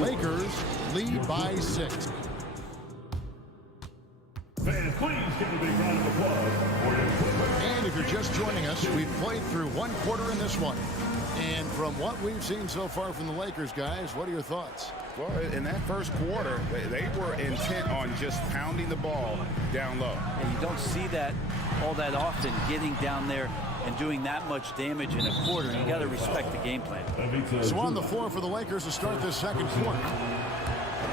Lakers lead by 6. Fans, please give a big round of applause for your Clippers. And if you're just joining us, we've played through one quarter in this one. And from what we've seen so far from the Lakers, guys, what are your thoughts? Well, in that first quarter, they were intent on just pounding the ball down low. And you don't see that all that often, getting down there and doing that much damage in a quarter. You got to respect the game plan. So on the floor for the Lakers to start this second quarter,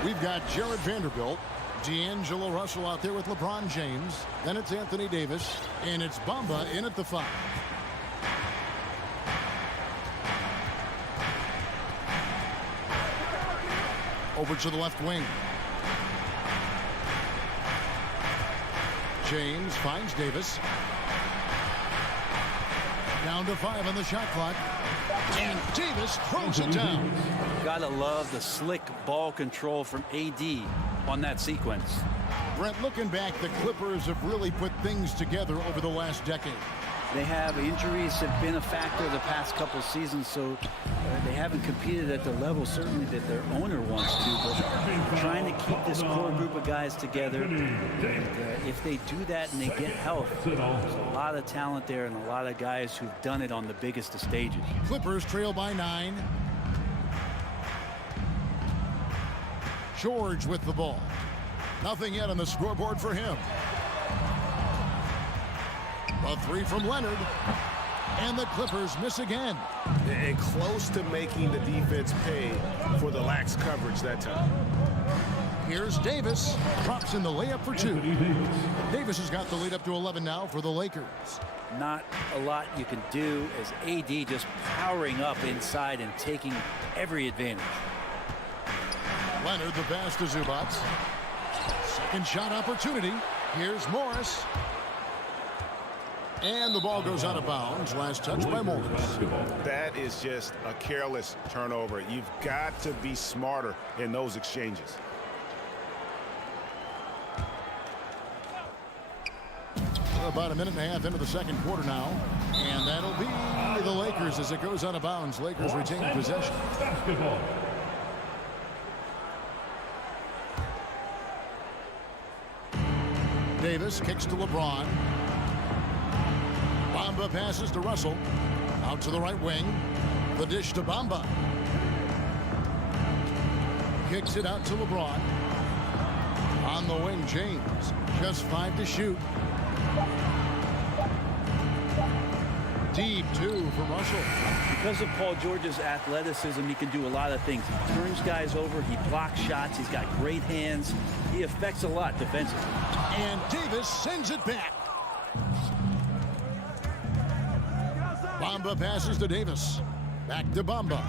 we've got Jared Vanderbilt, D'Angelo Russell out there with LeBron James. Then it's Anthony Davis, and it's Bamba in at the 5. Over to the left wing. James finds Davis. Down to 5 on the shot clock. And Davis throws it down. Gotta love the slick ball control from AD on that sequence. Brent, looking back, the Clippers have really put things together over the last decade. They have injuries have been a factor the past couple seasons, so they haven't competed at the level certainly that their owner wants to, but trying to keep this core group of guys together. And, if they do that and they get health, there's a lot of talent there and a lot of guys who've done it on the biggest of stages. Clippers trail by 9. George with the ball. Nothing yet on the scoreboard for him. A 3 from Leonard. And the Clippers miss again. And close to making the defense pay for the lax coverage that time. Here's Davis. Drops in the layup for 2. Davis has got the lead up to 11 now for the Lakers. Not a lot you can do as AD just powering up inside and taking every advantage. Leonard the pass to Zubac. Second shot opportunity. Here's Morris. And the ball goes out of bounds. Last touch by Morris. That is just a careless turnover. You've got to be smarter in those exchanges. About a minute and a half into the second quarter now. And that'll be the Lakers as it goes out of bounds. Lakers retain possession. Basketball. Davis kicks to LeBron. Bamba passes to Russell. Out to the right wing. The dish to Bamba. Kicks it out to LeBron. On the wing, James. Just 5 to shoot. Deep 2 for Russell. Because of Paul George's athleticism, he can do a lot of things. He turns guys over. He blocks shots. He's got great hands. He affects a lot defensively. And Davis sends it back. Bamba passes to Davis. Back to Bamba.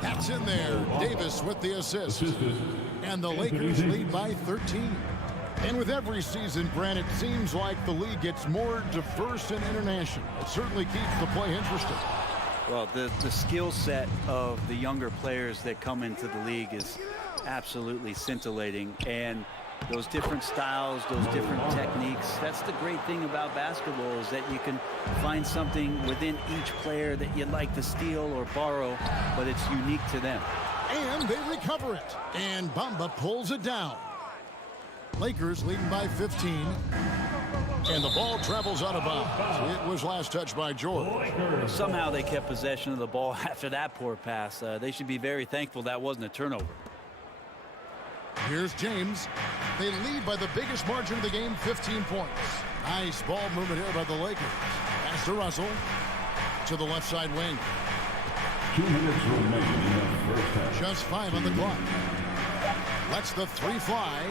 That's in there. Davis with the assist. And the Lakers lead by 13. And with every season, Brent, it seems like the league gets more diverse and international. It certainly keeps the play interesting. Well, the skill set of the younger players that come into the league is absolutely scintillating. And those different styles, those different techniques, that's the great thing about basketball, is that you can find something within each player that you'd like to steal or borrow, but it's unique to them. And they recover it. And Bamba pulls it down. Lakers leading by 15. And the ball travels out of bounds. It was last touched by George. Somehow they kept possession of the ball after that poor pass. They should be very thankful that wasn't a turnover. Here's James. They lead by the biggest margin of the game, 15 points. Nice ball movement here by the Lakers. Pass to Russell. To the left side wing. 2 minutes remaining in the first half. Just 5 on the clock. Lets the 3 fly.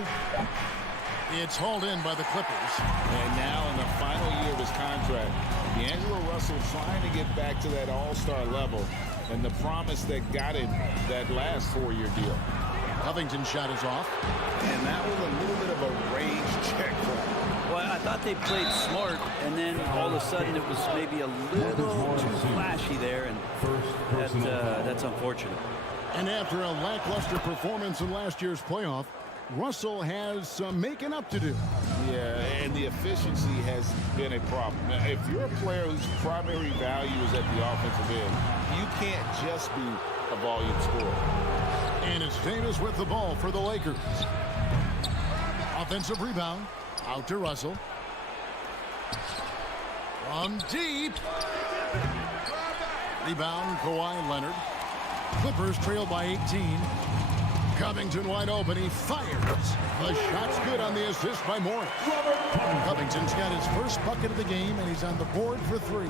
It's hauled in by the Clippers. And now in the final year of his his contract. D'Angelo Russell trying to get back to that all-star level, and the promise that got him that last 4-year deal. Covington's shot is off. And that was a little bit of a range check for him. Well, I thought they played smart, and then all of a sudden it was maybe a little too flashy there, and that's unfortunate. And after a lackluster performance in last year's playoff, Russell has some making up to do. Yeah, and the efficiency has been a problem. Now, if you're a player whose primary value is at the offensive end, you can't just be a volume scorer. And it's Davis with the ball for the Lakers. Offensive rebound. Out to Russell. From deep. Rebound, Kawhi Leonard. Clippers trail by 18. Covington wide open. He fires. The shot's good on the assist by Morris. Covington's got his first bucket of the game, and he's on the board for 3.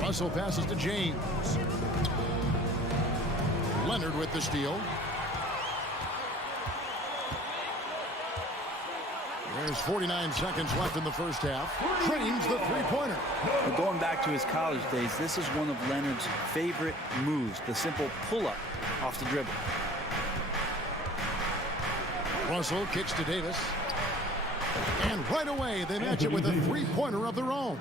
Russell passes to James. Leonard with the steal. There's 49 seconds left in the first half. Trains the three-pointer. Going back to his college days, this is one of Leonard's favorite moves, the simple pull-up off the dribble. Russell kicks to Davis. And right away, they match it with a three-pointer of their own.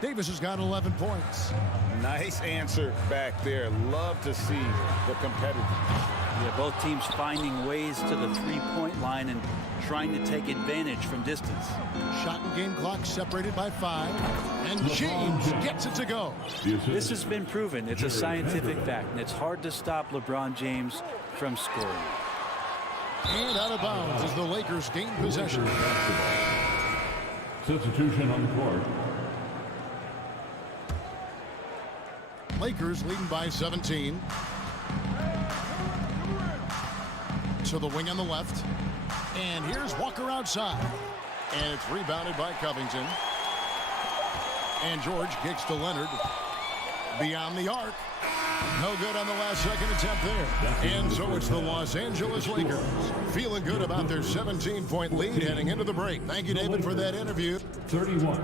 Davis has got 11 points. Nice answer back there. Love to see the competitiveness. Yeah, both teams finding ways to the three-point line and trying to take advantage from distance. Shot and game clock separated by 5. And James gets it to go. This has been proven. It's a scientific fact, and it's hard to stop LeBron James from scoring. And out of bounds as the Lakers gain possession. Substitution on the court. Lakers leading by 17. To the wing on the left. And here's Walker outside. And it's rebounded by Covington. And George kicks to Leonard. Beyond the arc. No good on the last second attempt there. And so it's the Los Angeles Lakers feeling good about their 17-point lead heading into the break. Thank you, David, for that interview. 31.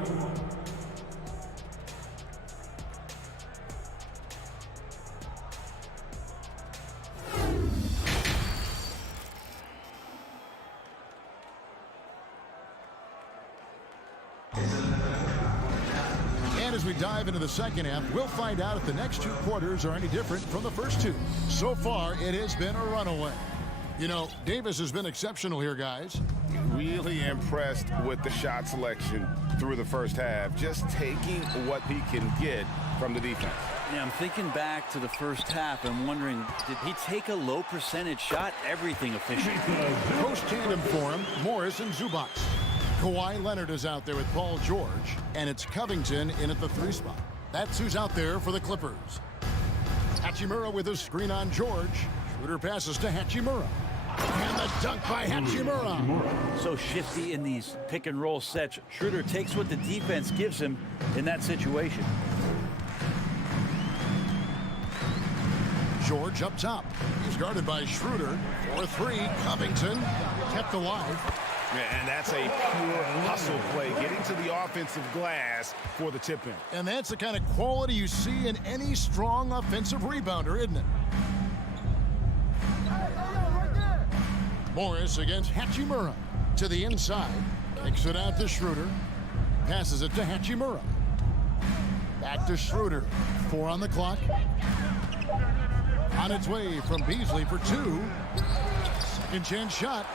As we dive into the second half, we'll find out if the next 2 quarters are any different from the first 2. So far, it has been a runaway. You know, Davis has been exceptional here, guys. Really impressed with the shot selection through the first half, just taking what he can get from the defense. Yeah, I'm thinking back to the first half and wondering, did he take a low percentage shot? Everything efficient. Post tandem for him, Morris and Zubac. Kawhi Leonard is out there with Paul George, and it's Covington in at the 3 spot. That's who's out there for the Clippers. Hachimura with a screen on George. Schroeder passes to Hachimura. And the dunk by Hachimura. So shifty in these pick and roll sets. Schroeder takes what the defense gives him in that situation. George up top. He's guarded by Schroeder. 4-3. Covington kept alive. Yeah, and that's a pure hustle play, getting to the offensive glass for the tip-in. And that's the kind of quality you see in any strong offensive rebounder, isn't it? Morris against Hachimura to the inside. Kicks it out to Schroeder. Passes it to Hachimura. Back to Schroeder. 4 on the clock. On its way from Beasley for 2. Second chance shot.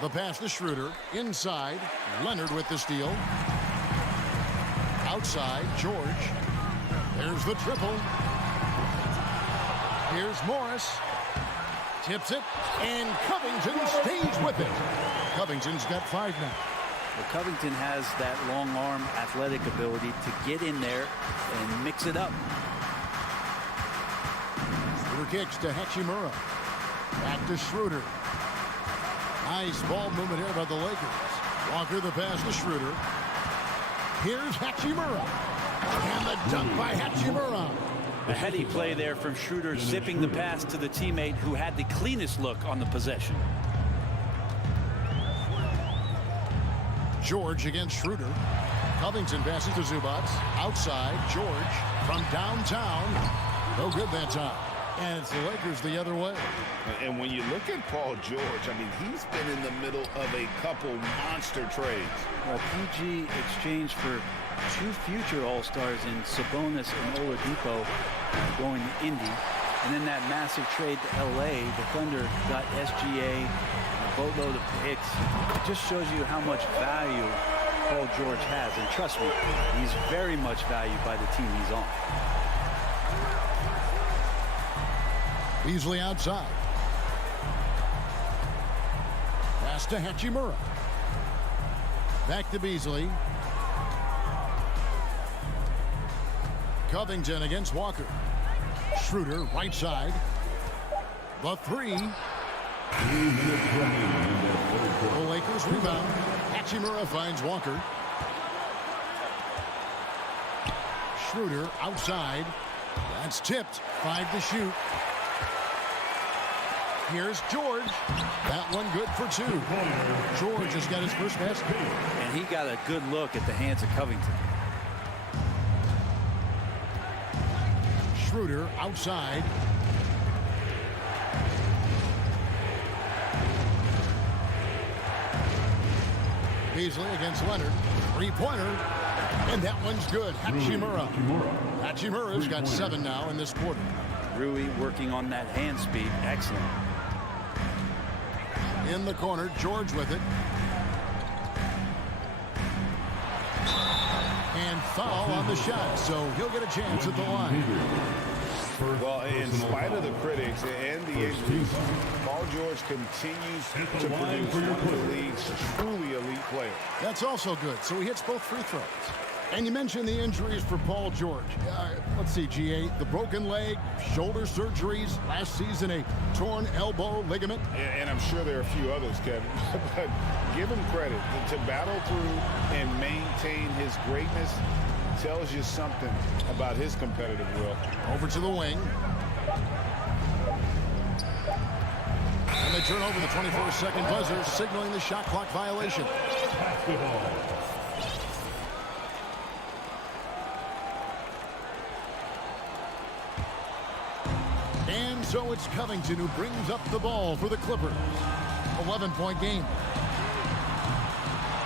The pass to Schroeder. Inside. Leonard with the steal. Outside. George. There's the triple. Here's Morris. Tips it. And Covington stays with it. Covington's got 5 now. Well, Covington has that long arm athletic ability to get in there and mix it up. Schroeder kicks to Hachimura. Back to Schroeder. Nice ball movement here by the Lakers. Walker the pass to Schroeder. Here's Hachimura. And the dunk by Hachimura. A heady play there from Schroeder, zipping the pass to the teammate who had the cleanest look on the possession. George against Schroeder. Covington passes to Zubats. Outside, George from downtown. No good that time. And it's the Lakers the other way. And when you look at Paul George, I mean, he's been in the middle of a couple monster trades. Well, PG exchanged for 2 future All-Stars in Sabonis and Oladipo going to Indy. And then that massive trade to LA, the Thunder got SGA, a boatload of picks. It just shows you how much value Paul George has. And trust me, he's very much valued by the team he's on. Beasley outside. Pass to Hachimura. Back to Beasley. Covington against Walker. Schroeder, right side. The 3. The Lakers rebound. Hachimura finds Walker. Schroeder outside. That's tipped. 5 to shoot. Here's George. That one good for 2. George has got his first basket. And he got a good look at the hands of Covington. Schroeder outside. Beasley against Leonard. 3-pointer. And that one's good. Hachimura. Hachimura's got 7 now in this quarter. Rui working on that hand speed. Excellent. In the corner, George with it. And foul on the shot, so he'll get a chance at the line. Well, in spite of the critics and the injuries, Paul George continues to produce one of the league's truly elite players. That's also good, so he hits both free throws. And you mentioned the injuries for Paul George. Let's see, GA, the broken leg, shoulder surgeries, last season a torn elbow ligament. And I'm sure there are a few others, Kevin, but give him credit. To battle through and maintain his greatness tells you something about his competitive will. Over to the wing. And they turn over the 24-second buzzer, signaling the shot clock violation. Basketball. And so it's Covington who brings up the ball for the Clippers. 11-point game.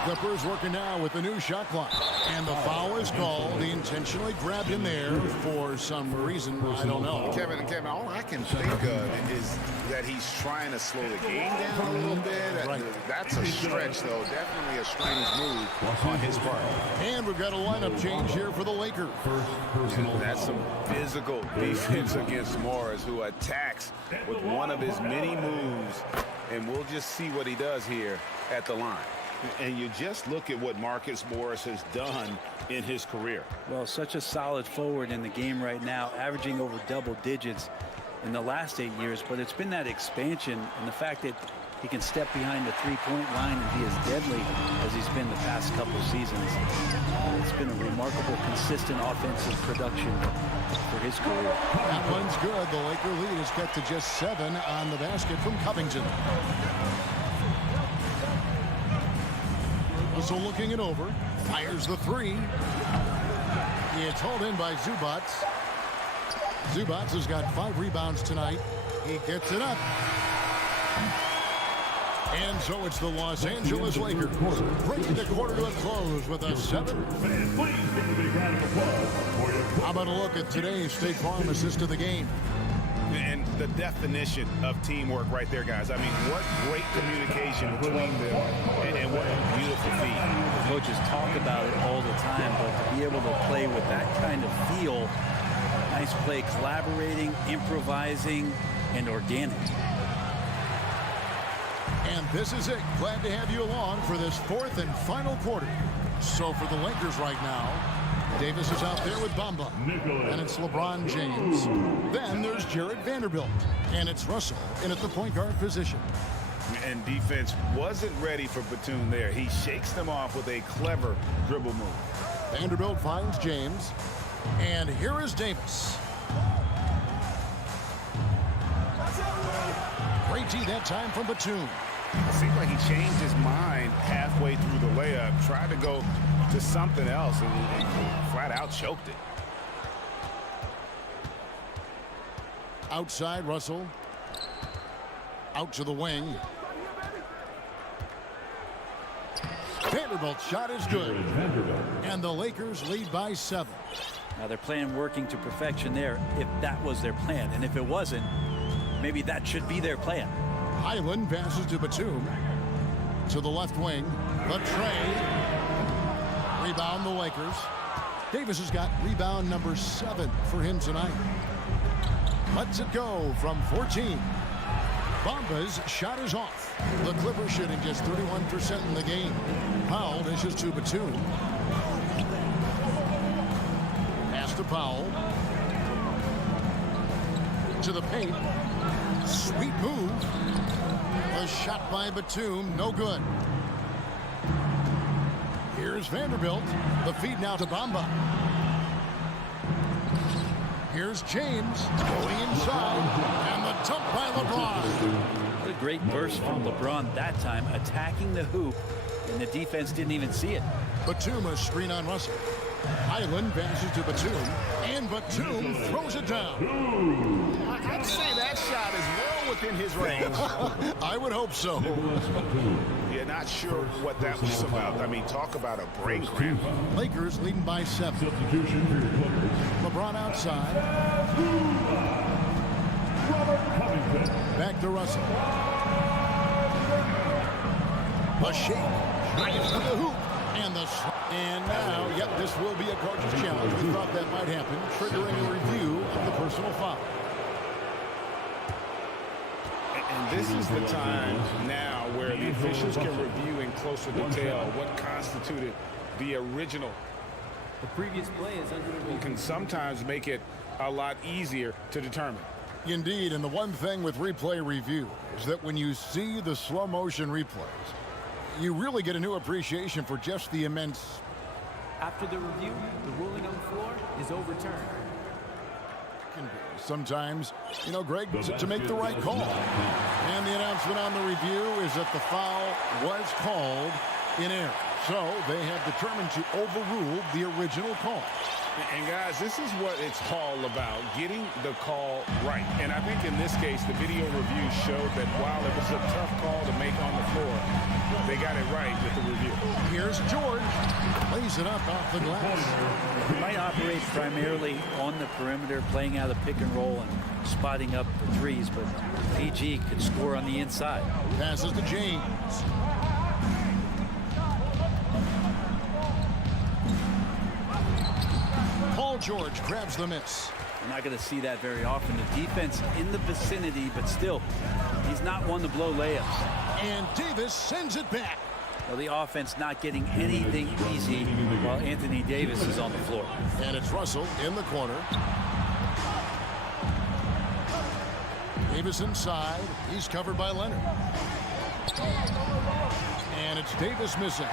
Clippers working now with the new shot clock. And the foul is called. He intentionally grabbed him there for some reason. I don't know. Kevin, all I can think of is that he's trying to slow the game down a little bit. Right. That's a stretch, though. Definitely a strange move on his part. And we've got a lineup change here for the Lakers. That's some physical defense against Morris, who attacks with one of his many moves. And we'll just see what he does here at the line. And you just look at what Marcus Morris has done in his career. Well, such a solid forward in the game right now, averaging over double digits in the last 8 years. But it's been that expansion and the fact that he can step behind the three-point line and be as deadly as he's been the past couple seasons. It's been a remarkable, consistent offensive production for his career. That one's good. The Laker lead is cut to just 7 on the basket from Covington. Also looking it over, fires the 3. It's hauled in by Zubats. Zubats has got 5 rebounds tonight. He gets it up. And so it's the Los Angeles Lakers bringing the quarter to a close with a 7. How about a look at today's State Farm assist of the game? And the definition of teamwork right there, guys. I mean, what great communication between them, and what a beautiful feat. The coaches talk about it all the time, but to be able to play with that kind of feel, nice play, collaborating, improvising, and organic. And this is it. Glad to have you along for this 4th and final quarter. So for the Lakers right now, Davis is out there with Bamba. And it's LeBron James. Then there's Jared Vanderbilt. And it's Russell in at the point guard position. And defense wasn't ready for Batum there. He shakes them off with a clever dribble move. Vanderbilt finds James. And here is Davis. Great D that time from Batum. It seems like he changed his mind halfway through the layup, tried to go to something else, and flat out choked it. Outside, Russell. Out to the wing. Vanderbilt's shot is good. And the Lakers lead by 7. Now they're playing working to perfection there if that was their plan. And if it wasn't, maybe that should be their plan. Highland passes to Batum. To the left wing. The tray. Rebound the Lakers. Davis has got rebound number 7 for him tonight. Lets it go from 14. Bamba's shot is off. The Clippers shooting just 31% in the game. Powell dishes to Batum. Pass to Powell. To the paint. Sweet move. The shot by Batum, no good. Here's Vanderbilt. The feed now to Bamba. Here's James going inside. And the dump by LeBron. What a great burst from LeBron that time, attacking the hoop, and the defense didn't even see it. Batum a screen on Russell. Highland passes to Batum, and Batum throws it down. I'd say that shot is well within his range. I would hope so. You're not sure what that was about. I mean, talk about a brain cramp. Lakers leading by 7. LeBron outside. Back to Russell. A shake. Drives to the hoop. And now, yep, this will be a coach's challenge. We thought that might happen, triggering a review of the personal foul. And this is the time now where the officials can review in closer detail what constituted the original. The previous play is under review. Can sometimes make it a lot easier to determine. Indeed, and the one thing with replay review is that when you see the slow motion replays, you really get a new appreciation for just the immense. After the review, the ruling on the floor is overturned. Can be. Sometimes, you know, Greg, to make the right call. And the announcement on the review is that the foul was called in error. So they have determined to overrule the original call. And guys, this is what it's all about, getting the call right. And I think in this case, the video review showed that while it was a tough call to make on the floor, they got it right with the review. Here's George. Lays it up off the glass. He might operate primarily on the perimeter, playing out of pick and roll and spotting up the threes, but PG could score on the inside. Passes to James. Paul George grabs the miss. We're not going to see that very often. The defense in the vicinity, but still, he's not one to blow layups. And Davis sends it back. Well, the offense not getting anything easy while Anthony Davis is on the floor. And it's Russell in the corner. Davis inside. He's covered by Leonard. And it's Davis missing.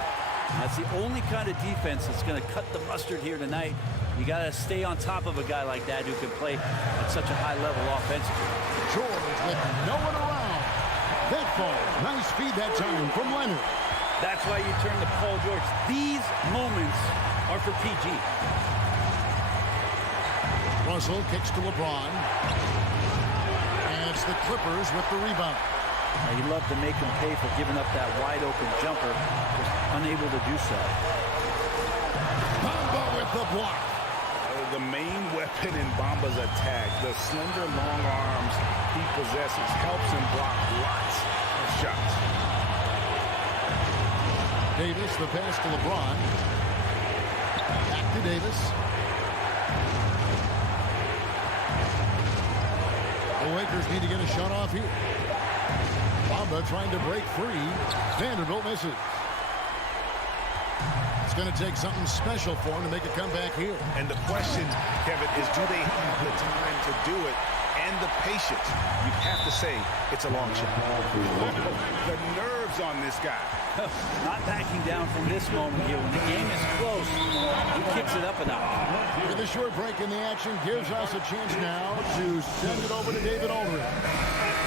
That's the only kind of defense that's going to cut the mustard here tonight. You got to stay on top of a guy like that who can play at such a high level offensively. George with no one around. That ball. Nice feed that time from Leonard. That's why you turn to Paul George. These moments are for PG. Russell kicks to LeBron. And it's the Clippers with the rebound. Now, you love to make him pay for giving up that wide open jumper. Just unable to do so. Bamba with the block. The main weapon in Bamba's attack, the slender long arms he possesses, helps him block lots of shots. Davis, the pass to LeBron. Back to Davis. The Lakers need to get a shot off here. Bamba trying to break free. Vanderbilt misses. It's going to take something special for him to make a comeback here. And the question, Kevin, is do they have the time to do it and the patience? You have to say it's a long shot. The nerves on this guy. Not backing down from this moment here. When the game is close, he kicks it up a notch. With a short break in the action gives us a chance now to send it over to David Aldridge.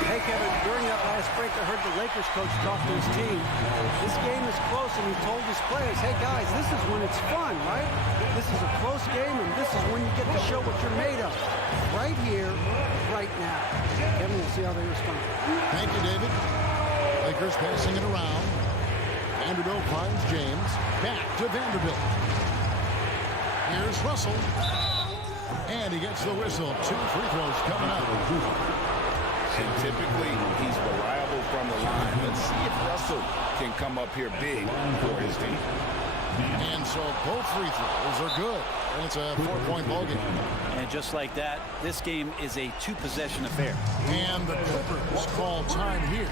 Hey, Kevin, during that last break, I heard the Lakers coach talk to his team. This game is close, and he told his players, hey, guys, this is when it's fun, right? This is a close game, and this is when you get to show what you're made of. Right here, right now. Kevin, we'll see how they respond. Thank you, David. Lakers passing it around. Vanderbilt finds James. Back to Vanderbilt. Here's Russell. And he gets the whistle. 2 free throws coming up. And typically, he's reliable from the line. Let's see if Russell can come up here big for his team. And so both free throws are good. And it's a 4-point ball game. And just like that, this game is a 2-possession affair. And the Clippers call time here.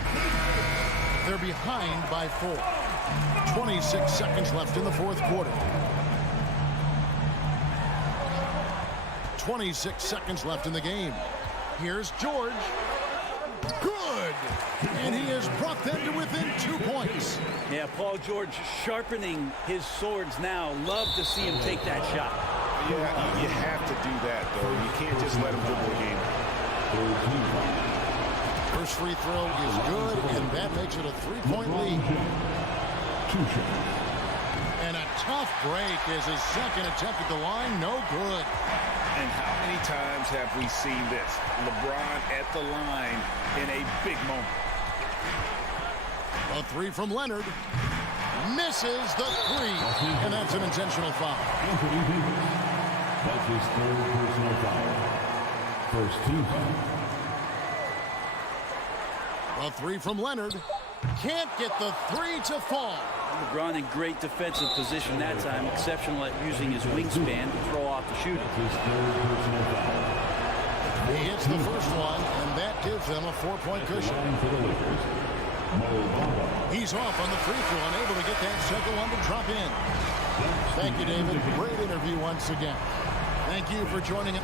They're behind by 4. 26 seconds left in the fourth quarter. 26 seconds left in the game. Here's George. Good! And he has brought them to within 2 points. Yeah, Paul George sharpening his swords now. Love to see him take that shot. Yeah, you have to do that, though. You can't just let him dribble the game. First free throw is good, and that makes it a 3-point lead. And a tough break is his second attempt at the line. No good. And how many times have we seen this? LeBron at the line in a big moment. A 3 from Leonard. Misses the 3. And that's an intentional foul. That's his 3rd personal foul. First team foul. A 3 from Leonard. Can't get the 3 to fall. LeBron in great defensive position that time. Exceptional at using his wingspan to throw off the shooter. He hits the first one, and that gives them a 4-point cushion. He's off on the free throw, unable to get that second one to drop in. Thank you, David. Great interview once again. Thank you for joining us.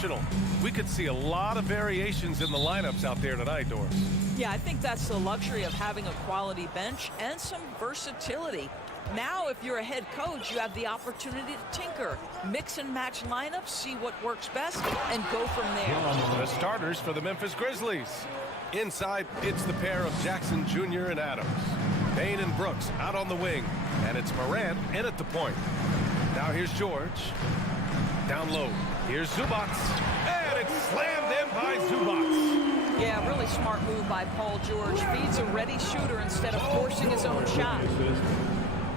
exceptional. We could see a lot of variations in the lineups out there tonight, Doris. Yeah, I think that's the luxury of having a quality bench and some versatility. Now, if you're a head coach, you have the opportunity to tinker, mix and match lineups, see what works best, and go from there. The starters for the Memphis Grizzlies. Inside, it's the pair of Jackson Jr. and Adams. Bain and Brooks out on the wing, and it's Morant in at the point. Now here's George. Down low, here's Zubats, and it's slammed in by Zubats. Yeah, really smart move by Paul George. Feeds a ready shooter instead of forcing his own shot.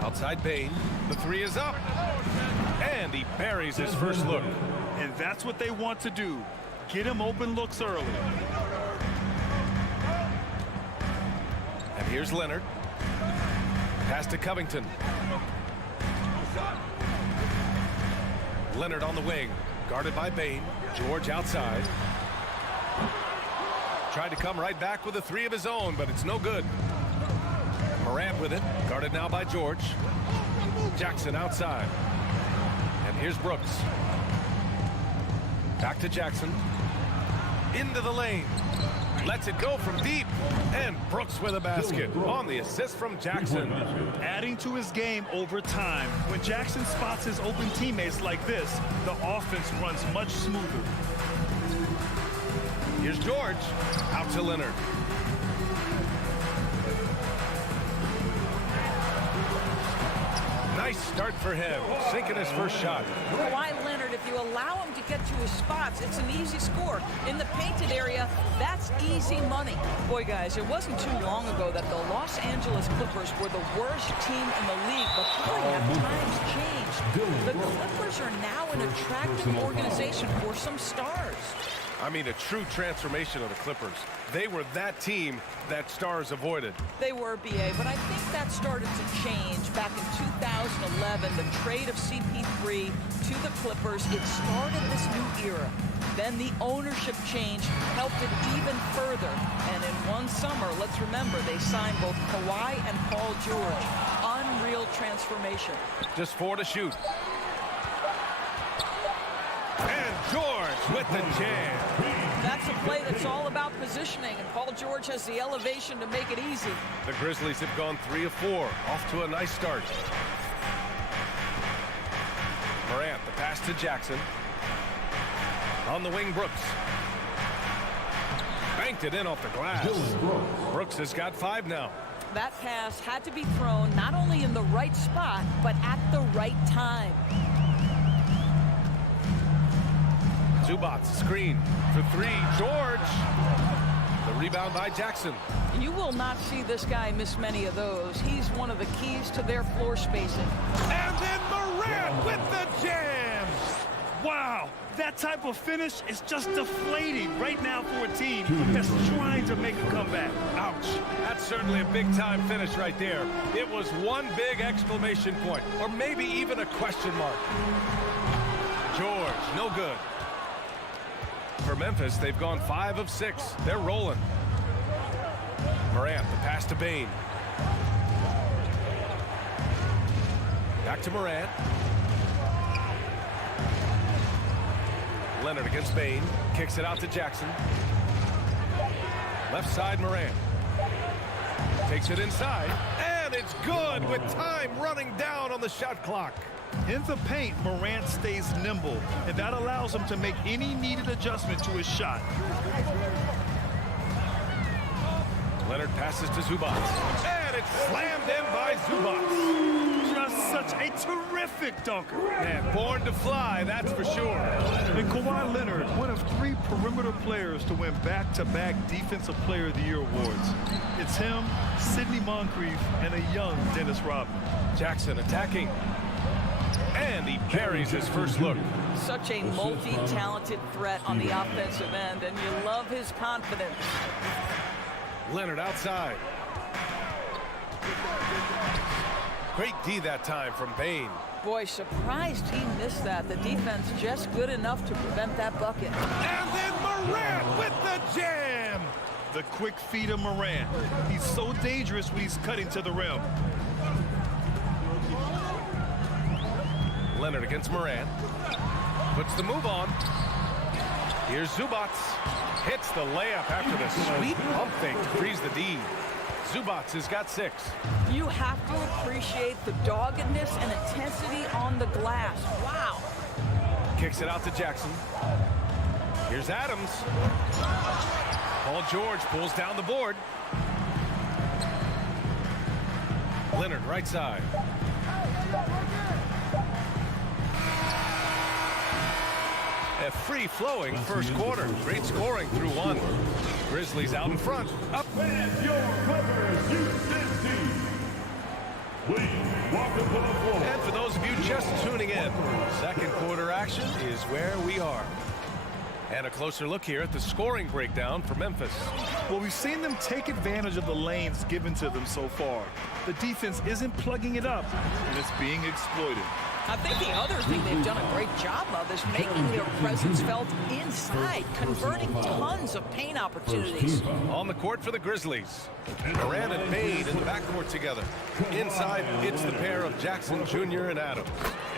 Outside Bain, the three is up, and he buries his first look. And that's what they want to do. Get him open looks early. And here's Leonard. Pass to Covington. Leonard on the wing, guarded by Bain. George outside. Tried to come right back with a three of his own, but it's no good. Morant with it, guarded now by George. Jackson outside. And here's Brooks. Back to Jackson. Into the lane. Lets it go from deep. And Brooks with a basket on the assist from Jackson. Adding to his game over time. When Jackson spots his open teammates like this, the offense runs much smoother. Here's George. Out to Leonard. Nice start for him, sinking his first shot. Kawhi Leonard, if you allow him to get to his spots, it's an easy score. In the painted area, that's easy money. Boy, guys, it wasn't too long ago that the Los Angeles Clippers were the worst team in the league, but boy, have times changed. The Clippers are now an attractive organization for some stars. I mean, a true transformation of the Clippers. They were that team that stars avoided. They were, BA, but I think that started to change back in 2011. The trade of CP3 to the Clippers, it started this new era. Then the ownership change helped it even further. And in one summer, let's remember, they signed both Kawhi and Paul George. Unreal transformation. Just 4 to shoot. And George with the jam. That's a play that's all about positioning, and Paul George has the elevation to make it easy. The Grizzlies have gone 3 of 4, off to a nice start. Morant, the pass to Jackson. On the wing, Brooks. Banked it in off the glass. Brooks has got 5 now. That pass had to be thrown not only in the right spot, but at the right time. Zubats, screen for 3. George. The rebound by Jackson. You will not see this guy miss many of those. He's one of the keys to their floor spacing. And then Morant with the jam. Wow, that type of finish is just deflating right now for a team that's trying to make a comeback. Ouch. That's certainly a big-time finish right there. It was one big exclamation point, or maybe even a question mark. George, no good. For Memphis, they've gone 5 of 6. They're rolling. Morant, the pass to Bain. Back to Morant. Leonard against Bain. Kicks it out to Jackson. Left side, Morant. Takes it inside. And it's good with time running down on the shot clock. In the paint, Morant stays nimble, and that allows him to make any needed adjustment to his shot. Leonard passes to Zubats. And it's slammed in by Zubats. Just such a terrific dunker. Man, born to fly, that's for sure. And Kawhi Leonard, one of 3 perimeter players to win back-to-back Defensive Player of the Year awards. It's him, Sidney Moncrief, and a young Dennis Rodman. Jackson attacking. And he buries his first look. Such a multi-talented threat on the offensive end, and you love his confidence. Leonard outside. Great D that time from Bain. Boy, surprised he missed that. The defense just good enough to prevent that bucket. And then Morant with the jam. The quick feed of Morant. He's so dangerous when he's cutting to the rim. Leonard against Morant. Puts the move on. Here's Zubats. Hits the layup after the sweet pump fake to freeze the D. Zubats has got 6. You have to appreciate the doggedness and intensity on the glass. Wow. Kicks it out to Jackson. Here's Adams. Paul George pulls down the board. Leonard, right side. A free-flowing first quarter. Great scoring through 1. Grizzlies out in front. Up. And your Clippers, Houston team. Please welcome to the floor. And for those of you just tuning in, second quarter action is where we are. And a closer look here at the scoring breakdown for Memphis. Well, we've seen them take advantage of the lanes given to them so far. The defense isn't plugging it up, and it's being exploited. I think the other thing they've done a great job of is making their presence felt inside, converting tons of paint opportunities. On the court for the Grizzlies. Moran and Bade in the backcourt together. Inside, it's the pair of Jackson Jr. and Adams.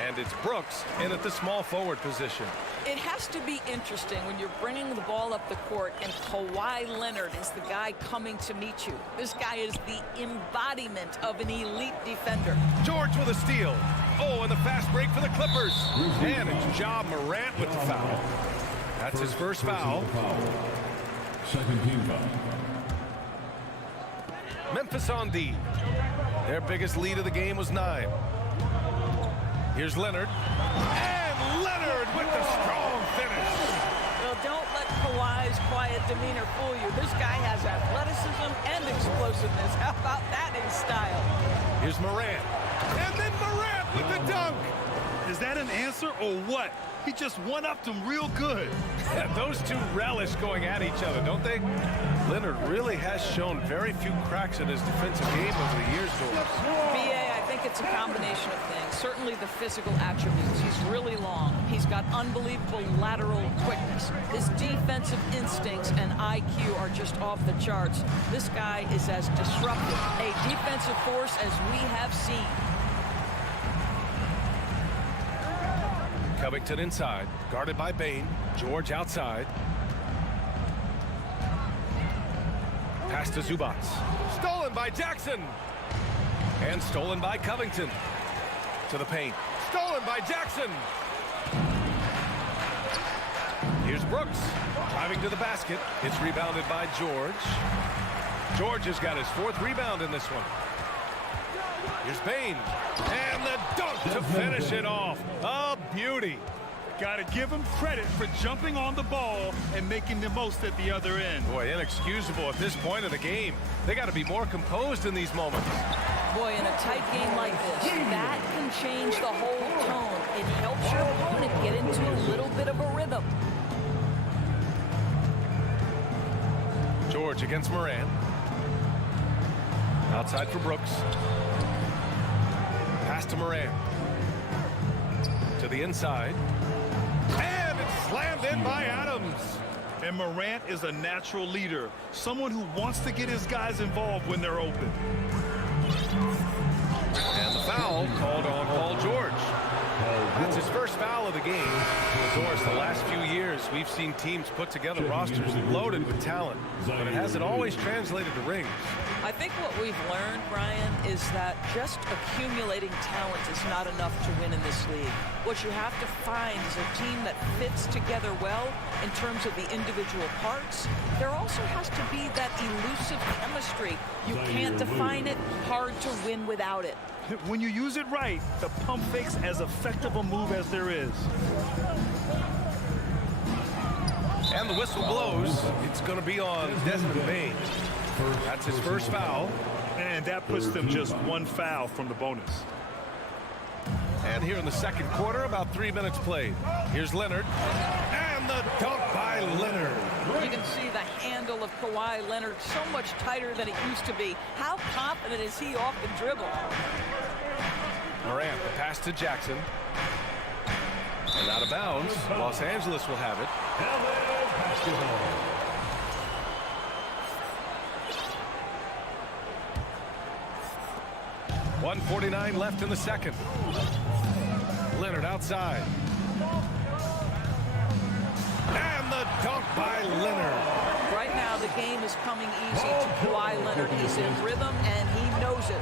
And it's Brooks in at the small forward position. It has to be interesting when you're bringing the ball up the court and Kawhi Leonard is the guy coming to meet you. This guy is the embodiment of an elite defender. George with a steal. Oh, and the fast break for the Clippers. And it's Ja Morant with the foul. That's his first foul. Second team foul. Memphis on D. Their biggest lead of the game was 9. Here's Leonard. And Leonard with the strong finish. Well, don't let Kawhi's quiet demeanor fool you. This guy has athleticism and explosiveness. How about that in style? Here's Morant. And then Morant with the dunk. Is that an answer or what? He just one-upped him real good. Yeah, those two relish going at each other, don't they? Leonard really has shown very few cracks in his defensive game over the years, Doris. B.A., I think it's a combination of things. Certainly the physical attributes. He's really long. He's got unbelievable lateral quickness. His defensive instincts and IQ are just off the charts. This guy is as disruptive, a defensive force as we have seen. Covington inside, guarded by Bane. George outside. Pass to Zubats. Stolen by Jackson. And stolen by Covington. To the paint. Stolen by Jackson. Here's Brooks. Driving to the basket. It's rebounded by George. George has got his 4th rebound in this one. Here's Bane. And the dunk to finish it off. A beauty. Got to give him credit for jumping on the ball and making the most at the other end. Boy, inexcusable at this point of the game. They got to be more composed in these moments. Boy, in a tight game like this, that can change the whole tone. It helps your opponent get into a little bit of a rhythm. George against Moran. Outside for Brooks. Pass to Moran. To the inside. And it's slammed in by Adams. And Morant is a natural leader, someone who wants to get his guys involved when they're open. And the foul called on Paul George. That's his first foul of the game. Doris, the last few years, we've seen teams put together rosters loaded with talent, but it hasn't always translated to rings. I think what we've learned, Brian, is that just accumulating talent is not enough to win in this league. What you have to find is a team that fits together well in terms of the individual parts. There also has to be that elusive chemistry. You can't define it, hard to win without it. When you use it right, the pump fake's as effective a move as there is. And the whistle blows. It's going to be on Desmond Bane. That's his first foul. And that puts them just 1 foul from the bonus. And here in the second quarter, about 3 minutes played. Here's Leonard. And the dunk by Leonard. You can see the handle of Kawhi Leonard so much tighter than it used to be. How confident is he off the dribble? Morant, the pass to Jackson. And out of bounds. Los Angeles will have it. basketball. 1:49 left in the second. Leonard outside. And the dunk by Leonard. Right now, the game is coming easy to Kawhi Leonard. He's in rhythm, and he knows it.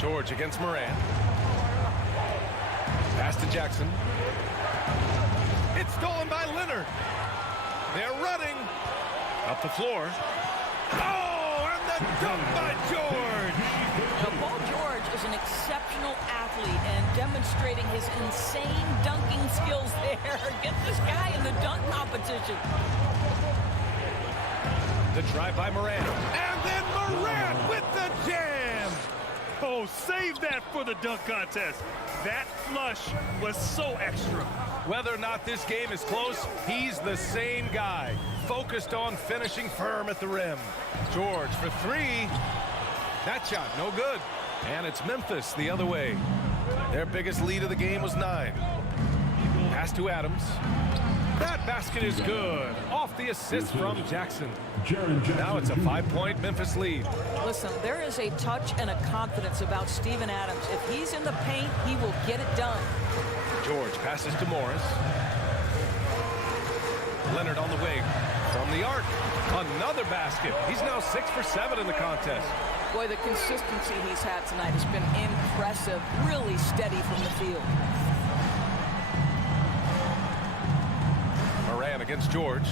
George against Morant. Pass to Jackson. It's stolen by Leonard. They're running up the floor. Oh, and the dunk by George. Now, Paul George is an exceptional athlete and demonstrating his insane dunking skills there. Get this guy in the dunk competition. The drive by Morant. And then Morant with the jam. Oh, save that for the dunk contest. That flush was so extra. Whether or not this game is close, he's the same guy. Focused on finishing firm at the rim. George for three. That shot, no good. And it's Memphis the other way. Their biggest lead of the game was 9. Pass to Adams. That basket is good. Off the assist from Jackson. Now it's a 5-point Memphis lead. Listen, there is a touch and a confidence about Steven Adams. If he's in the paint, he will get it done. George passes to Morris. Leonard on the wing. From the arc. Another basket. He's now 6 for 7 in the contest. Boy, the consistency he's had tonight has been impressive. Really steady from the field. Moran against George.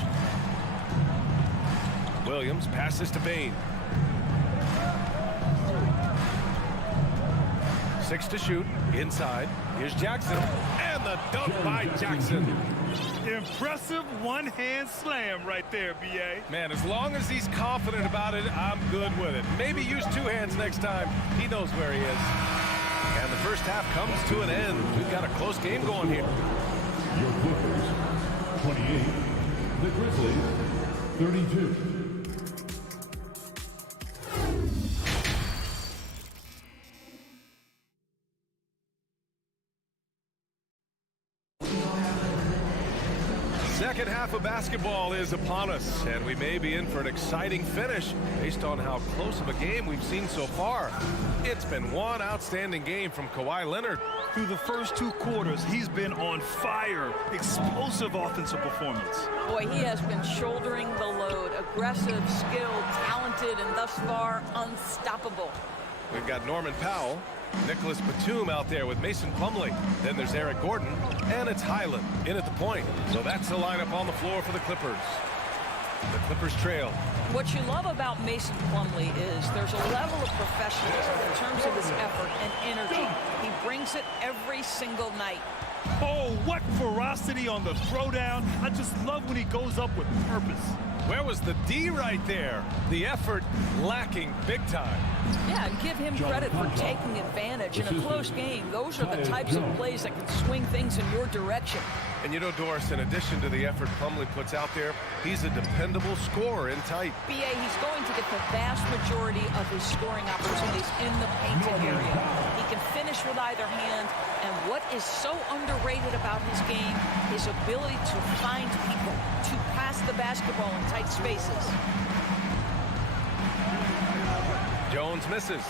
Williams passes to Bain. 6 to shoot. Inside. Here's Jackson. And the dunk by Jackson. Impressive one-hand slam right there, B.A. Man, as long as he's confident about it, I'm good with it. Maybe use 2 hands next time. He knows where he is. And the first half comes to an end. We've got a close game going here. Your Clippers, 28. The Grizzlies, 32. Second half of basketball is upon us, and we may be in for an exciting finish based on how close of a game we've seen so far. It's been one outstanding game from Kawhi Leonard. Through the first 2 quarters, he's been on fire. Explosive offensive performance. Boy, he has been shouldering the load. Aggressive, skilled, talented, and thus far unstoppable. We've got Norman Powell, Nicholas Batum out there with Mason Plumlee. Then there's Eric Gordon, and it's Highland in at the point. So that's the lineup on the floor for the Clippers. The Clippers trail. What you love about Mason Plumlee is there's a level of professionalism in terms of his effort and energy. He brings it every single night. Oh, what ferocity on the throwdown. I just love when he goes up with purpose. Where was the D right there? The effort lacking big time. Yeah, and give him credit for taking advantage in a close game. Those are the types of plays that can swing things in your direction. And you know, Doris, in addition to the effort Plumlee puts out there, he's a dependable scorer in tight. B.A., he's going to get the vast majority of his scoring opportunities in the painted area. He can finish with either hand, and what is so underrated about his game, his ability to find people, to pass the basketball in tight spaces. Jones misses.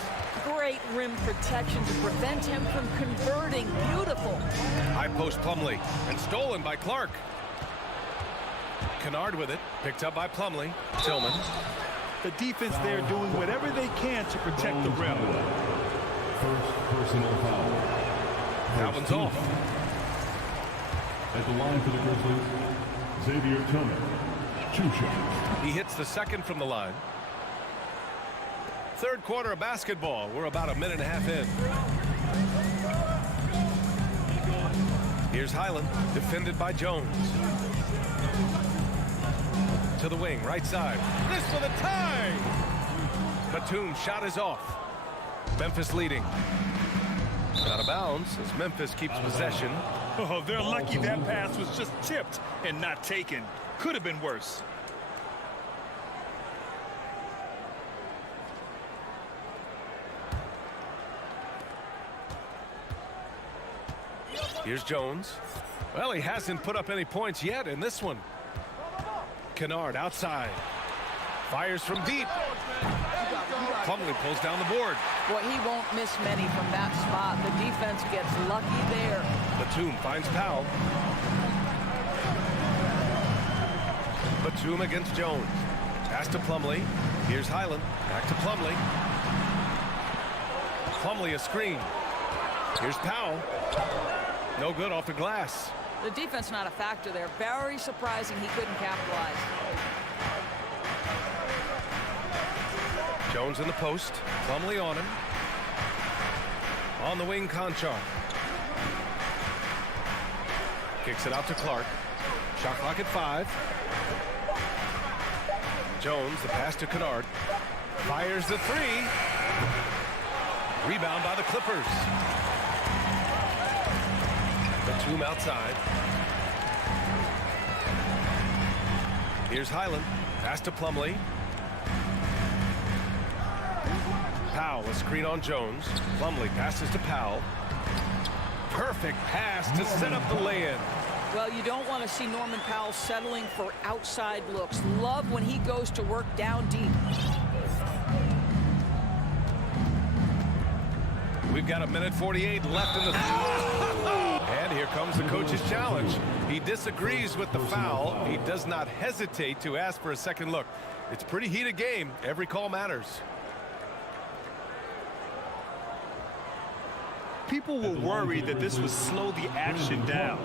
Great rim protection to prevent him from converting. Beautiful. High post Plumlee, and stolen by Clark. Kennard with it, picked up by Plumlee. Tillman. The defense there doing whatever they can to protect the rim. First personal foul. That one's off. At the line for the Grizzlies, Xavier Tillman. 2 shots. He hits the second from the line. Third quarter of basketball. We're about a minute and a half in. Here's Highland, defended by Jones. To the wing, right side. This for the tie! Batum's shot is off. Memphis leading. Out of bounds as Memphis keeps possession. Oh, they're lucky that pass was just tipped and not taken. Could have been worse. Here's Jones. Well, he hasn't put up any points yet in this one. Kennard outside. Fires from deep. Plumlee pulls down the board. Boy, he won't miss many from that spot. The defense gets lucky there. Batum finds Powell. Batum against Jones. Pass to Plumlee. Here's Highland. Back to Plumlee. Plumlee a screen. Here's Powell. No good off the glass. The defense not a factor there. Very surprising he couldn't capitalize. Jones in the post. Plumlee on him. On the wing, Conchar. Kicks it out to Clark. Shot clock at 5. Jones, the pass to Kennard. Fires the 3. Rebound by the Clippers. Batum outside. Here's Highland. Pass to Plumlee. Powell, a screen on Jones. Plumlee passes to Powell. Perfect pass to set up the lay-in. Well, you don't want to see Norman Powell settling for outside looks. Love when he goes to work down deep. We've got 1:48 left in the and here comes the coach's challenge. He disagrees with the foul. He does not hesitate to ask for a second look. It's a pretty heated game. Every call matters. People were worried that this would slow the action down.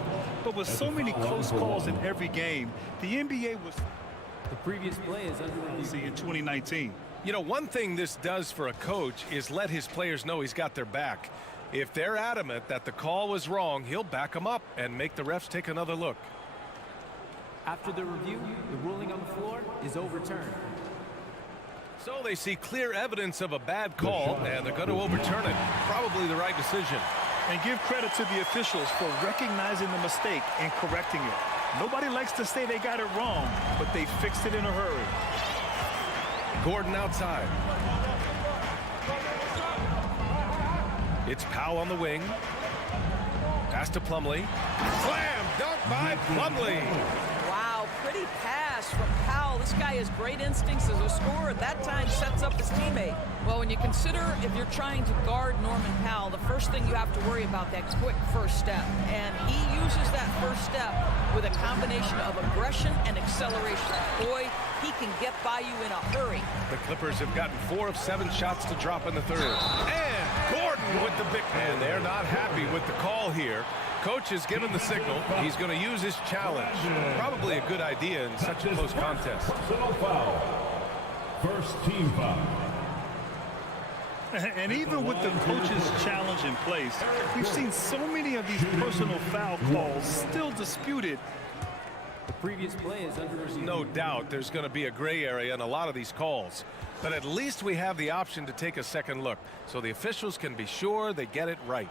But with so many close calls in every game, the NBA was the previous play is under review in 2019. You know, one thing this does for a coach is let his players know he's got their back. If they're adamant that the call was wrong, he'll back them up and make the refs take another look. After the review, the ruling on the floor is overturned. So they see clear evidence of a bad call, and they're going to overturn it. Probably the right decision. And give credit to the officials for recognizing the mistake and correcting it. Nobody likes to say they got it wrong, but they fixed it in a hurry. Gordon outside. It's Powell on the wing. Pass to Plumlee. Slam dunk by Plumlee. Wow, pretty pass from Powell. This guy has great instincts as a scorer. That time sets up his teammate. Well, when you consider if you're trying to guard Norman Powell, the first thing you have to worry about that quick first step. And he uses that first step with a combination of aggression and acceleration. Boy, he can get by you in a hurry. The Clippers have gotten 4 of 7 shots to drop in the third. And Gordon with the big man. They're not happy with the call here. Coach has given the signal. He's going to use his challenge. Probably a good idea in such a close contest. Personal foul. First team foul. And even with the coach's challenge in place, we've seen so many of these personal foul calls still disputed. The previous play is under review. No doubt there's going to be a gray area in a lot of these calls. But at least we have the option to take a second look, so the officials can be sure they get it right.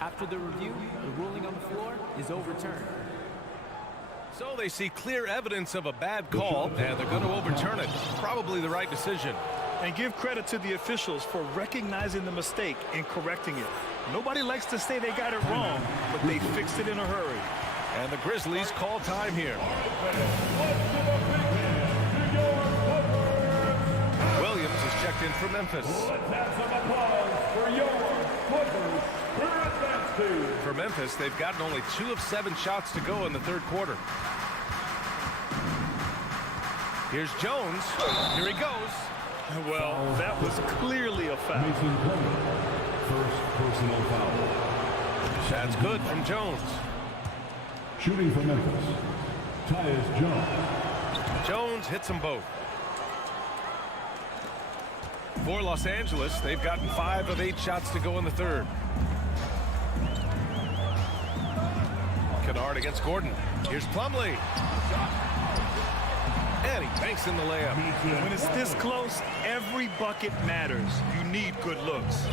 After the review, the ruling on the floor is overturned. So they see clear evidence of a bad call, and they're going to overturn it. Probably the right decision. And give credit to the officials for recognizing the mistake and correcting it. Nobody likes to say they got it wrong, but they fixed it in a hurry. And the Grizzlies call time here. Williams is checked in for Memphis. For Memphis, they've gotten only 2 of 7 shots to go in the third quarter. Here's Jones. Here he goes. Well, that was clearly a foul. First personal foul. That's good from Jones. Shooting for Memphis, Tyus Jones. Jones hits them both. For Los Angeles, they've gotten 5 of 8 shots to go in the third. Kennard against Gordon. Here's Plumlee. And he banks in the layup. When it's this close, every bucket matters. You need good looks.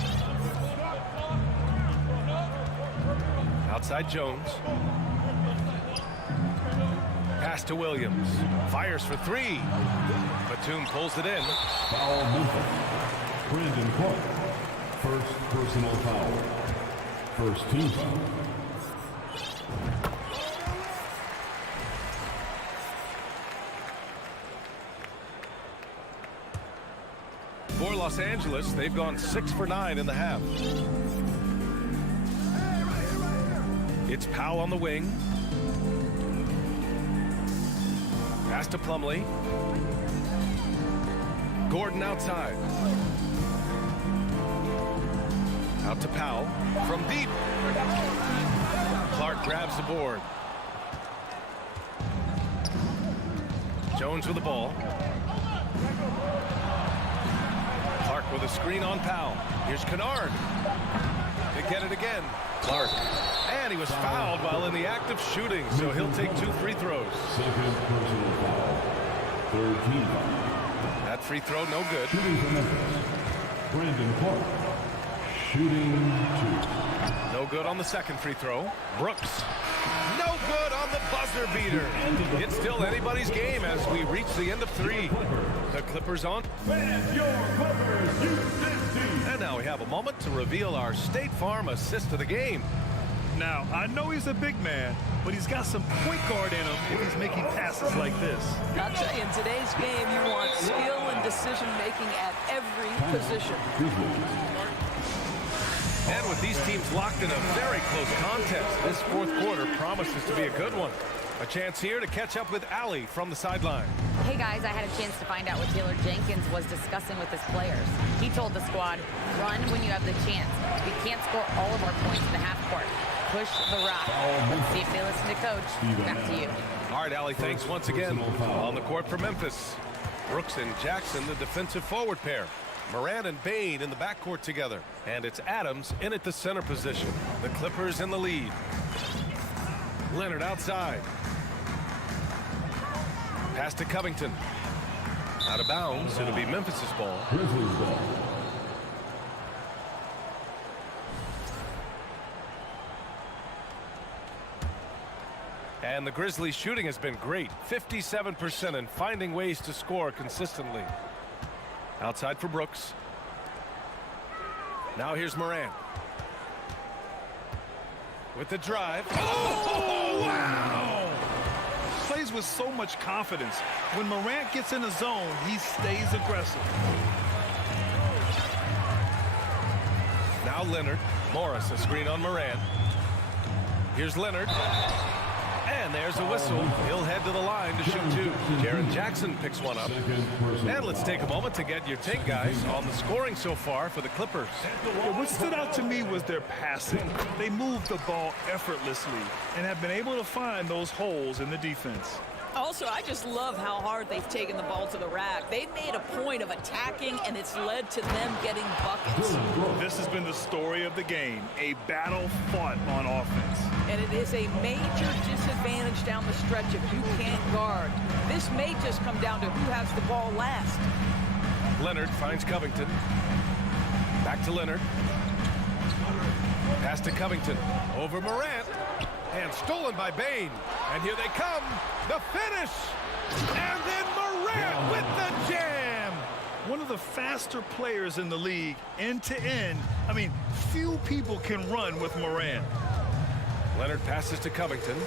Outside Jones. Pass to Williams. Fires for 3. Batum pulls it in. Foul Memphis. Brandon Clark. First personal foul. First team foul. For Los Angeles, they've gone 6 for 9 in the half. It's Powell on the wing. Pass to Plumlee. Gordon outside. Out to Powell from deep. Clark grabs the board. Jones with the ball. Clark with a screen on Powell. Here's Kennard. They get it again. Clark. And he was fouled while in the act of shooting, so he'll take 2 free throws. Second personal foul. Third team foul. That free throw, no good. Shooting for Memphis. Brandon Clark. Shooting 2. No good on the second free throw. Brooks. No good on the buzzer beater. It's still anybody's game as we reach the end of 3. The Clippers on. And now we have a moment to reveal our State Farm assist of the game. Now, I know he's a big man, but he's got some point guard in him if he's making passes like this. I'll tell you, in today's game, you want skill and decision-making at every position. And with these teams locked in a very close contest, this fourth quarter promises to be a good one. A chance here to catch up with Allie from the sideline. Hey guys, I had a chance to find out what Taylor Jenkins was discussing with his players. He told the squad, run when you have the chance. We can't score all of our points in the half court. Push the rock. Let's see if they listen to coach. Back to you. All right, Allie, thanks once again. On the court for Memphis. Brooks and Jackson, the defensive forward pair. Moran and Bain in the backcourt together. And it's Adams in at the center position. The Clippers in the lead. Leonard outside. Pass to Covington. Out of bounds. It'll be Memphis's ball. Grizzlies ball. And the Grizzlies shooting has been great. 57% and finding ways to score consistently. Outside for Brooks. Now here's Moran. With the drive. Oh, wow! Plays with so much confidence. When Morant gets in the zone, he stays aggressive. Now Leonard. Morris, a screen on Moran. Here's Leonard. And there's a whistle. He'll head to the line to shoot 2. Jaren Jackson picks one up. And let's take a moment to get your take, guys, on the scoring so far for the Clippers. Yeah, what stood out to me was their passing. They moved the ball effortlessly and have been able to find those holes in the defense. Also, I just love how hard they've taken the ball to the rack. They've made a point of attacking, and it's led to them getting buckets. This has been the story of the game, a battle fought on offense. And it is a major disadvantage down the stretch if you can't guard. This may just come down to who has the ball last. Leonard finds Covington. Back to Leonard. Pass to Covington. Over Morant. And stolen by Bain. And here they come. The finish. And then Morant with the jam. One of the faster players in the league, end to end. I mean, few people can run with Morant. Leonard passes to Covington.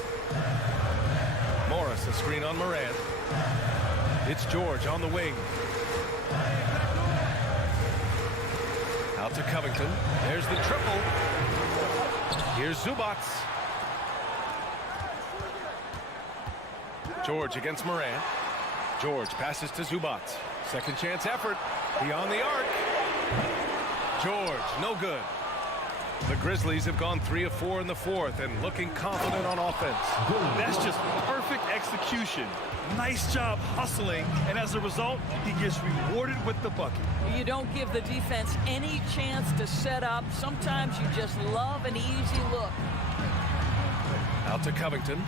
Morris, a screen on Morant. It's George on the wing. Out to Covington. There's the triple. Here's Zubac. George against Morant. George passes to Zubac. Second chance effort. Beyond the arc. George, no good. The Grizzlies have gone 3 of 4 in the fourth and looking confident on offense. That's just perfect execution. Nice job hustling, and as a result, he gets rewarded with the bucket. You don't give the defense any chance to set up. Sometimes you just love an easy look. Out to Covington.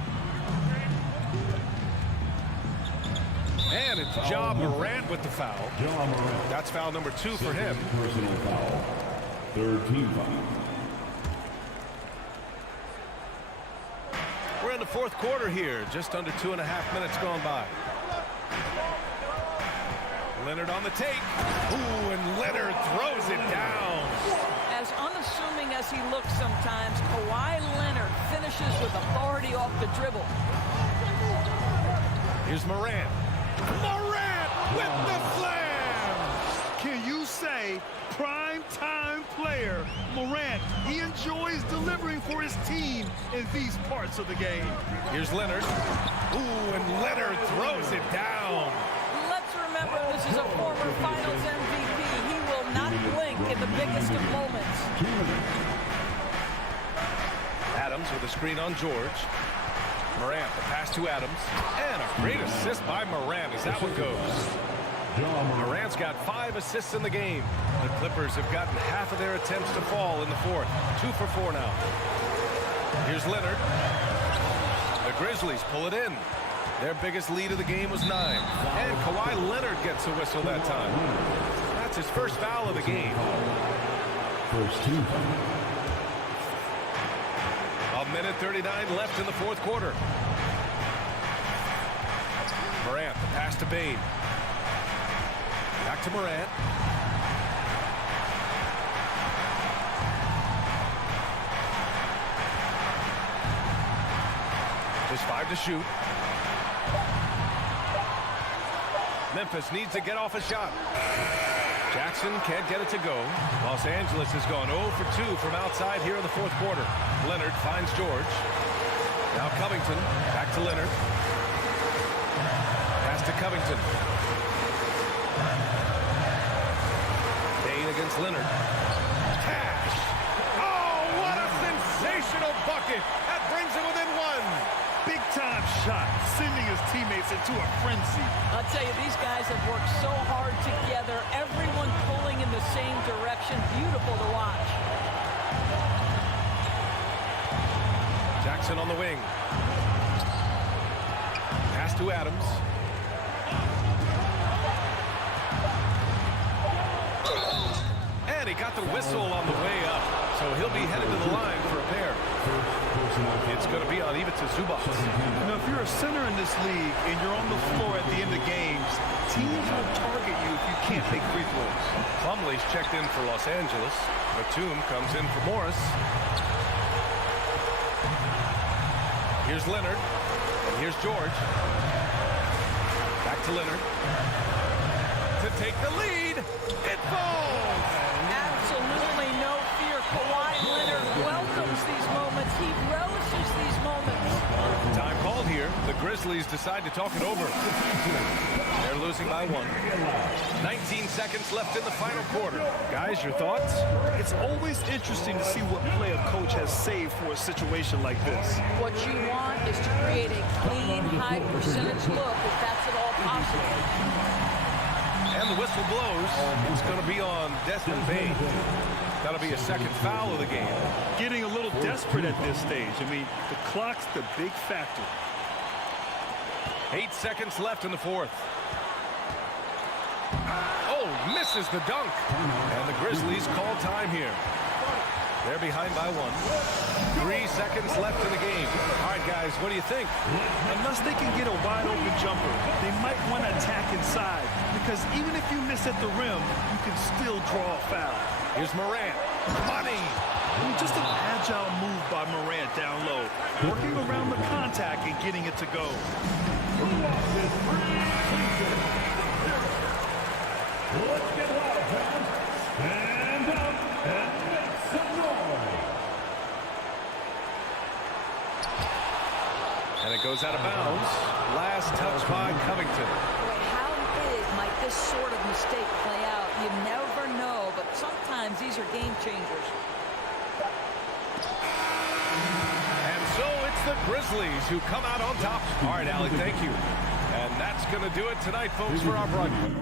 And it's Ja Morant with the foul. That's foul number 2 for him. Personal foul. Third team foul. We're in the fourth quarter here. Just under 2.5 minutes gone by. Leonard on the take. Ooh, and Leonard throws it down. As unassuming as he looks sometimes, Kawhi Leonard finishes with authority off the dribble. Here's Morant. Morant with the slam! Can you say prime time player Morant? He enjoys delivering for his team in these parts of the game. Here's Leonard. Ooh, and Leonard throws it down. Let's remember this is a former Finals MVP. He will not blink in the biggest of moments. Adams with a screen on George. Morant, the pass to Adams. And a great assist by Morant as that one goes. Morant's got 5 assists in the game. The Clippers have gotten half of their attempts to fall in the fourth. 2 for 4 now. Here's Leonard. The Grizzlies pull it in. Their biggest lead of the game was 9. And Kawhi Leonard gets a whistle that time. That's his first foul of the game. First team. A minute 39 left in the fourth quarter. Morant, the pass to Bane. Back to Morant. Just 5 to shoot. Memphis needs to get off a shot. Jackson can't get it to go. Los Angeles has gone 0 for 2 from outside here in the fourth quarter. Leonard finds George. Now Covington. Back to Leonard. Pass to Covington. Bane against Leonard. Cash. Oh, what a sensational bucket. That brings him within 1. Big-time shot, sending his teammates into a frenzy. I'll tell you, these guys have worked so hard together. Everyone pulling in the same direction. Beautiful to watch. Jackson on the wing. Pass to Adams. And he got the whistle on the way up. So he'll be headed to the line for a pair. It's going to be on Ivica Zubac. You know, if you're a center in this league and you're on the floor at the end of games, teams will target you if you can't make free throws. Plumlee's checked in for Los Angeles. Batum comes in for Morris. Here's Leonard. And here's George. Back to Leonard. To take the lead. It falls. Absolutely no fear. Kawhi Leonard welcomes these moments. He relishes these moments. Time called here. The Grizzlies decide to talk it over. They're losing by 1. 19 seconds left in the final quarter. Guys, your thoughts? It's always interesting to see what play a coach has saved for a situation like this. What you want is to create a clean, high percentage look if that's at all possible. And the whistle blows. It's going to be on Desmond Bane. That'll be a second foul of the game. Getting a little desperate at this stage. I mean, the clock's the big factor. 8 seconds left in the fourth. Oh, misses the dunk. And the Grizzlies call time here. They're behind by 1. 3 seconds left in the game. All right, guys, what do you think? Unless they can get a wide-open jumper, they might want to attack inside. Because even if you miss at the rim, you can still draw a foul. Here's Morant. Money. I mean, just an agile move by Morant down low. Working around the contact and getting it to go. Let's get loud, fans. Stand up and make some noise. And it goes out of bounds. Last touch by Covington. Boy, how big might this sort of mistake play out? You never know, but sometimes these are game changers. And so it's the Grizzlies who come out on top. All right, Allie, thank you. And that's going to do it tonight, folks, for our broadcast.